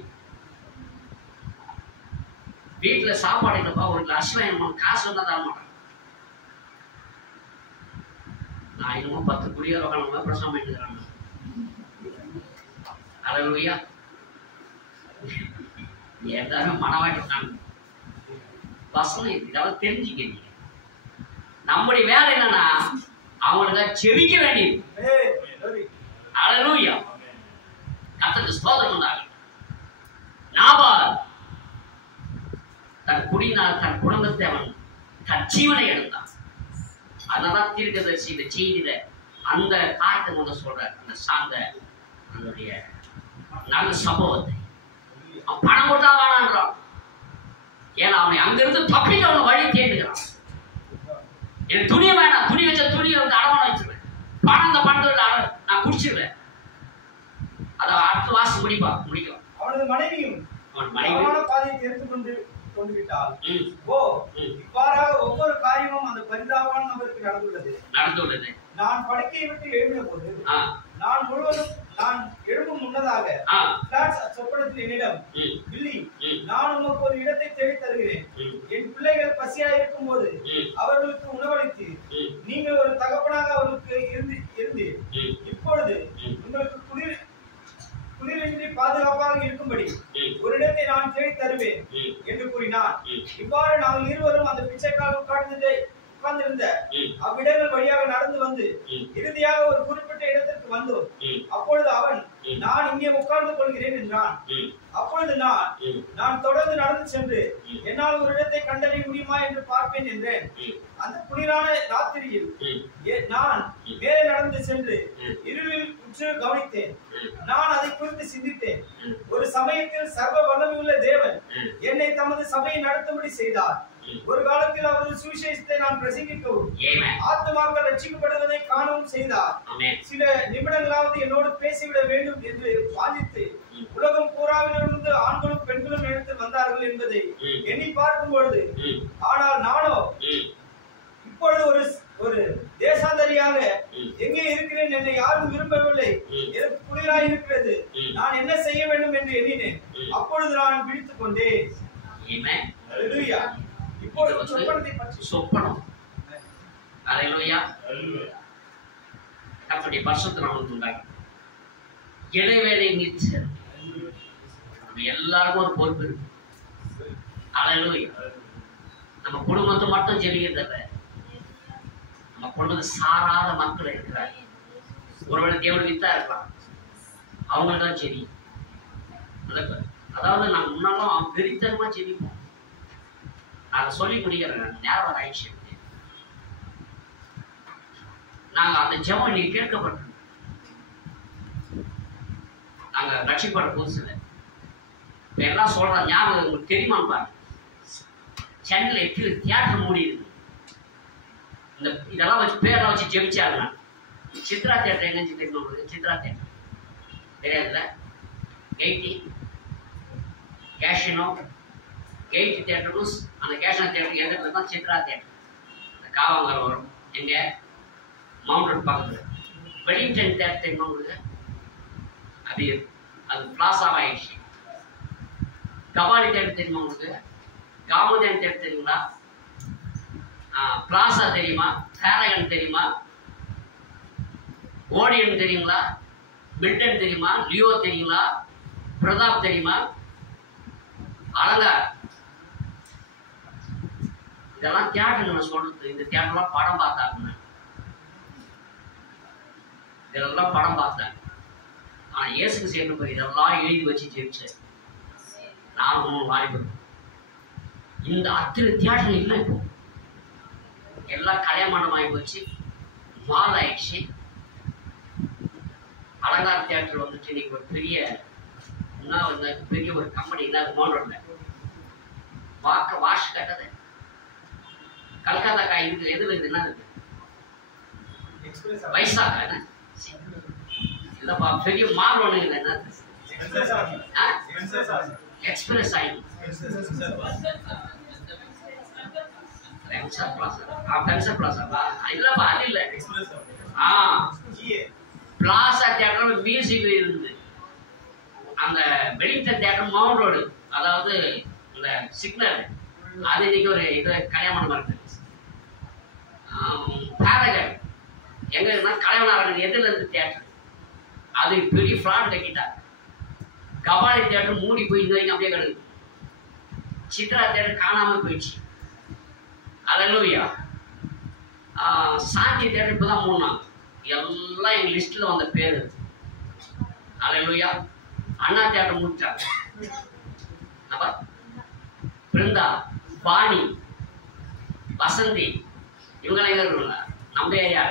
வீட்டுல சாப்பாடு இல்லப்பா, ஒரு கிளாஸ் வாங்கி காசு வந்தா தர மாட்டாங்க. நான் இன்னமும் 10 குடியார உட்காந்து பிரசவம் பண்ணிட்டுக்கிறாங்க. அல்லேலூயா. எல்லாரும் மனவாட்டிட்டாங்க. வசனம் இதெல்லாம் தெரிஞ்சுக்கிறீங்க. நம்முடைய வேலை என்னன்னா அவங்களுக்கு செவிக்க வேண்டியது. அல்லேலூயா. கர்த்தருக்கு ஸ்தோத்திரம் உண்டாகட்டும். நாபால் தன் குடியினால் தன் குடும்பத்தை அவன் தன் ஜீவனை எடுத்தான். அதனால்தான் தீர்க்கதரிசி இந்த செய்தியில அந்த காரியத்தை கொண்டு சொல்ற அந்த சார்ந்த அதனுடைய நல்ல சம்பவத்தை அவன் பணம் கொடுத்தா வேணான்றான். ஏன்னா அவனை அங்கிருந்து தப்பிக்க அவனை வழி தேடுகிறான். என் துணியை வேணாம், துணி வச்ச துணியை வந்து அடமான வச்சிருவேன், பணம் அந்த பணத்தை நான் குடிச்சிருவேன். அதை அடுத்த வாசம் முடிக்கும். அவனது மனைவியும் அவன் மனைவி பாதையை தெரிந்து கொண்டு விட்டால் இவ்வாறாக ஒவ்வொரு காரியமும் அந்த பரிதாபமான நபருக்கு நடந்துள்ளது. நான் படுக்கையை விட்டு எழும்பின போது நான் எழும்பும் முன்னதாக சொப்பனத்தில் என்னிடம், பில்லி, நான் உனக்கு ஒரு இடத்தை தேடி தருகிறேன். என் பிள்ளைகள் பசியா இருக்கும் போது அவர்களுக்கு உணவளித்து நீங்கள் ஒரு தகப்பனாக அவர்களுக்கு இருந்து இப்பொழுது உங்களுக்கு குளிரின்றி பாதுகாப்பாக இருக்கும்படி ஒரு இடத்தை நான் தேடி தருவேன் என்று கூறினார். இவ்வாறு நாங்கள் இருவரும் அந்த பிச்சைக்காக உட்கார்ந்திருந்த அவ்விடங்கள் வழியாக நடந்து வந்து இறுதியாக ஒரு குறிப்பிட்ட இடத்திற்கு வந்தோம். அப்பொழுது அவன், நான் இங்கே உட்கார்ந்து கொள்கிறேன் என்றான். அப்பொழுது நான் தொடர்ந்து நடந்து சென்று என்னால் ஒரு இடத்தை கண்டறிய முடியுமா என்று பார்ப்பேன் என்றேன். அந்த குளிரான ராத்திரியில் நான் மேலே நடந்து சென்று இருளில் உற்று கவனித்தேன். நான் அதை குறித்து சிந்தித்தேன். ஒரு சமயத்தில் சர்வ வல்லமையுள்ள தேவன் என்னை தமது சபையை நடத்தும்படி செய்தார். ஒரு காலத்தில் அவரது சுவிசேஷத்தை நான் பிரசங்கிக்கவும் ஆத்துமாக்கள் ரட்சிக்கப்படுவதை காணவும் செய்தார். சில நிமிடங்களாவது என்னோடு பேசிவிட வேண்டும் என்று வாதித்து உலகம் பூராவிலிருந்து ஆண்களும் பெண்களும் எடுத்து வந்தார்கள் என்பதை எண்ணி பார்க்கும் பொழுது, ஆனால் நானோ இப்பொழுது ஒரு தேசாந்தரியாக எங்கே இருக்கிறேன், என்னை யாரும் விரும்பவில்லை, எனக்கு குளிராய் இருக்கிறது, நான் என்ன செய்ய வேண்டும் என்று எண்ணினேன். அப்பொழுது நான் விழித்துக் கொண்டேன். இப்பொழுது சொப்பனத்தை பற்றி சொப்பனம். அல்லேலூயா. கர்த்தருடைய பரிசுத்த நாமத்துக்கு உண்டாகட்டும். இடைவேளை நிறுத்தி நம்ம எல்லாருக்கும் ஒரு பொறுப்பு இருக்கு. அல்லேலூயா. நம்ம குடும்பத்தை மட்டும் ஜெபிக்கிறதில்ல, நம்ம குடும்பத்தை சாராத மக்கள் இருக்கிறார். ஒருவேளை தேவன் வித்தா இருக்கலாம், அவங்களுக்கு தான் சரி. அதாவது நான் முன்னாலும் வெறித்தனமா ஜெபிப்போம். அதை சொல்லி முடிக்கிறேன், நேரம் ஆயிடுச்சு. நாங்க அந்த ஜெபம் நீ கேட்கப்பட்டோம். நாங்க ரட்சிப்பட புதுசுல எல்லாம் சொல்ற ஞாபகம் உங்களுக்கு தெரியுமான்னு பாருங்க. சென்னையில் தியேட்டர் மூடிடுது. இந்த இதெல்லாம் வச்சு பேரெல்லாம் வச்சு ஜெபிச்சாருன்னா சித்ரா தியேட்டர் எங்கன்னு தெரியுமா உங்களுக்கு? சித்ரா தியேட்டர் தெரியாதுல்ல? கெய்டி கேஷினோ கெய்டி தியேட்டரும் அந்த கேஷினோ தியேட்டருக்கு எதிர்த்து தான் சித்ரா தியேட்டர். அந்த காவங்கரை வரும் எங்க மவுண்ட் ரோட் பக்கத்தில். வெலிங்டன் தியேட்டர் தெரியுமா உங்களுக்கு? அது பிளாசாவா ஆயிடுச்சு. கபாலி தியேட்டர் தெரியுமா உங்களுக்கு? காமோதியன் தியேட்டர் தெரியுங்களா? பிளாசா தெரியுமா? பேரகன் தெரியுமா? ஓடியன் தெரியுங்களா? மில்டன் தெரியுமா? லியோ தெரியுங்களா? பிரதாப் தெரியுமா? அலங்கார். இதெல்லாம் தியேட்டர் நான் சொல்றது. இந்த தியேட்டர்லாம் படம் பார்த்தாங்க, இதெல்லாம் படம் பார்த்தேன். ஆனா இயேசுக்கு சேர்ந்து இதெல்லாம் எழுதி வச்சு ஜெயிச்சேன். நானும் வாலிபர். இந்த அத்தனை தியேட்டர் இல்லை. இப்போ எல்லாம் கலைமண்டம் ஆகி போச்சு, மால் ஆயிடுச்சு. அலங்கார் தியேட்டர் வந்துட்டு இன்னைக்கு ஒரு பெரிய பெரிய ஒரு கம்பெனி மோனோட்ல வாஷ் கட்டது. கல்கத்தா இருக்குது. எதுல இருக்குது? என்ன இருக்கு? வைசாக்கா என்ன இல்லப்பா, பெரிய மால் ஒண்ணு இல்லை. என்ன எக்ஸ்பிரஸ் ஆகி இல்லப்பா, அது இல்ல. பிளாசா தியேட்டர் மியூசிக் இருந்து அந்த வெலிங்டன் தியேட்டர் மவுண்ட் ரோடு, அதாவது இந்த சிக்னல், அது இன்னைக்கு ஒரு இது கல்யாணம் இருக்கு. பேரகன் எங்க இருந்தா கலைவனார்கள் எதிரில் இருந்து தியேட்டர், அது பெரிய ஃப்ளாட் கட்டிட்டாங்க. கபாலி தியேட்டர் மூடி போய் இந்த வரைக்கும் அப்படியே கிடக்குது. சித்ரா தியேட்டர் காணாமல் போயிடுச்சு. அல்லேலூயா. சாந்தி தியேட்டர் இப்பதான் மூணாங்க. எல்லாம் எங்க லிஸ்ட்ல வந்த பேரு. அல்லேலூயா. அண்ணா தியேட்டர் முடிச்சாங்க. பிருந்தா, பாணி, வசந்தி, இவங்கெல்லாம் எங்க இருக்காங்க? நம்ம ஏரியா.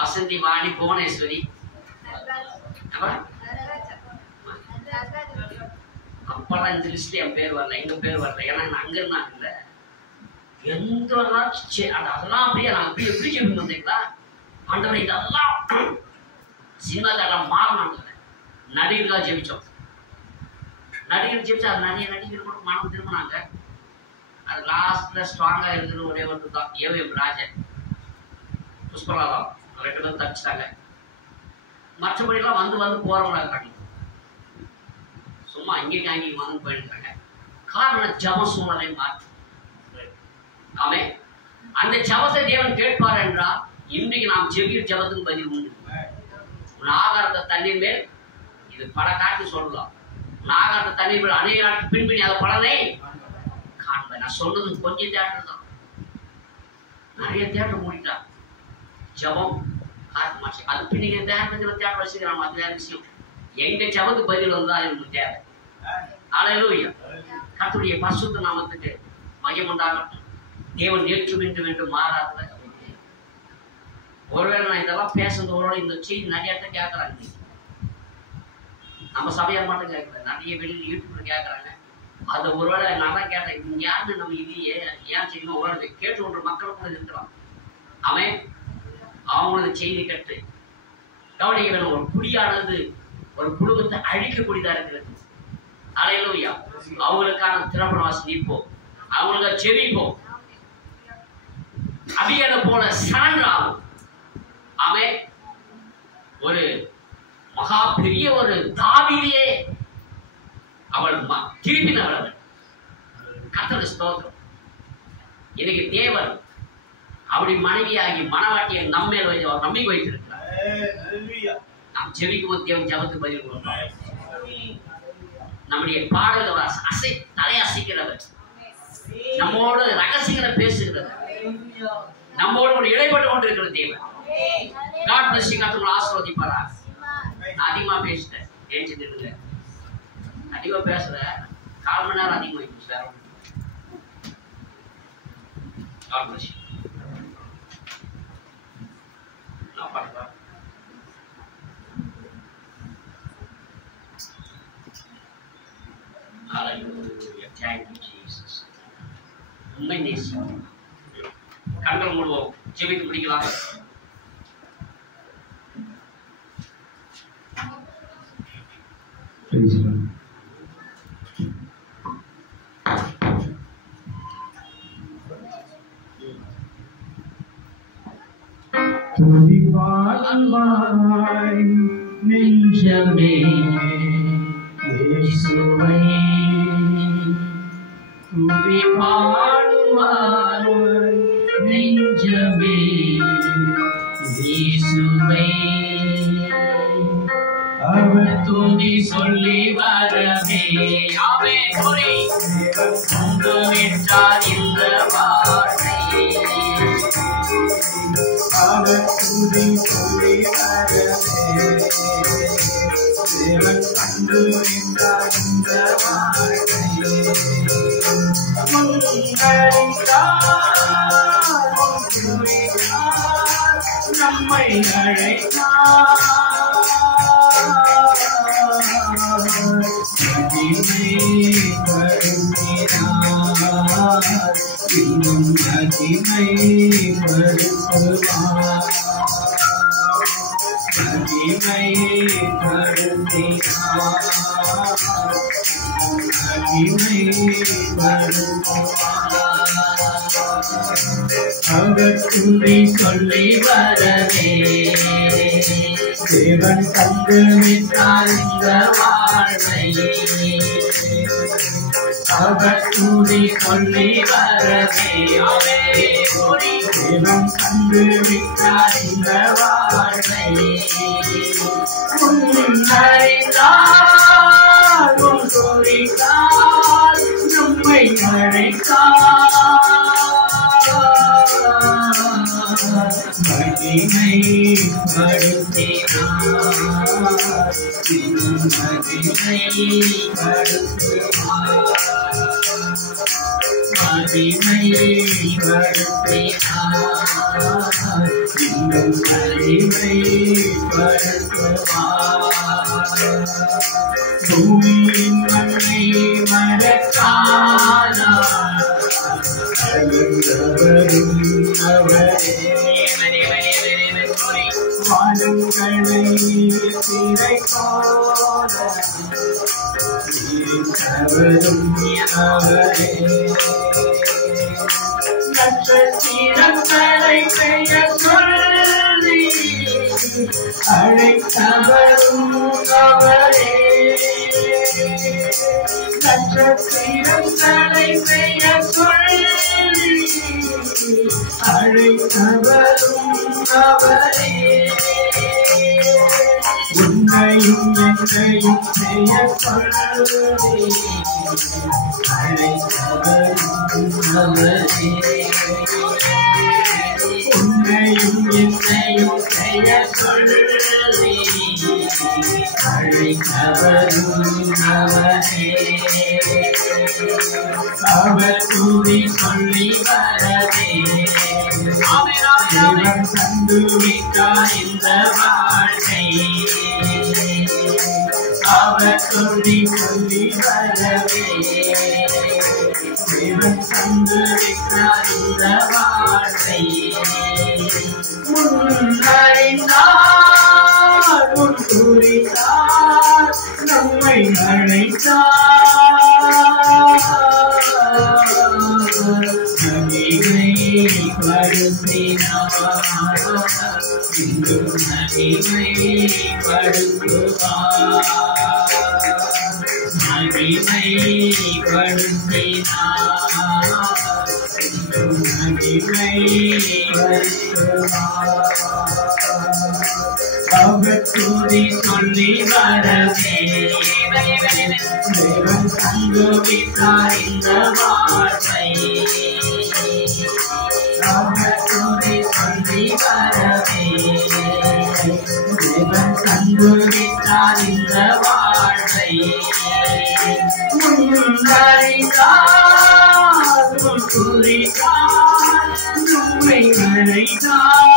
வசந்தி, வாணி, புவனேஸ்வரி, அப்பெல்லாம் இந்த லிஸ்ட்ல என் பேர் வரல, எங்க பேர் வரல. ஏன்னா அங்க இருந்தாங்கல்ல. எந்த அதெல்லாம் அப்படியே நாங்க அப்படியே எப்படி சொல்லி வந்தீங்களா? ஆண்டவரை இதெல்லாம் சினிமாக்கெல்லாம் மாறணும். நடிகர்களாக ஜெபிச்சோம். நடிகர் ஜெபிச்சா அது நிறைய நடிகர் கூட மனம் திரும்பினாங்க. அது லாஸ்ட்ல ஸ்ட்ராங்கா இருக்கிற ஒரே ஒன்று தான் ஏவிஎம் ராஜன், புஷ்பராதம், 2 பேரும் தப்பிச்சிட்டாங்க. மற்றபடிலாம் வந்து வந்து போறவங்களா இருக்காங்க. சும்மா இங்கே அங்கேயும் வந்து போயிருக்காங்க. காரணம் ஜப சூழ்நிலை மாற்று. ஆமே. அந்த ஜபத்தை தேவன் கேட்பார் என்றால் இன்றைக்கு நாம் ஜெபிக்கிற ஜபத்துக்கு பதில் உண்டு. உன் ஆகாரத்தை தண்ணீர் மேல் இது பல காட்டு சொல்லலாம். உன் ஆகாரத்தை தண்ணீர் மேல் அநேக நாட்கள் பின்பற்றி அதை பலனை காண்பேன். நான் சொல்றது கொஞ்சம் தேட்டர் தான், நிறைய தேட்டர் மூடிட்டான். ஜபம் காட்டு மாற்றி அது பின்னிக்க தேட்டர் வச்சுக்கிறான். அது வேற விஷயம். எங்க ஜபத்துக்கு பதில் வந்தா எனக்கு தேவை. அல்லேலூயா. கர்த்தருடைய பரிசுத்த நாமத்துக்கு மகிமை உண்டாகட்டும். தேவன் நேற்று என்று மாறாத. ஒருவேளை நான் இதெல்லாம் பேசுறதோட இந்த செய்தி நிறைய கேட்கறாங்க. நம்ம சபையார் மட்டும் கேட்கல, நிறைய வெளியில் யூடியூப்ல கேட்கறாங்க. அதை ஒருவேளை நான் தான் கேட்டேன், யாருன்னு நம்ம இல்லையே, ஏன் செய்யணும்? ஒருவேளை கேட்டு ஒன்று மக்கள் கூட இருக்கிறான். அவன் அவங்களோட செய்தி கேட்டு கவனிக்க வேணும். ஒரு குடியானது ஒரு குடும்பத்தை அழிக்கக்கூடியதா இருக்கிறது. அல்லேலூயா. அவங்களுக்கான திறப்பண வாசிப்போம், அவங்களுக்கு செவிப்போம். அபியலை போல சரண்டர் ஆகும். அவன் ஒரு மகா பெரிய ஒரு தாவீதையே அவள் திருப்பினவள். கர்த்தருடைய ஸ்தோத்திரம். இன்னைக்கு தேவன் அப்படி மனைவியாகி மனவாட்டியை நம்ம நம்பிக்கை வைத்திருக்கிறார். நாம் ஜெபிக்கும் போது தேவன் ஜபத்துக்கு பதில் கொடுப்பார். நம்முடைய பாடல்கள் தலையசைக்கிறவர், நம்மோடு ரகசியங்களை பேசுகிறவர், நம்மோடு ஒரு இடைப்பட்டு கொண்டு இருக்கிற தேவன். God bless you. கர்த்தர் ஆசீர்வதிப்பாரா. அதிகமா பேசுறேன், ஏஞ்சிட்டு அதிகமா பேசுறேன். 1/4 மணி நேரம் அதிகமா சார். God bless you. நான் பாடுறேன். Hallelujah. Thank you, Jesus. உண்மை நேசிக்கிறோம். கண்கள் மூடுவோம், ஜெபித்து முடிக்கலாம். துதிப்பாடுவாய் நெஞ்சமே இயேசுவை, துதிப்பாடுவாய் நெஞ்சமே இயேசுவை, அவர் துதி சொல்லி வரவே ஆவே குறி கொண்டு விட்டார் இந்த வார்த்தை. அவர் துதி சொல்லி வரவே தேவன் கண்டு விட்டார் இந்த வார்த்தை. நம்மை அழைத்தார், இன்னும் மகிமைப்படுத்துவார், மகிமைப்படுத்தினார், அவர் துதி சொல்லி வரவே தேவன் தந்து விட்டார் இந்த வாழ்வை. அவர் கூடி சொல்லி வரவே தேவன் கண்டு விட்டார் இந்த வாழ்வை அறிந்தார் குறித்தார் நம்மை அழைத்தார் மகிமை படுத்தினார் மகிமை படுத்தினார் மகிமை படுத்தினார் இன்னும் மகிமை படுத்துவார் பூமியின் மண்ணை மறக்காதார் அழுந்தவரும் அவரே வானங்களை திரைக்கோல இருந்தவரும் அவரே நட்சத்திரங்களை பெயர் சொல்லி அழைத்தவரும் அவரே நட்சத்திரங்களை பெயர் சொல்லி அழைத்தவரும் அவரே உன்னையும் என்னையும் பெயர் சொல்லி அழைத்தவரும் அவரே உன்னையும் என்னையும் பெயர் சொல்லி அழைத்தவரும் அவரே அவர் கூடி சொல்லி வரவே தேவன் தந்து விட்டார் இந்த வாழ்வை அவர் கூடி சொல்லி வரவே தேவன் தந்து விட்டார் இந்த வாழ்வை முன்னறிந்தார் முன் குறித்தார் நம்மை அழைத்தார் மகிமை படுத்தினார் இன்னும் மகிமை படுத்துவார் மகிமை படுத்தினார் இன்னும் மகிமை படுத்துவார் அவர் கூறி சொல்லி வரவே தேவன் தந்து விட்டார் இந்த வாழ்வை அவர் கூறி சொல்லி வரவே தேவன் தந்து விட்டார் இந்த வாழ்வை முன்னறிந்தார் குறித்தார் நம்மை அழைத்தார்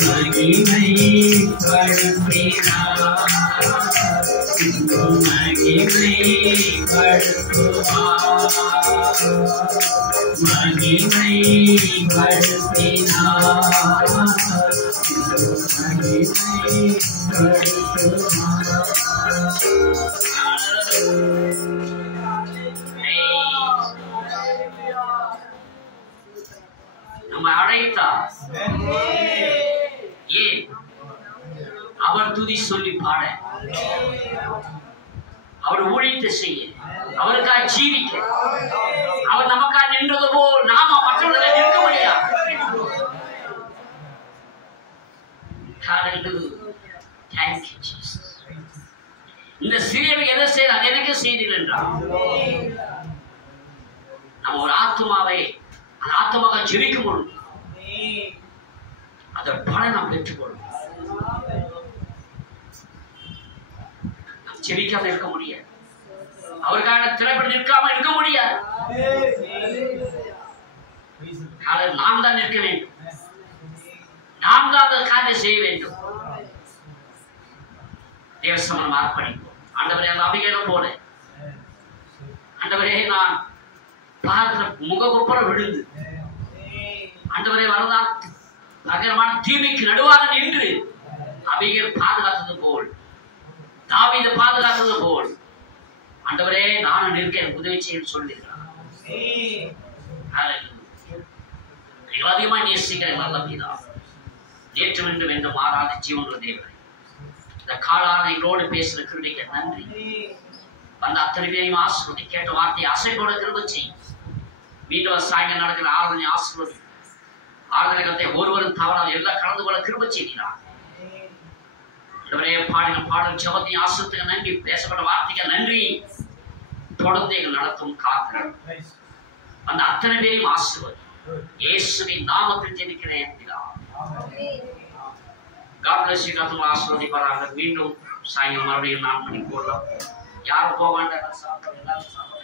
மகிமை படுத்தினார் இன்னும் மகிமை படுத்துவார் மகிமை படுத்தினார் இன்னும் மகிமை படுத்துவார் நம்ம அழைத்தார் ஏன் அவர் துதி சொல்லி பாட அவர் ஊழியத்தை செய்ய அவருக்காக ஜீவிக்க அவர் நமக்காக நின்றது போல் நாம மற்றவர்களை நிற்க முடியாது. இந்த சிறியவங்க எதை செய்ய அது எனக்கு செய்தீர்கள் என்றால் நம்ம ஒரு ஆத்மாவை அந்த ஆத்மாக ஜெபிக்க முடியும் அதை பலன் நாம் பெற்றுக்கொள்ளும். நாம் ஜெபிக்காம இருக்க முடியாது அவருக்கான திரைப்படம் நிற்காம இருக்க முடியாது. நாம் தான் நிற்க வேண்டும் நாம் தான் அந்த காரியம் செய்ய வேண்டும். தேவசமனம் அர்ப்பணிப்போம். ஆண்டவரே அந்த அபிஷேகம் போல ஆண்டவரே நான் பாத்திர முகப்புற விழுந்து ஆண்டவரே வரதான் பயங்கரமான தீமைக்கு நடுவாக நின்று அபிஷேகம் பாதுகாத்தது போல் தாவீதை பாதுகாத்தது போல் ஆண்டவரே நானும் நிற்க எனக்கு உதவி செய்ய சொல்லியிருக்கிறார். அதிகமாக நேசிக்கிற நல்ல பிதா நேற்று வென்று மாறாத ஜீவனுள்ள தேவனை இந்த காலான எங்களோடு பேசுற கிருபைக்கு நன்றி. வந்த அத்தனை பேரையும் ஆசீர்வதி. கேட்ட வார்த்தையை அசைப்போட கிருபை செய். மீண்டும் சாயங்காலம் நடக்கிற ஆளுநை ஆசீர்வதி. ஆளுநரை கருத்தை ஒருவரும் தவறாக எல்லாம் கலந்து கொள்ள கிருபை செய்கிறார். பாடின பாடல் ஜபத்தையும் ஆசீர்வதிக்க நன்றி. பேசப்பட்ட வார்த்தைக்கு நன்றி. தொடர்ந்து எங்கள் நடத்தும் காக்கிறோம். அந்த அத்தனை பேரையும் ஆசீர்வதி. இயேசுவின் நாமத்தில் ஜெபிக்கிறேன். God bless you. கர்த்தர் ஆசீர்வதிப்பாராக. மீண்டும் சாயங்காலம் மறுபடியும் 4 மணிக்கு போடலாம். யாரும் போக வேண்டாம். சாப்பிட எல்லாரும் சாப்பிட.